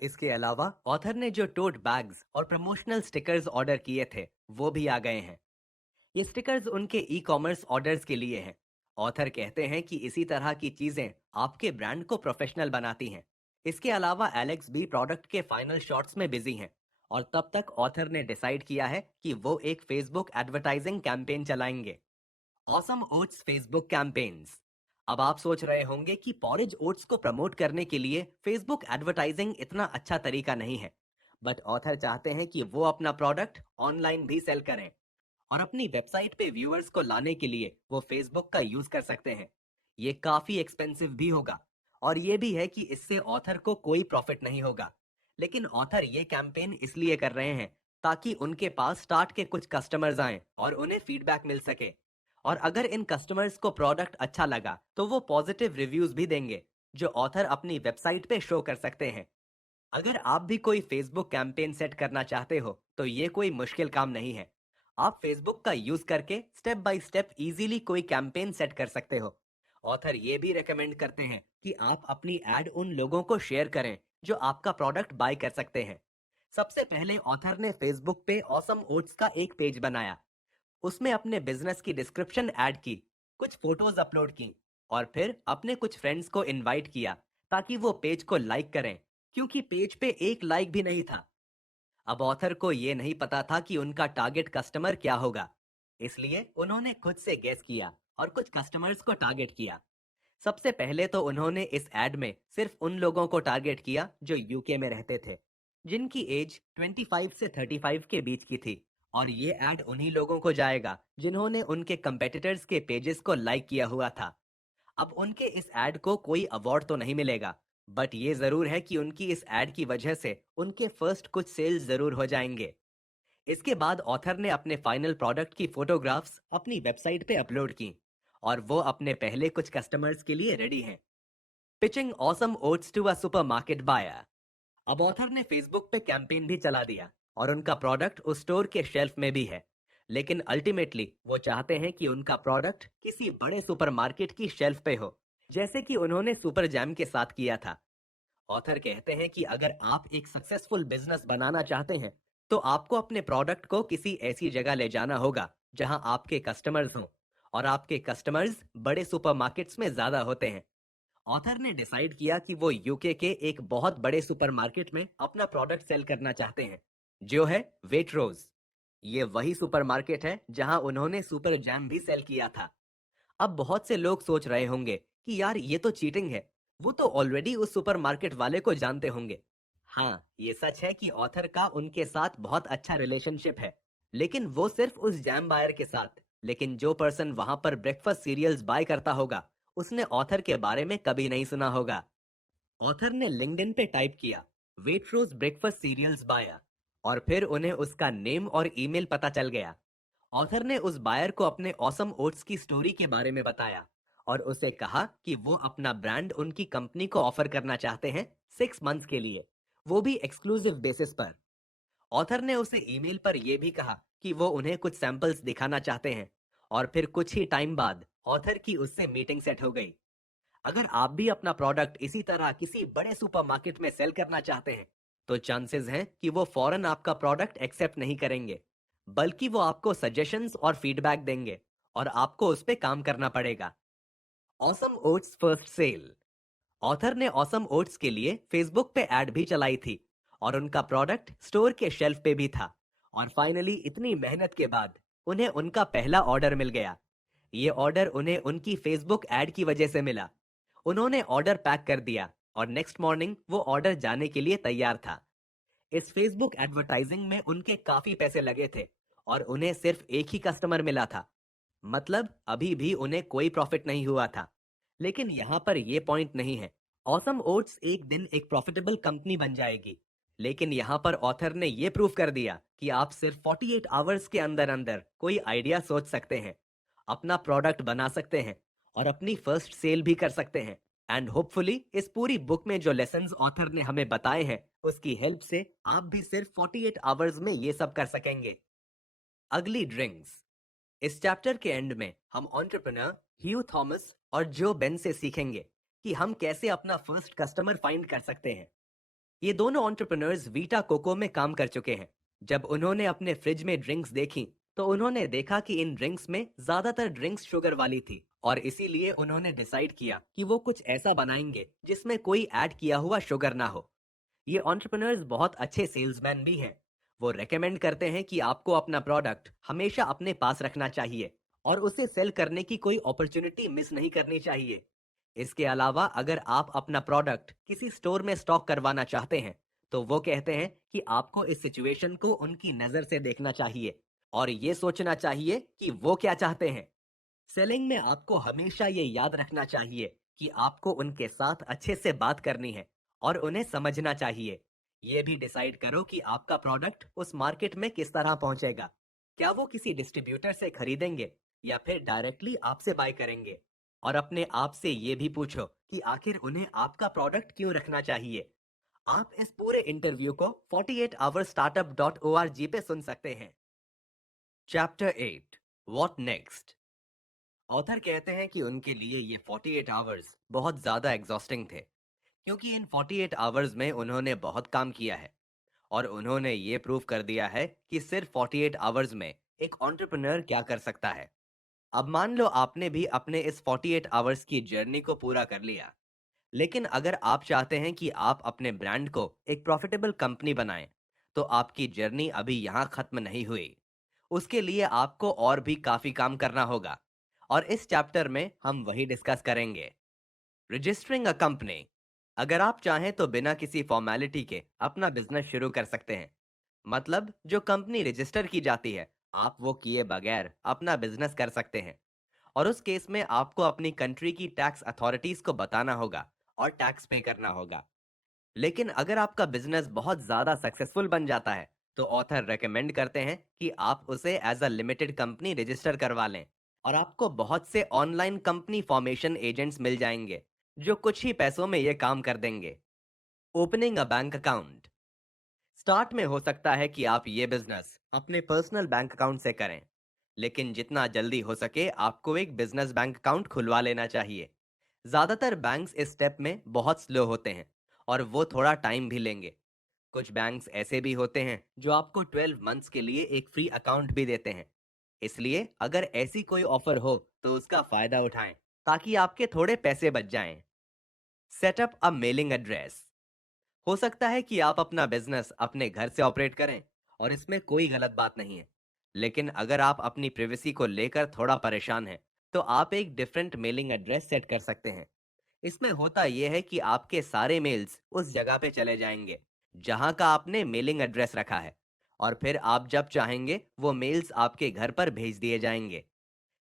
इसके अलावा ऑथर ने जो टोट बैग्स और प्रमोशनल स्टिकर्स ऑर्डर किए थे, वो भी आ गए हैं। ये स्टिकर्स उनके ई कॉमर्स ऑर्डर्स के लिए हैं। ऑथर कहते हैं कि इसी तरह की चीजें आपके ब्रांड को प्रोफेशनल बनाती हैं। इसके अलावा एलेक्स भी प्रोडक्ट के फाइनल शॉट्स में बिजी हैं और तब तक ऑथर ने डिसाइड किया है कि वो एक फेसबुक एडवर्टाइजिंग कैंपेन चलाएंगे। Awesome oats Facebook campaigns. अब आप सोच रहे होंगे कि पॉरेज ओट्स को प्रमोट करने के लिए फेसबुक एडवर्टाइजिंग इतना अच्छा तरीका नहीं है, बट ऑथर चाहते हैं कि वो अपना प्रोडक्ट ऑनलाइन भी सेल करें और अपनी वेबसाइट पे व्यूअर्स को लाने के लिए वो फेसबुक का यूज कर सकते हैं। ये काफी एक्सपेंसिव भी होगा और ये भी है कि इससे ऑथर को कोई प्रॉफिट नहीं होगा। लेकिन ऑथर ये कैंपेन इसलिए कर रहे हैं ताकि उनके पास स्टार्ट के कुछ कस्टमर्स आएं और उन्हें फीडबैक मिल सके। और अगर इन कस्टमर्स को प्रोडक्ट अच्छा लगा तो वो पॉजिटिव रिव्यूज भी देंगे जो ऑथर अपनी वेबसाइट पे शो कर सकते हैं। अगर आप भी कोई फेसबुक कैंपेन सेट करना चाहते हो तो ये कोई मुश्किल काम नहीं है। आप फेसबुक का यूज करके स्टेप बाय स्टेप इजीली कोई कैंपेन सेट कर सकते हो। ऑथर ये भी रेकमेंड करते हैं कि आप अपनी एड उन लोगों को शेयर करें जो आपका प्रोडक्ट बाय कर सकते हैं। सबसे पहले ऑथर ने फेसबुक पे ऑसम ओट्स का एक पेज बनाया। उसमें अपने बिजनेस की डिस्क्रिप्शन ऐड की, कुछ फोटोज अपलोड की और फिर अपने कुछ फ्रेंड्स को इनवाइट किया ताकि वो पेज को लाइक करें, क्योंकि पेज पे एक लाइक भी नहीं था। अब ऑथर को ये नहीं पता था कि उनका टारगेट कस्टमर क्या होगा, इसलिए उन्होंने खुद से गेस किया और कुछ कस्टमर्स को टारगेट किया। सबसे पहले तो उन्होंने इस एड में सिर्फ उन लोगों को टारगेट किया जो यूके में रहते थे, जिनकी एज 25 से 35 के बीच की थी। और ये ऐड उन्हीं लोगों को जाएगा जिन्होंने उनके कंपेटिटर्स के पेजेस को लाइक किया हुआ था। अब उनके इस ऐड को कोई अवार्ड तो नहीं मिलेगा, बट ये जरूर है कि उनकी इस ऐड की वजह से उनके फर्स्ट कुछ सेल्स जरूर हो जाएंगे। इसके बाद ऑथर ने अपने फाइनल प्रोडक्ट की फोटोग्राफ्स अपनी वेबसाइट पे अपलोड की और वो अपने पहले कुछ कस्टमर्स के लिए रेडी हैं। Pitching Awesome Oats to a supermarket buyer. अब ऑथर ने फेसबुक पे कैंपेन भी चला दिया और उनका प्रोडक्ट उस स्टोर के शेल्फ में भी है। लेकिन अल्टीमेटली वो चाहते हैं कि उनका प्रोडक्ट किसी बड़े सुपरमार्केट की शेल्फ पे हो, जैसे कि उन्होंने सुपर जैम के साथ किया था। ऑथर कहते हैं कि अगर आप एक सक्सेसफुल बिजनेस बनाना चाहते हैं तो आपको अपने प्रोडक्ट को किसी ऐसी जगह ले जाना होगा जहां आपके कस्टमर्स हों और आपके कस्टमर्स बड़े सुपरमार्केट्स में ज्यादा होते हैं। ऑथर ने डिसाइड किया कि वो यूके के एक बहुत बड़े सुपरमार्केट में अपना प्रोडक्ट सेल करना चाहते हैं, जो है वेट्रोज। ये वही सुपरमार्केट है जहां उन्होंने सुपर जैम भी सेल किया था। अब बहुत से लोग सोच रहे होंगे कि यार ये तो चीटिंग है, वो तो ऑलरेडी उस सुपरमार्केट वाले को जानते होंगे। हाँ, ये सच है कि ऑथर का उनके साथ बहुत अच्छा रिलेशनशिप है, लेकिन वो सिर्फ उस जैम बायर के साथ। लेकिन जो पर्सन वहां पर ब्रेकफास्ट सीरियल्स बाय करता होगा, उसने ऑथर के बारे में कभी नहीं सुना होगा। ऑथर ने लिंक्डइन पे टाइप किया वेट्रोज ब्रेकफास्ट सीरियल्स बायर, और फिर उन्हें उसका नेम और ईमेल पता चल गया। ऑथर ने उस बायर को अपने ऑसम ओट्स की स्टोरी के बारे में बताया और उसे कहा कि वो अपना ब्रांड उनकी कंपनी को ऑफर करना चाहते हैं 6 मंथ्स के लिए, वो भी एक्सक्लूसिव बेसिस पर। ऑथर ने उसे ईमेल पर यह भी कहा कि वो उन्हें कुछ सैंपल्स दिखाना चाहते हैं, और फिर कुछ ही टाइम बाद ऑथर की उससे मीटिंग सेट हो गई। अगर आप भी अपना प्रोडक्ट इसी तरह किसी बड़े सुपरमार्केट में सेल करना चाहते हैं, तो चांसेस हैं कि वो फौरन आपका प्रोडक्ट एक्सेप्ट नहीं करेंगे, बल्कि वो आपको सजेशंस और फीडबैक देंगे, और आपको उस पे काम करना पड़ेगा। Awesome Oats first sale. Author ने ऑसम ओट्स के लिए फेसबुक पे ऐड भी चलाई थी, और उनका प्रोडक्ट स्टोर के शेल्फ पे भी था। और फाइनली इतनी मेहनत के बाद उन्हें उनका पहला ऑर्डर मिल गया। ये ऑर्डर उन्हें उनकी फेसबुक ऐड की वजह से मिला। उन्होंने ऑर्डर पैक कर दिया और नेक्स्ट मॉर्निंग वो ऑर्डर जाने के लिए तैयार था। इस फेसबुक एडवर्टाइजिंग में उनके काफी पैसे लगे थे, और उन्हें सिर्फ एक ही कस्टमर मिला था। मतलब अभी भी उन्हें कोई प्रॉफिट नहीं हुआ था। लेकिन यहाँ पर ये पॉइंट नहीं है। ऑसम ओट्स एक दिन एक प्रॉफिटेबल कंपनी बन जाएगी। लेकिन यहाँ पर ऑथर ने ये प्रूव कर दिया कि आप सिर्फ 48 आवर्स के अंदर अंदर कोई आइडिया सोच सकते हैं, अपना प्रोडक्ट बना सकते हैं, और अपनी फर्स्ट सेल भी कर सकते हैं। एंड होपफुली इस पूरी बुक में जो लेसन्स ऑथर ने हमें बताए हैं, उसकी हेल्प से आप भी सिर्फ 48 आवर्स में ये सब कर सकेंगे। अगली ड्रिंक्स। इस चैप्टर के एंड में हम एंटरप्रेन्योर ह्यू थॉमस और जो बेन से सीखेंगे कि हम कैसे अपना फर्स्ट कस्टमर फाइंड कर सकते हैं। ये दोनों एंटरप्रेन्योर्स वीटा कोको में काम कर चुके हैं। जब उन्होंने अपने फ्रिज में ड्रिंक्स देखी, तो उन्होंने देखा कि इन ड्रिंक्स में ज्यादातर ड्रिंक्स शुगर वाली थी, और इसीलिए उन्होंने डिसाइड किया कि वो कुछ ऐसा बनाएंगे जिसमें कोई ऐड किया हुआ शुगर ना हो। ये एंटरप्रेन्योर्स बहुत अच्छे सेल्समैन भी हैं। वो रेकमेंड करते हैं कि आपको अपना प्रोडक्ट हमेशा अपने पास रखना चाहिए, और उसे सेल करने की कोई अपॉर्चुनिटी मिस नहीं करनी चाहिए। इसके अलावा अगर आप अपना प्रोडक्ट किसी स्टोर में स्टॉक करवाना चाहते हैं, तो वो कहते हैं कि आपको इस सिचुएशन को उनकी नज़र से देखना चाहिए, और ये सोचना चाहिए कि वो क्या चाहते हैं। सेलिंग में आपको हमेशा ये याद रखना चाहिए कि आपको उनके साथ अच्छे से बात करनी है, और उन्हें समझना चाहिए। ये भी डिसाइड करो कि आपका प्रोडक्ट उस मार्केट में किस तरह पहुंचेगा। क्या वो किसी डिस्ट्रीब्यूटर से खरीदेंगे, या फिर डायरेक्टली आपसे बाय करेंगे। और अपने आप से ये भी पूछो कि आखिर उन्हें आपका प्रोडक्ट क्यों रखना चाहिए। आप इस पूरे इंटरव्यू को 48hourstartup.org पे सुन सकते हैं। Chapter 8, what next. ऑथर कहते हैं कि उनके लिए ये 48 आवर्स बहुत ज़्यादा एग्जॉस्टिंग थे, क्योंकि इन 48 आवर्स में उन्होंने बहुत काम किया है, और उन्होंने ये प्रूव कर दिया है कि सिर्फ 48 आवर्स में एक एंटरप्रेन्योर क्या कर सकता है। अब मान लो आपने भी अपने इस 48 आवर्स की जर्नी को पूरा कर लिया। लेकिन अगर आप चाहते हैं कि आप अपने ब्रांड को एक प्रॉफिटेबल कंपनी बनाएं, तो आपकी जर्नी अभी यहाँ खत्म नहीं हुई। उसके लिए आपको और भी काफ़ी काम करना होगा, और इस चैप्टर में हम वही डिस्कस करेंगे। Registering a company. अगर आप चाहें तो बिना किसी फॉर्मेलिटी के अपना बिजनेस शुरू कर सकते हैं। मतलब जो कंपनी रजिस्टर की जाती है, आप वो किए बगैर अपना बिजनेस कर सकते हैं। और उस केस में आपको अपनी कंट्री की टैक्स अथॉरिटीज को बताना होगा और टैक्स पे करना होगा। लेकिन अगर आपका बिजनेस बहुत ज्यादा सक्सेसफुल बन जाता है, तो ऑथर रेकमेंड करते हैं कि आप उसे as a limited company register करवा लें, और आपको बहुत से ऑनलाइन कंपनी फॉर्मेशन एजेंट्स मिल जाएंगे जो कुछ ही पैसों में ये काम कर देंगे। Opening a bank account. Start में हो सकता है कि आप ये बिजनेस अपने पर्सनल बैंक अकाउंट से करें, लेकिन जितना जल्दी हो सके आपको एक बिजनेस बैंक अकाउंट खुलवा लेना चाहिए। ज़्यादातर बैंक्स इस स्टेप में बहुत स्लो होते हैं, और वो थोड़ा टाइम भी लेंगे। कुछ बैंक्स ऐसे भी होते हैं जो आपको 12 मंथ्स के लिए एक फ्री अकाउंट भी देते हैं। इसलिए अगर ऐसी कोई ऑफर हो तो उसका फायदा उठाएं ताकि आपके थोड़े पैसे बच जाएं। सेटअप अ मेलिंग एड्रेस। हो सकता है कि आप अपना बिजनेस अपने घर से ऑपरेट करें और इसमें कोई गलत बात नहीं है। लेकिन अगर आप अपनी प्राइवेसी को लेकर थोड़ा परेशान हैं, तो आप एक डिफरेंट मेलिंग एड्रेस सेट कर सकते हैं। इसमें होता यह है कि आपके सारे मेल्स उस जगह पे चले जाएंगे जहां का आपने मेलिंग एड्रेस रखा है, और फिर आप जब चाहेंगे वो मेल्स आपके घर पर भेज दिए जाएंगे।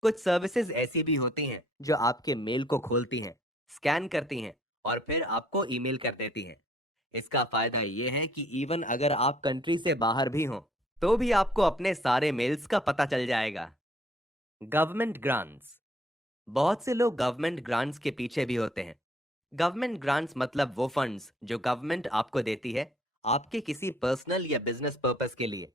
कुछ सर्विसेज ऐसी भी होती हैं जो आपके मेल को खोलती हैं, स्कैन करती हैं और फिर आपको ईमेल कर देती हैं। इसका फायदा ये है कि इवन अगर आप कंट्री से बाहर भी हों, तो भी आपको अपने सारे मेल्स का पता चल जाएगा। Government grants. बहुत से लोग गवर्नमेंट ग्रांट्स के पीछे भी होते हैं। गवर्नमेंट ग्रांट्स मतलब वो फंड्स जो गवर्नमेंट आपको देती है आपके किसी पर्सनल या बिजनेस पर्पस के लिए।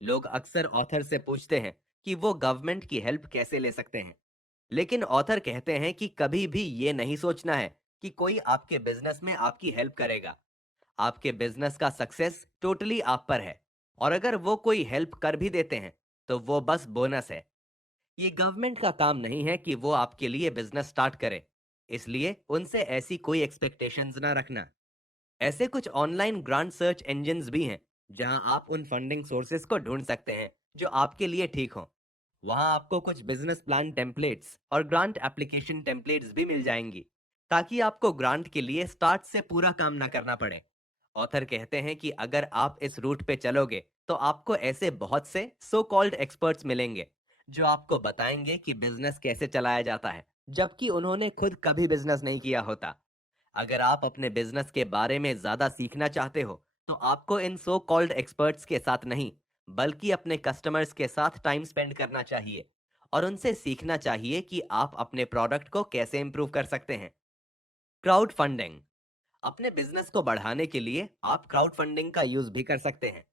लोग अक्सर ऑथर से पूछते हैं कि वो गवर्नमेंट की हेल्प कैसे ले सकते हैं, लेकिन ऑथर कहते हैं कि कभी भी ये नहीं सोचना है कि कोई आपके बिजनेस में आपकी हेल्प करेगा। आपके बिजनेस का सक्सेस टोटली आप पर है, और अगर वो कोई हेल्प कर भी देते हैं तो वो बस बोनस है। ये गवर्नमेंट का काम नहीं है कि वो आपके लिए बिजनेस स्टार्ट करे, इसलिए उनसे ऐसी कोई एक्सपेक्टेशंस ना रखना। ऐसे कुछ ऑनलाइन ग्रांट सर्च इंजन्स भी हैं जहां आप उन फंडिंग सोर्सेज को ढूंढ सकते हैं जो आपके लिए ठीक हो। वहां आपको कुछ बिजनेस प्लान टेम्पलेट्स और ग्रांट एप्लीकेशन टेम्पलेट्स भी मिल जाएंगी, ताकि आपको ग्रांट के लिए स्टार्ट से पूरा काम ना करना पड़े। ऑथर कहते हैं कि अगर आप इस रूट पे चलोगे तो आपको ऐसे बहुत से सो कॉल्ड एक्सपर्ट्स मिलेंगे जो आपको बताएंगे कि बिजनेस कैसे चलाया जाता है, जबकि उन्होंने खुद कभी बिजनेस नहीं किया होता। अगर आप अपने बिजनेस के बारे में ज्यादा सीखना चाहते हो, तो आपको इन सो कॉल्ड एक्सपर्ट्स के साथ नहीं, बल्कि अपने कस्टमर्स के साथ टाइम स्पेंड करना चाहिए और उनसे सीखना चाहिए कि आप अपने प्रोडक्ट को कैसे इंप्रूव कर सकते हैं। Crowd funding. अपने बिजनेस को बढ़ाने के लिए आप क्राउड फंडिंग का यूज भी कर सकते हैं।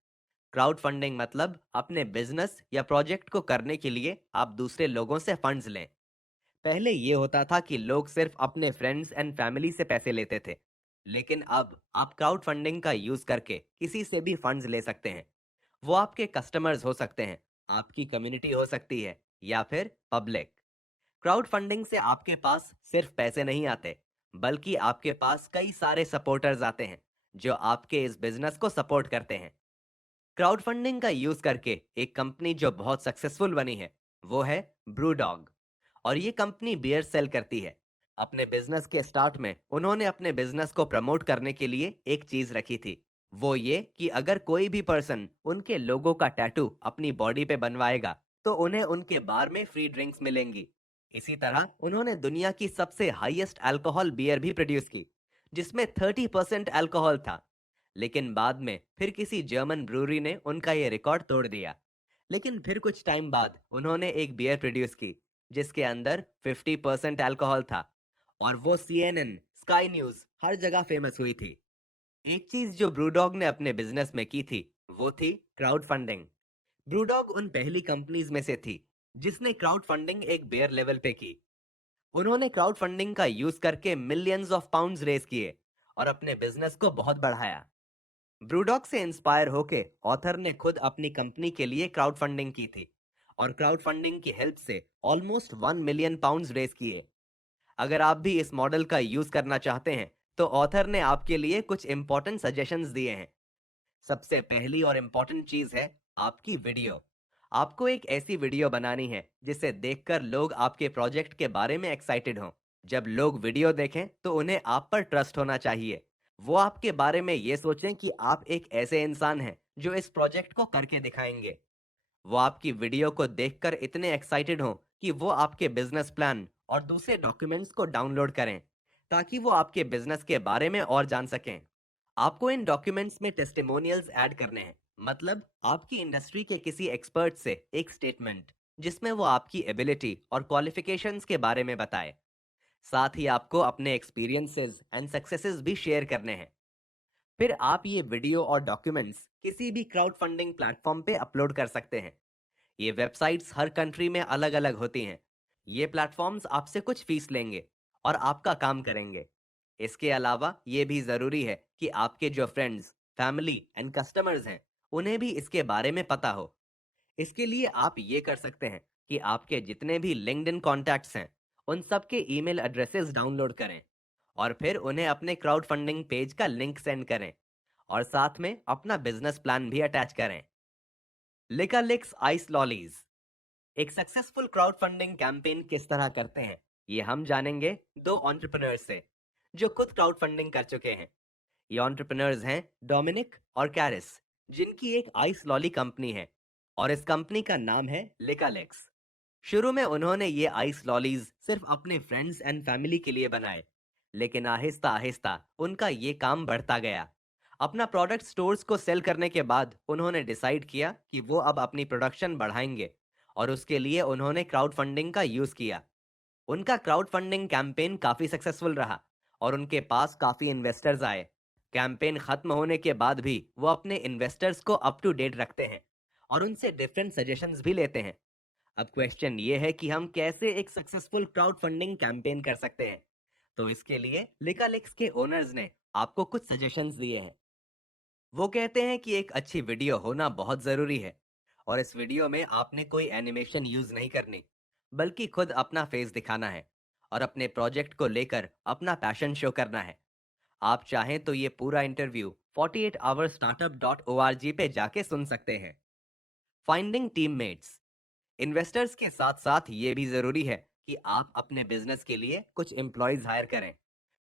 क्राउड फंडिंग मतलब अपने बिजनेस या प्रोजेक्ट को करने के लिए आप दूसरे लोगों से फंड्स लें। पहले ये होता था कि लोग सिर्फ अपने फ्रेंड्स एंड फैमिली से पैसे लेते थे, लेकिन अब आप क्राउड फंडिंग का यूज करके किसी से भी फंड्स ले सकते हैं। वो आपके कस्टमर्स हो सकते हैं, आपकी कम्युनिटी हो सकती है, या फिर पब्लिक। क्राउड फंडिंग से आपके पास सिर्फ पैसे नहीं आते, बल्कि आपके पास कई सारे सपोर्टर्स आते हैं जो आपके इस बिजनेस को सपोर्ट करते हैं। क्राउड फंडिंग का यूज करके एक कंपनी जो बहुत सक्सेसफुल बनी है वो है ब्रूडॉग, और ये कंपनी बियर सेल करती है। अपने बिजनेस के स्टार्ट में उन्होंने अपने बिजनेस को प्रमोट करने के लिए एक चीज रखी थी, वो ये कि अगर कोई भी पर्सन उनके लोगों का टैटू अपनी बॉडी पे बनवाएगा तो उन्हें उनके बार में फ्री ड्रिंक्स मिलेंगी। इसी तरह उन्होंने दुनिया की सबसे हाईएस्ट अल्कोहल बियर भी प्रोड्यूस की, जिसमें 30% अल्कोहल था। लेकिन बाद में फिर किसी जर्मन ब्रूरी ने उनका ये रिकॉर्ड तोड़ दिया। लेकिन फिर कुछ टाइम बाद उन्होंने एक बियर प्रोड्यूस की जिसके अंदर 50% अल्कोहल था, और वो सीएनएन, स्काई न्यूज, हर जगह फेमस हुई थी। एक चीज जो ब्रूडॉग ने अपने बिजनेस में की थी वो थी क्राउड फंडिंग। ब्रूडॉग उन पहली कंपनीज में से थी जिसने क्राउड फंडिंग एक बेयर लेवल पे की। उन्होंने क्राउड फंडिंग का यूज करके मिलियंस ऑफ पाउंड्स रेस किए और अपने बिजनेस को बहुत बढ़ाया। ब्रूडॉक से इंस्पायर होके ऑथर ने खुद अपनी कंपनी के लिए क्राउड फंडिंग की थी, और क्राउड फंडिंग की हेल्प से ऑलमोस्ट 1 मिलियन पाउंड्स रेस किए। अगर आप भी इस मॉडल का यूज करना चाहते हैं तो ऑथर ने आपके लिए कुछ इंपॉर्टेंट सजेशंस दिए हैं। सबसे पहली और इम्पॉर्टेंट चीज है आपकी वीडियो। आपको एक ऐसी वीडियो बनानी है जिसे देखकर लोग आपके प्रोजेक्ट के बारे में एक्साइटेड हों। जब लोग वीडियो देखें तो उन्हें आप पर ट्रस्ट होना चाहिए। वो आपके बारे में ये सोचें कि आप एक ऐसे इंसान हैं जो इस प्रोजेक्ट को करके दिखाएंगे। वो आपकी वीडियो को देखकर इतने एक्साइटेड हों कि वो आपके बिजनेस प्लान और दूसरे डॉक्यूमेंट्स को डाउनलोड करें, ताकि वो आपके बिजनेस के बारे में और जान सकें। आपको इन डॉक्यूमेंट्स में टेस्टिमोनियल्स ऐड करने हैं, मतलब आपकी इंडस्ट्री के किसी एक्सपर्ट से एक स्टेटमेंट जिसमें वो आपकी एबिलिटी और क्वालिफिकेशंस के बारे में बताए। साथ ही आपको अपने एक्सपीरियंसेस एंड सक्सेसेस भी शेयर करने हैं। फिर आप ये वीडियो और डॉक्यूमेंट्स किसी भी क्राउड फंडिंग प्लेटफॉर्म पे अपलोड कर सकते हैं। ये वेबसाइट्स हर कंट्री में अलग अलग होती हैं। ये प्लेटफॉर्म्स आपसे कुछ फीस लेंगे और आपका काम करेंगे। इसके अलावा ये भी ज़रूरी है कि आपके जो फ्रेंड्स, फैमिली एंड कस्टमर्स हैं, उन्हें भी इसके बारे में पता हो। इसके लिए आप ये कर सकते हैं कि आपके जितने भी लिंक्डइन कॉन्टैक्ट्स हैं, उन सबके ईमेल एड्रेसेस डाउनलोड करें और फिर उन्हें अपने क्राउड फंडिंग पेज का लिंक सेंड करें और साथ में अपना बिजनेस प्लान भी अटैच करें। लिकालिक्स आइस लॉलीज एक सक्सेसफुल क्राउड फंडिंग कैंपेन किस तरह करते हैं, ये हम जानेंगे दो एंटरप्रेन्योर्स से जो खुद क्राउड फंडिंग कर चुके हैं। ये एंटरप्रेन्योर्स हैं डोमिनिक और कैरिस, जिनकी एक आइस लॉली कंपनी है और इस कंपनी का नाम है लिकालिक्स। शुरू में उन्होंने ये आइस लॉलीज सिर्फ अपने फ्रेंड्स एंड फैमिली के लिए बनाए, लेकिन आहिस्ता आहिस्ता उनका ये काम बढ़ता गया। अपना प्रोडक्ट स्टोर्स को सेल करने के बाद उन्होंने डिसाइड किया कि वो अब अपनी प्रोडक्शन बढ़ाएंगे और उसके लिए उन्होंने क्राउड फंडिंग का यूज किया। उनका क्राउड फंडिंग कैंपेन काफी सक्सेसफुल रहा और उनके पास काफी इन्वेस्टर्स आए। कैंपेन खत्म होने के बाद भी वो अपने इन्वेस्टर्स को अप टू डेट रखते हैं और उनसे डिफरेंट सजेशंस भी लेते हैं। अब क्वेश्चन ये है कि हम कैसे एक सक्सेसफुल क्राउड फंडिंग कैंपेन कर सकते हैं। तो इसके लिए लिकालिक्स के ओनर्स ने आपको कुछ सजेशंस दिए हैं। वो कहते हैं कि एक अच्छी वीडियो होना बहुत जरूरी है और इस वीडियो में आपने कोई एनिमेशन यूज नहीं करनी, बल्कि खुद अपना फेस दिखाना है और अपने प्रोजेक्ट को लेकर अपना पैशन शो करना है। आप चाहें तो ये पूरा इंटरव्यू 48hourstartup.org पे जाके सुन सकते हैं। फाइंडिंग टीममेट्स इन्वेस्टर्स के साथ साथ ये भी जरूरी है कि आप अपने बिजनेस के लिए कुछ एम्प्लॉयज हायर करें।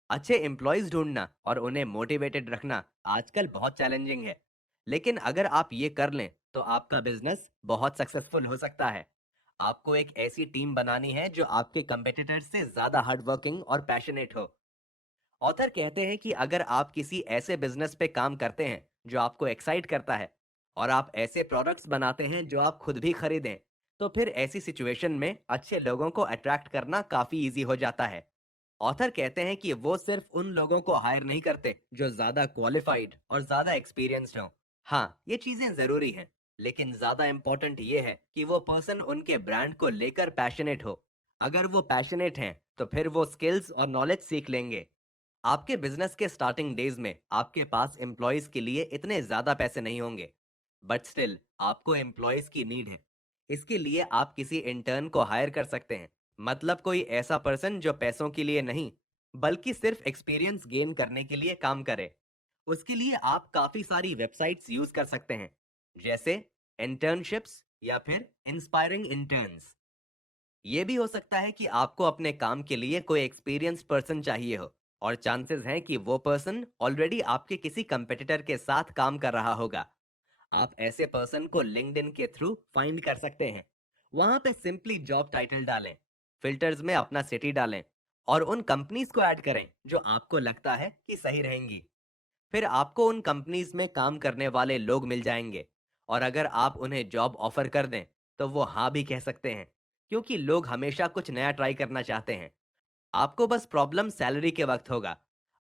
अच्छे एम्प्लॉयज ढूंढना और उन्हें मोटिवेटेड रखना आजकल बहुत चैलेंजिंग है, लेकिन अगर आप ये कर लें तो आपका बिजनेस बहुत सक्सेसफुल हो सकता है। आपको एक ऐसी टीम बनानी है जो आपके कंपेटिटर्स से ज्यादा हार्डवर्किंग और पैशनेट हो। ऑथर कहते हैं कि अगर आप किसी ऐसे बिजनेस पे काम करते हैं जो आपको एक्साइट करता है और आप ऐसे प्रोडक्ट्स बनाते हैं जो आप खुद भी खरीदें, तो फिर ऐसी सिचुएशन में अच्छे लोगों को अट्रैक्ट करना काफी इजी हो जाता है। ऑथर कहते हैं कि वो सिर्फ उन लोगों को हायर नहीं करते जो ज्यादा क्वालिफाइड और ज्यादा एक्सपीरियंस्ड हों। हाँ, ये चीजें जरूरी हैं, लेकिन ज्यादा इंपॉर्टेंट ये है कि वो पर्सन उनके ब्रांड को लेकर पैशनेट हो। अगर वो पैशनेट हैं तो फिर वो स्किल्स और नॉलेज सीख लेंगे। आपके बिजनेस के स्टार्टिंग डेज में आपके पास एम्प्लॉयज के लिए इतने ज्यादा पैसे नहीं होंगे, बट स्टिल आपको एम्प्लॉयज की नीड है। इसके लिए आप किसी इंटर्न को हायर कर सकते हैं, मतलब कोई ऐसा पर्सन जो पैसों के लिए नहीं बल्कि सिर्फ एक्सपीरियंस गेन करने के लिए काम करे। उसके लिए आप काफी सारी वेबसाइट्स यूज कर सकते हैं, जैसे इंटर्नशिप्स या फिर इंस्पायरिंग इंटर्न्स। ये भी हो सकता है कि आपको अपने काम के लिए कोई एक्सपीरियंस पर्सन चाहिए हो और चांसेस हैं कि वो पर्सन ऑलरेडी आपके किसी कंपेटिटर के साथ काम कर रहा होगा। आप ऐसे पर्सन को लिंक्डइन के थ्रू फाइंड कर सकते हैं। वहां पे सिंपली जॉब टाइटल डालें, फिल्टर्स में अपना सिटी डालें और उन कंपनीज को ऐड करें जो आपको लगता है कि सही रहेंगी। फिर आपको उन कंपनीज में काम करने वाले लोग मिल जाएंगे और अगर आप उन्हें जॉब ऑफर कर दें तो वो हाँ भी कह सकते हैं, क्योंकि लोग हमेशा कुछ नया ट्राई करना चाहते हैं। आपको बस प्रॉब्लम सैलरी के वक्त होगा।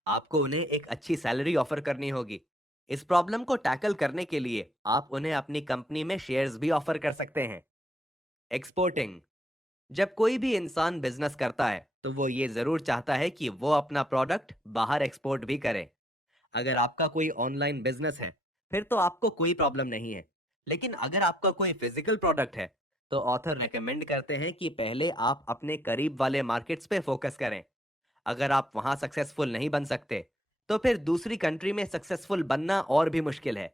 आपको उन्हें एक अच्छी सैलरी ऑफर करनी होगी। इस प्रॉब्लम को टैकल करने के लिए आप उन्हें अपनी कंपनी में शेयर्स भी ऑफर कर सकते हैं। एक्सपोर्टिंग जब कोई भी इंसान बिजनेस करता है तो वो ये जरूर चाहता है कि वो अपना प्रोडक्ट बाहर एक्सपोर्ट भी करे। अगर आपका कोई ऑनलाइन बिजनेस है फिर तो आपको कोई प्रॉब्लम नहीं है, लेकिन अगर आपका कोई फिजिकल प्रोडक्ट है तो ऑथर रेकमेंड करते हैं कि पहले आप अपने करीब वाले मार्केट्स पे फोकस करें। अगर आप वहां सक्सेसफुल नहीं बन सकते तो फिर दूसरी कंट्री में सक्सेसफुल बनना और भी मुश्किल है,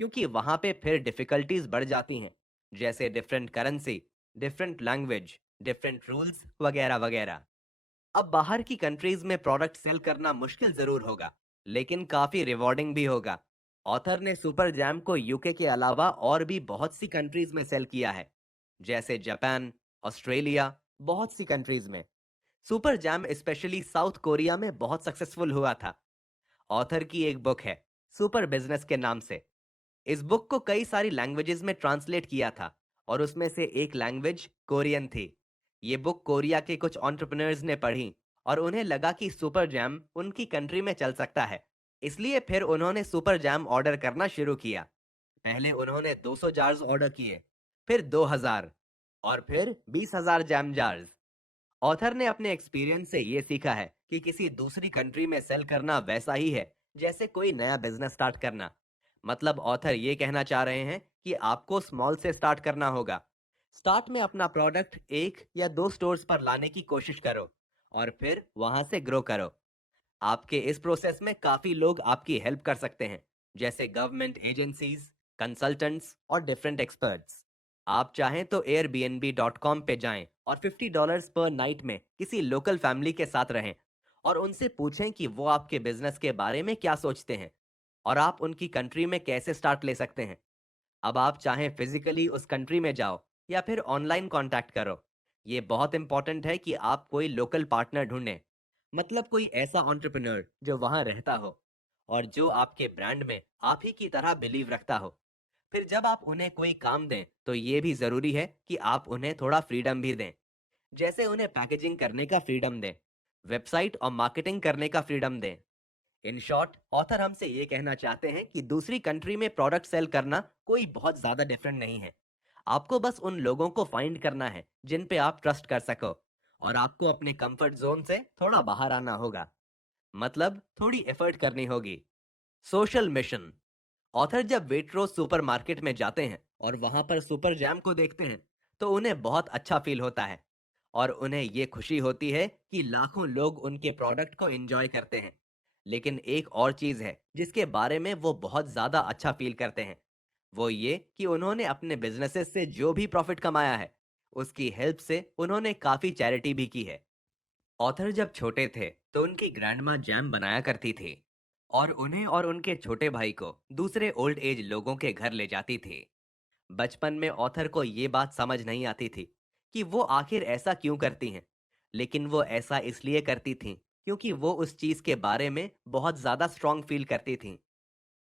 क्योंकि वहां पे फिर डिफिकल्टीज बढ़ जाती हैं, जैसे different currency, different language, different rules वगैरह वगैरह। अब बाहर की कंट्रीज में प्रोडक्ट सेल करना मुश्किल जरूर होगा, लेकिन काफी रिवॉर्डिंग भी होगा। ऑथर ने सुपर जैम को यूके के अलावा और भी बहुत सी कंट्रीज में सेल किया है, जैसे जापान, ऑस्ट्रेलिया, बहुत सी कंट्रीज में। Super jam specially south Korea में बहुत सक्सेसफुल हुआ था। ऑथर की एक बुक है सुपर बिजनेस के नाम से। इस बुक को कई सारी लैंग्वेजेस में ट्रांसलेट किया था और उसमें से एक लैंग्वेज कोरियन थी। ये बुक कोरिया के कुछ एंटरप्रेन्योर्स ने पढ़ी और उन्हें लगा कि सुपर जैम उनकी कंट्री में चल सकता है, इसलिए फिर उन्होंने सुपर जैम ऑर्डर करना शुरू किया। पहले उन्होंने 200 जार्स ऑर्डर किए, फिर 2000 और फिर 20,000 जैम जार्स। ऑथर ने अपने एक्सपीरियंस से ये सीखा है कि किसी दूसरी कंट्री में सेल करना वैसा ही है जैसे कोई नया बिजनेस स्टार्ट करना। मतलब ऑथर ये कहना चाह रहे हैं कि आपको स्मॉल से स्टार्ट करना होगा। स्टार्ट में अपना प्रोडक्ट 1 या 2 स्टोर्स पर लाने की कोशिश करो और फिर वहां से ग्रो करो। आपके इस प्रोसेस में काफी लोग आपकी हेल्प कर सकते हैं, जैसे गवर्नमेंट एजेंसीज, कंसल्टेंट्स और डिफरेंट एक्सपर्ट्स। आप चाहें तो airbnb.com पे जाएं और $50 पर नाइट में किसी लोकल फैमिली के साथ रहें और उनसे पूछें कि वो आपके बिजनेस के बारे में क्या सोचते हैं और आप उनकी कंट्री में कैसे स्टार्ट ले सकते हैं। अब आप चाहें फिजिकली उस कंट्री में जाओ या फिर ऑनलाइन कांटेक्ट करो, ये बहुत इंपॉर्टेंट है कि आप कोई लोकल पार्टनर ढूंढें, मतलब कोई ऐसा एंटरप्रेन्योर जो वहां रहता हो और जो आपके ब्रांड में आप ही की तरह बिलीव रखता हो। फिर जब आप उन्हें कोई काम दें तो ये भी जरूरी है कि आप उन्हें थोड़ा फ्रीडम भी दें, जैसे उन्हें पैकेजिंग करने का फ्रीडम दें, वेबसाइट और मार्केटिंग करने का फ्रीडम दें। इन शॉर्ट, ऑथर हमसे ये कहना चाहते हैं कि दूसरी कंट्री में प्रोडक्ट सेल करना कोई बहुत ज्यादा डिफरेंट नहीं है। आपको बस उन लोगों को फाइंड करना है जिन पे आप ट्रस्ट कर सको और आपको अपने कंफर्ट जोन से थोड़ा बाहर आना होगा, मतलब थोड़ी एफर्ट करनी होगी। Social mission. ऑथर जब वेट्रोस सुपरमार्केट में जाते हैं और वहां पर सुपर जैम को देखते हैं तो उन्हें बहुत अच्छा फील होता है और उन्हें ये खुशी होती है कि लाखों लोग उनके प्रोडक्ट को एंजॉय करते हैं। लेकिन एक और चीज है जिसके बारे में वो बहुत ज्यादा अच्छा फील करते हैं, वो ये कि उन्होंने अपने बिजनेसेस से जो भी प्रॉफिट कमाया है उसकी हेल्प से उन्होंने काफी चैरिटी भी की है। ऑथर जब छोटे थे तो उनकी ग्रैंडमा जैम बनाया करती थी और उन्हें और उनके छोटे भाई को दूसरे ओल्ड एज लोगों के घर ले जाती थी। बचपन में ऑथर को ये बात समझ नहीं आती थी कि वो आखिर ऐसा क्यों करती हैं, लेकिन वो ऐसा इसलिए करती थीं क्योंकि वो उस चीज के बारे में बहुत ज्यादा स्ट्रांग फील करती थीं।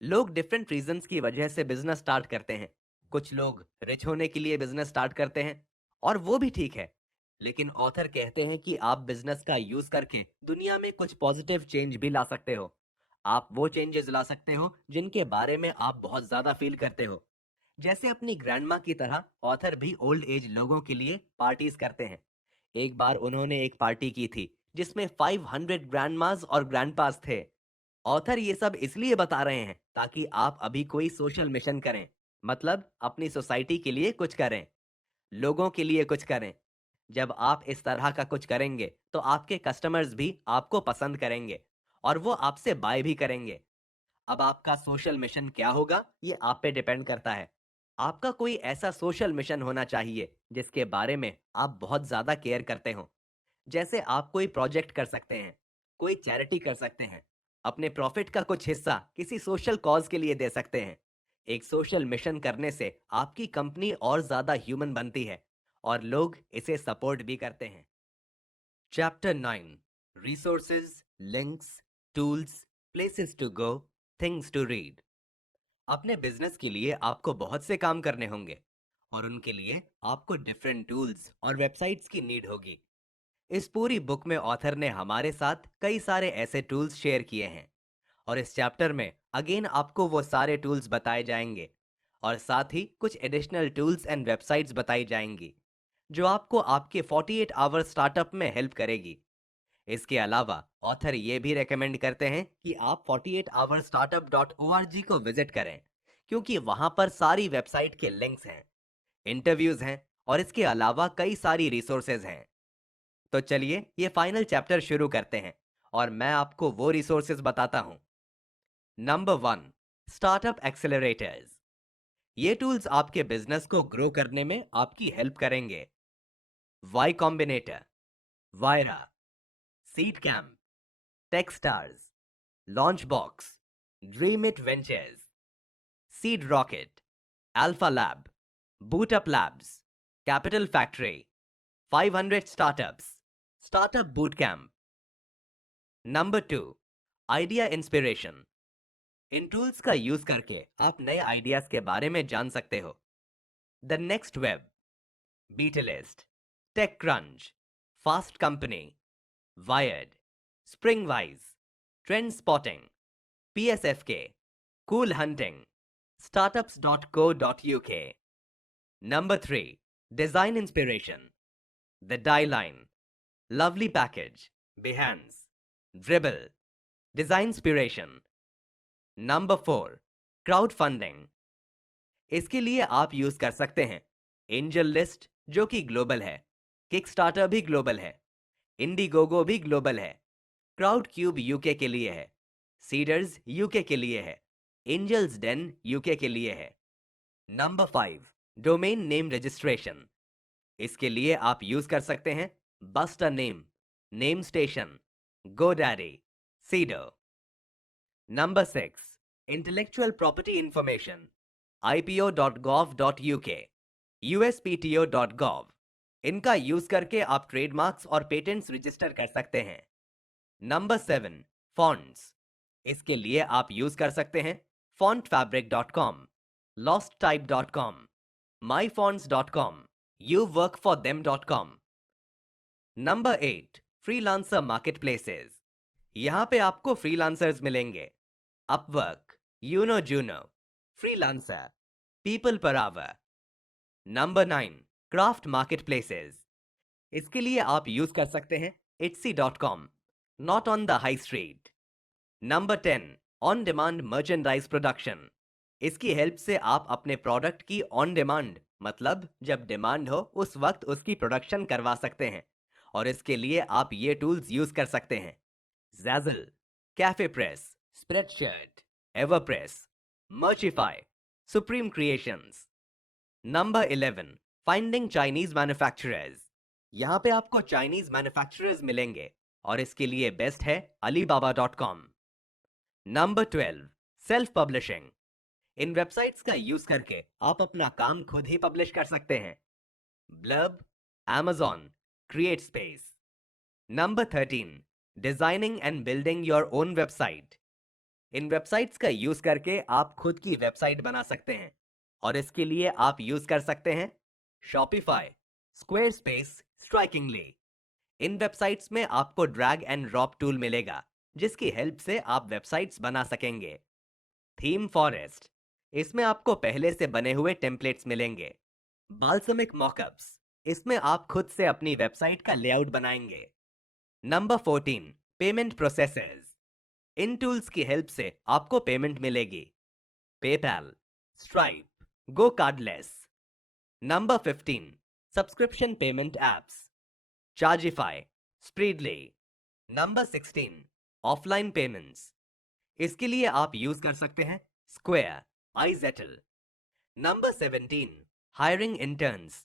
लोग डिफरेंट रीजंस की वजह से बिजनेस स्टार्ट करते हैं। कुछ लोग रिच होने के लिए बिजनेस स्टार्ट करते हैं और वो भी ठीक है, लेकिन ऑथर कहते हैं कि आप बिजनेस का यूज करके दुनिया में कुछ पॉजिटिव चेंज भी ला सकते हो। आप वो चेंजेस ला सकते हो जिनके बारे में आप बहुत ज्यादा फील करते हो। जैसे अपनी ग्रैंडमा की तरह ऑथर भी ओल्ड एज लोगों के लिए पार्टीज करते हैं। एक बार उन्होंने एक पार्टी की थी जिसमें 500 ग्रैंडमास और ग्रैंडपास थे। ऑथर ये सब इसलिए बता रहे हैं ताकि आप अभी कोई सोशल मिशन करें, मतलब अपनी सोसाइटी के लिए कुछ करें, लोगों के लिए कुछ करें। जब आप इस तरह का कुछ करेंगे तो आपके कस्टमर्स भी आपको पसंद करेंगे और वो आपसे बाय भी करेंगे। अब आपका सोशल मिशन क्या होगा ये आप पे डिपेंड करता है। आपका कोई ऐसा सोशल मिशन होना चाहिए जिसके बारे में आप बहुत ज्यादा केयर करते हो। जैसे आप कोई प्रोजेक्ट कर सकते हैं, कोई चैरिटी कर सकते हैं, अपने प्रॉफिट का कुछ हिस्सा किसी सोशल कॉज के लिए दे सकते हैं। एक सोशल मिशन करने से आपकी कंपनी और ज्यादा ह्यूमन बनती है और लोग इसे सपोर्ट भी करते हैं। Chapter 9, resources, links, tools, places to go, things to read. अपने बिजनेस के लिए आपको बहुत से काम करने होंगे और उनके लिए आपको डिफरेंट टूल्स और वेबसाइट्स की नीड होगी। इस पूरी बुक में ऑथर ने हमारे साथ कई सारे ऐसे टूल्स शेयर किए हैं और इस चैप्टर में अगेन आपको वो सारे टूल्स बताए जाएंगे और साथ ही कुछ एडिशनल टूल्स एंड वेबसाइट्स बताई जाएंगी जो आपको आपके 48 आवर स्टार्टअप में हेल्प करेगी। इसके अलावा ऑथर ये भी रेकमेंड करते हैं कि आप 48hourstartup.org को विजिट करें, क्योंकि वहां पर सारी वेबसाइट के लिंक्स हैं, इंटरव्यूज हैं और इसके अलावा कई सारी रिसोर्सेज हैं। तो चलिए ये फाइनल चैप्टर शुरू करते हैं और मैं आपको वो रिसोर्सेज बताता हूं। Number 1, startup accelerators. ये टूल्स आपके बिजनेस को ग्रो करने में आपकी हेल्प करेंगे। Y Combinator, Wayra, Seedcamp, Techstars, LaunchBox, DreamIt Ventures, SeedRocket, AlphaLab, Bootup Labs, Capital Factory, 500 Startups, Startupbootcamp. Number 2, idea inspiration. इन tools का use करके आप नए आइडियाज के बारे में जान सकते हो। The Next Web, BetaList, TechCrunch, Fast Company, Wired, Springwise, Trend Spotting, PSFK, Cool Hunting, startups.co.uk. Number 3, design inspiration. The Die Line, Lovely Package, Behance, Dribble, Design Inspiration. Number 4, crowd funding, इसके लिए आप use कर सकते हैं angel list जो कि global है, Kickstarter भी ग्लोबल है, इंडिगोगो भी ग्लोबल है, क्राउड क्यूब यूके के लिए है, सीडर्स यूके के लिए है, एंजल्स डेन यूके के लिए है। नंबर 5, डोमेन नेम रजिस्ट्रेशन, इसके लिए आप यूज कर सकते हैं Bust a Name, Name Station, GoDaddy, Sedo. Number 6, intellectual property information, ipo.gov.uk, uspto.gov, इनका यूज करके आप ट्रेडमार्क्स और पेटेंट्स रजिस्टर कर सकते हैं। नंबर 7, फॉन्ट्स, इसके लिए आप यूज कर सकते हैं fontfabric.com, losttype.com, myfonts.com, youworkforthem.com। Number 8, freelancer मार्केटप्लेसेस, यहां पे आपको फ्रीलांसर्स मिलेंगे Upwork, YunoJuno, Freelancer, PeoplePerHour. Number 9, craft marketplaces, इसके लिए आप यूज कर सकते हैं etsy.com, not on the high street. Number 10, on demand merchandise production, इसकी हेल्प से आप अपने प्रोडक्ट की ऑन डिमांड मतलब जब डिमांड हो उस वक्त उसकी प्रोडक्शन करवा सकते हैं, और इसके लिए आप ये टूल्स यूज कर सकते हैं Zazzle, CafePress, Spreadshirt, Everpress, Merchify, Supreme Creations. Number 11, finding Chinese manufacturers, यहां पे आपको चाइनीज मैन्युफैक्चरर्स मिलेंगे और इसके लिए बेस्ट है alibaba.com। नंबर 12, सेल्फ पब्लिशिंग, इन वेबसाइट्स का यूज करके आप अपना काम खुद ही पब्लिश कर सकते हैं blurb, Amazon, create space. Number 13, designing and building your own website, in websites का यूज करके आप खुद की वेबसाइट बना सकते हैं और इसके लिए आप यूज कर सकते हैं शॉपिफाई, स्क्वेयरस्पेस, स्ट्राइकिंगली। इन वेबसाइट्स में आपको ड्रैग एंड ड्रॉप टूल मिलेगा जिसकी हेल्प से आप वेबसाइट्स बना सकेंगे। थीम फॉरेस्ट, इसमें आपको पहले से बने हुए टेम्पलेट्स मिलेंगे। बाल्समिक मॉकअप्स, इसमें आप खुद से अपनी वेबसाइट का लेआउट बनाएंगे। नंबर 14, पेमेंट प्रोसेसर्स, इन टूल्स की हेल्प से आपको पेमेंट मिलेगी PayPal, Stripe, GoCardless. Number 15, subscription payment apps, Chargify, Spreedly. Number 16, offline payments, इसके लिए आप यूज कर सकते हैं Square, izettle। Number 17, hiring interns,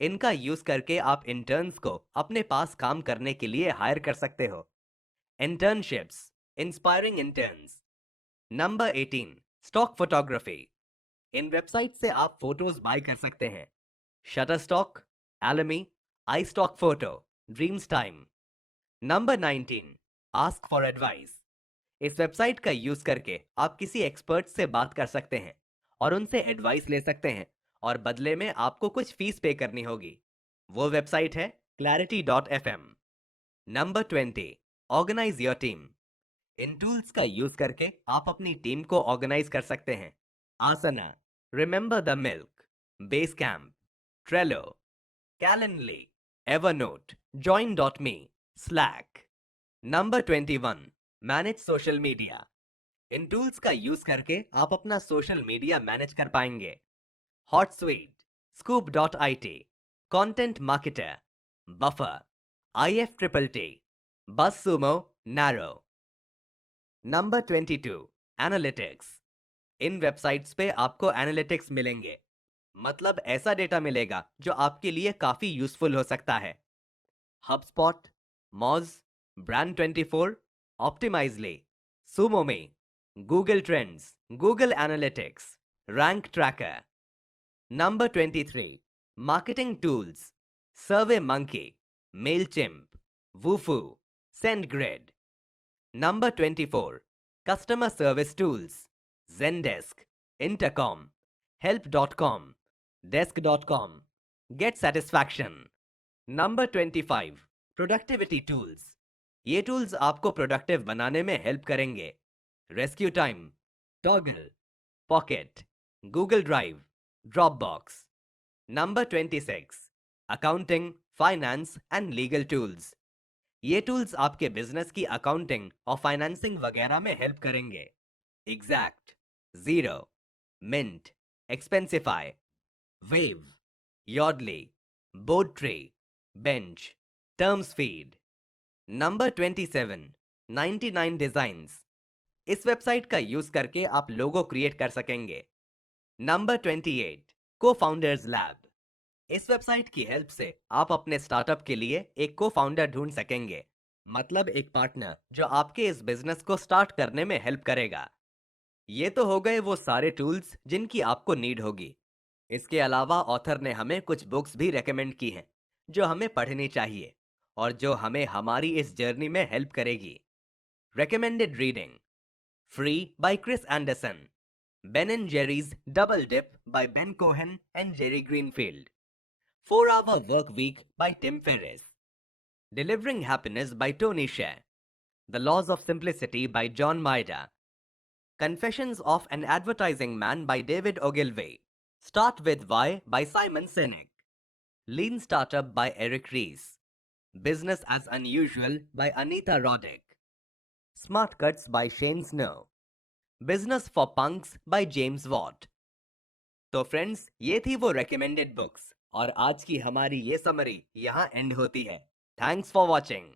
इनका यूज करके आप इंटर्न्स को अपने पास काम करने के लिए हायर कर सकते हो internships, inspiring interns. Number 18, stock photography, इन वेबसाइट से आप फोटोज बाय कर सकते हैं Shutterstock, Alamy, iStockphoto, Dreamstime. Number 19, ask for advice, इस वेबसाइट का यूज करके आप किसी एक्सपर्ट से बात कर सकते हैं और उनसे एडवाइस ले सकते हैं और बदले में आपको कुछ फीस पे करनी होगी। वो वेबसाइट है clarity.fm। Number 20, organise your team, इन टूल्स का यूज करके आप अपनी टीम को ऑर्गेनाइज कर सकते हैं Asana, Remember the Milk, Basecamp, Trello, Calendly, Evernote, join.me, Slack. Number 21, manage social media, इन टूल्स का यूज करके आप अपना सोशल मीडिया मैनेज कर पाएंगे Hootsuite, scoop.it, content marketer, Buffer, IFTTT, BuzzSumo, Narrow। Number 22, analytics, इन वेबसाइट्स पे आपको एनालिटिक्स मिलेंगे मतलब ऐसा डेटा मिलेगा जो आपके लिए काफी यूजफुल हो सकता है HubSpot, Moz, Brand24, Optimizely, Sumome, Google Trends, Google Analytics, Rank Tracker। Number 23, marketing tools, SurveyMonkey, Mailchimp, Wufoo, SendGrid। Number 24, customer service tools, Zendesk, Intercom, Help.com, Desk.com, Get Satisfaction। Number 25, productivity tools, ये tools आपको productive बनाने में help करेंगे rescue time, toggle, pocket, Google drive, Dropbox. Number 26, accounting, finance and legal tools, ये tools आपके business की accounting और financing वगैरह में हेल्प करेंगे exact, zero, Mint, Expensify, Wave, Yodlee, Boattree, Bench, TermsFeed. Number 27, 99 designs. इस वेबसाइट का यूज करके आप लोगो क्रिएट कर सकेंगे। नंबर 28, को फाउंडर्स लैब। इस वेबसाइट की हेल्प से आप अपने स्टार्टअप के लिए एक को फाउंडर ढूंढ सकेंगे, मतलब एक पार्टनर जो आपके इस बिजनेस को स्टार्ट करने में हेल्प करेगा। ये तो हो गए वो सारे टूल्स जिनकी आपको नीड होगी। इसके अलावा ऑथर ने हमें कुछ बुक्स भी रेकमेंड की हैं जो हमें पढ़नी चाहिए और जो हमें हमारी इस जर्नी में हेल्प करेगी। Recommended reading: Free by Chris Anderson, Ben and Jerry's Double Dip by Ben Cohen and Jerry Greenfield, 4 Hour Work Week by Tim Ferriss, Delivering Happiness by Tony Hsieh, The Laws of Simplicity by John Maida, Confessions of an Advertising Man by David Ogilvy, Start With Why by Simon Sinek, Lean Startup by Eric Ries, Business as Unusual by Anita Roddick, Smart Cuts by Shane Snow, Business for Punks by James Watt. तो friends, ये थी वो recommended books और आज की हमारी ये summary यहाँ एंड होती है। Thanks for watching.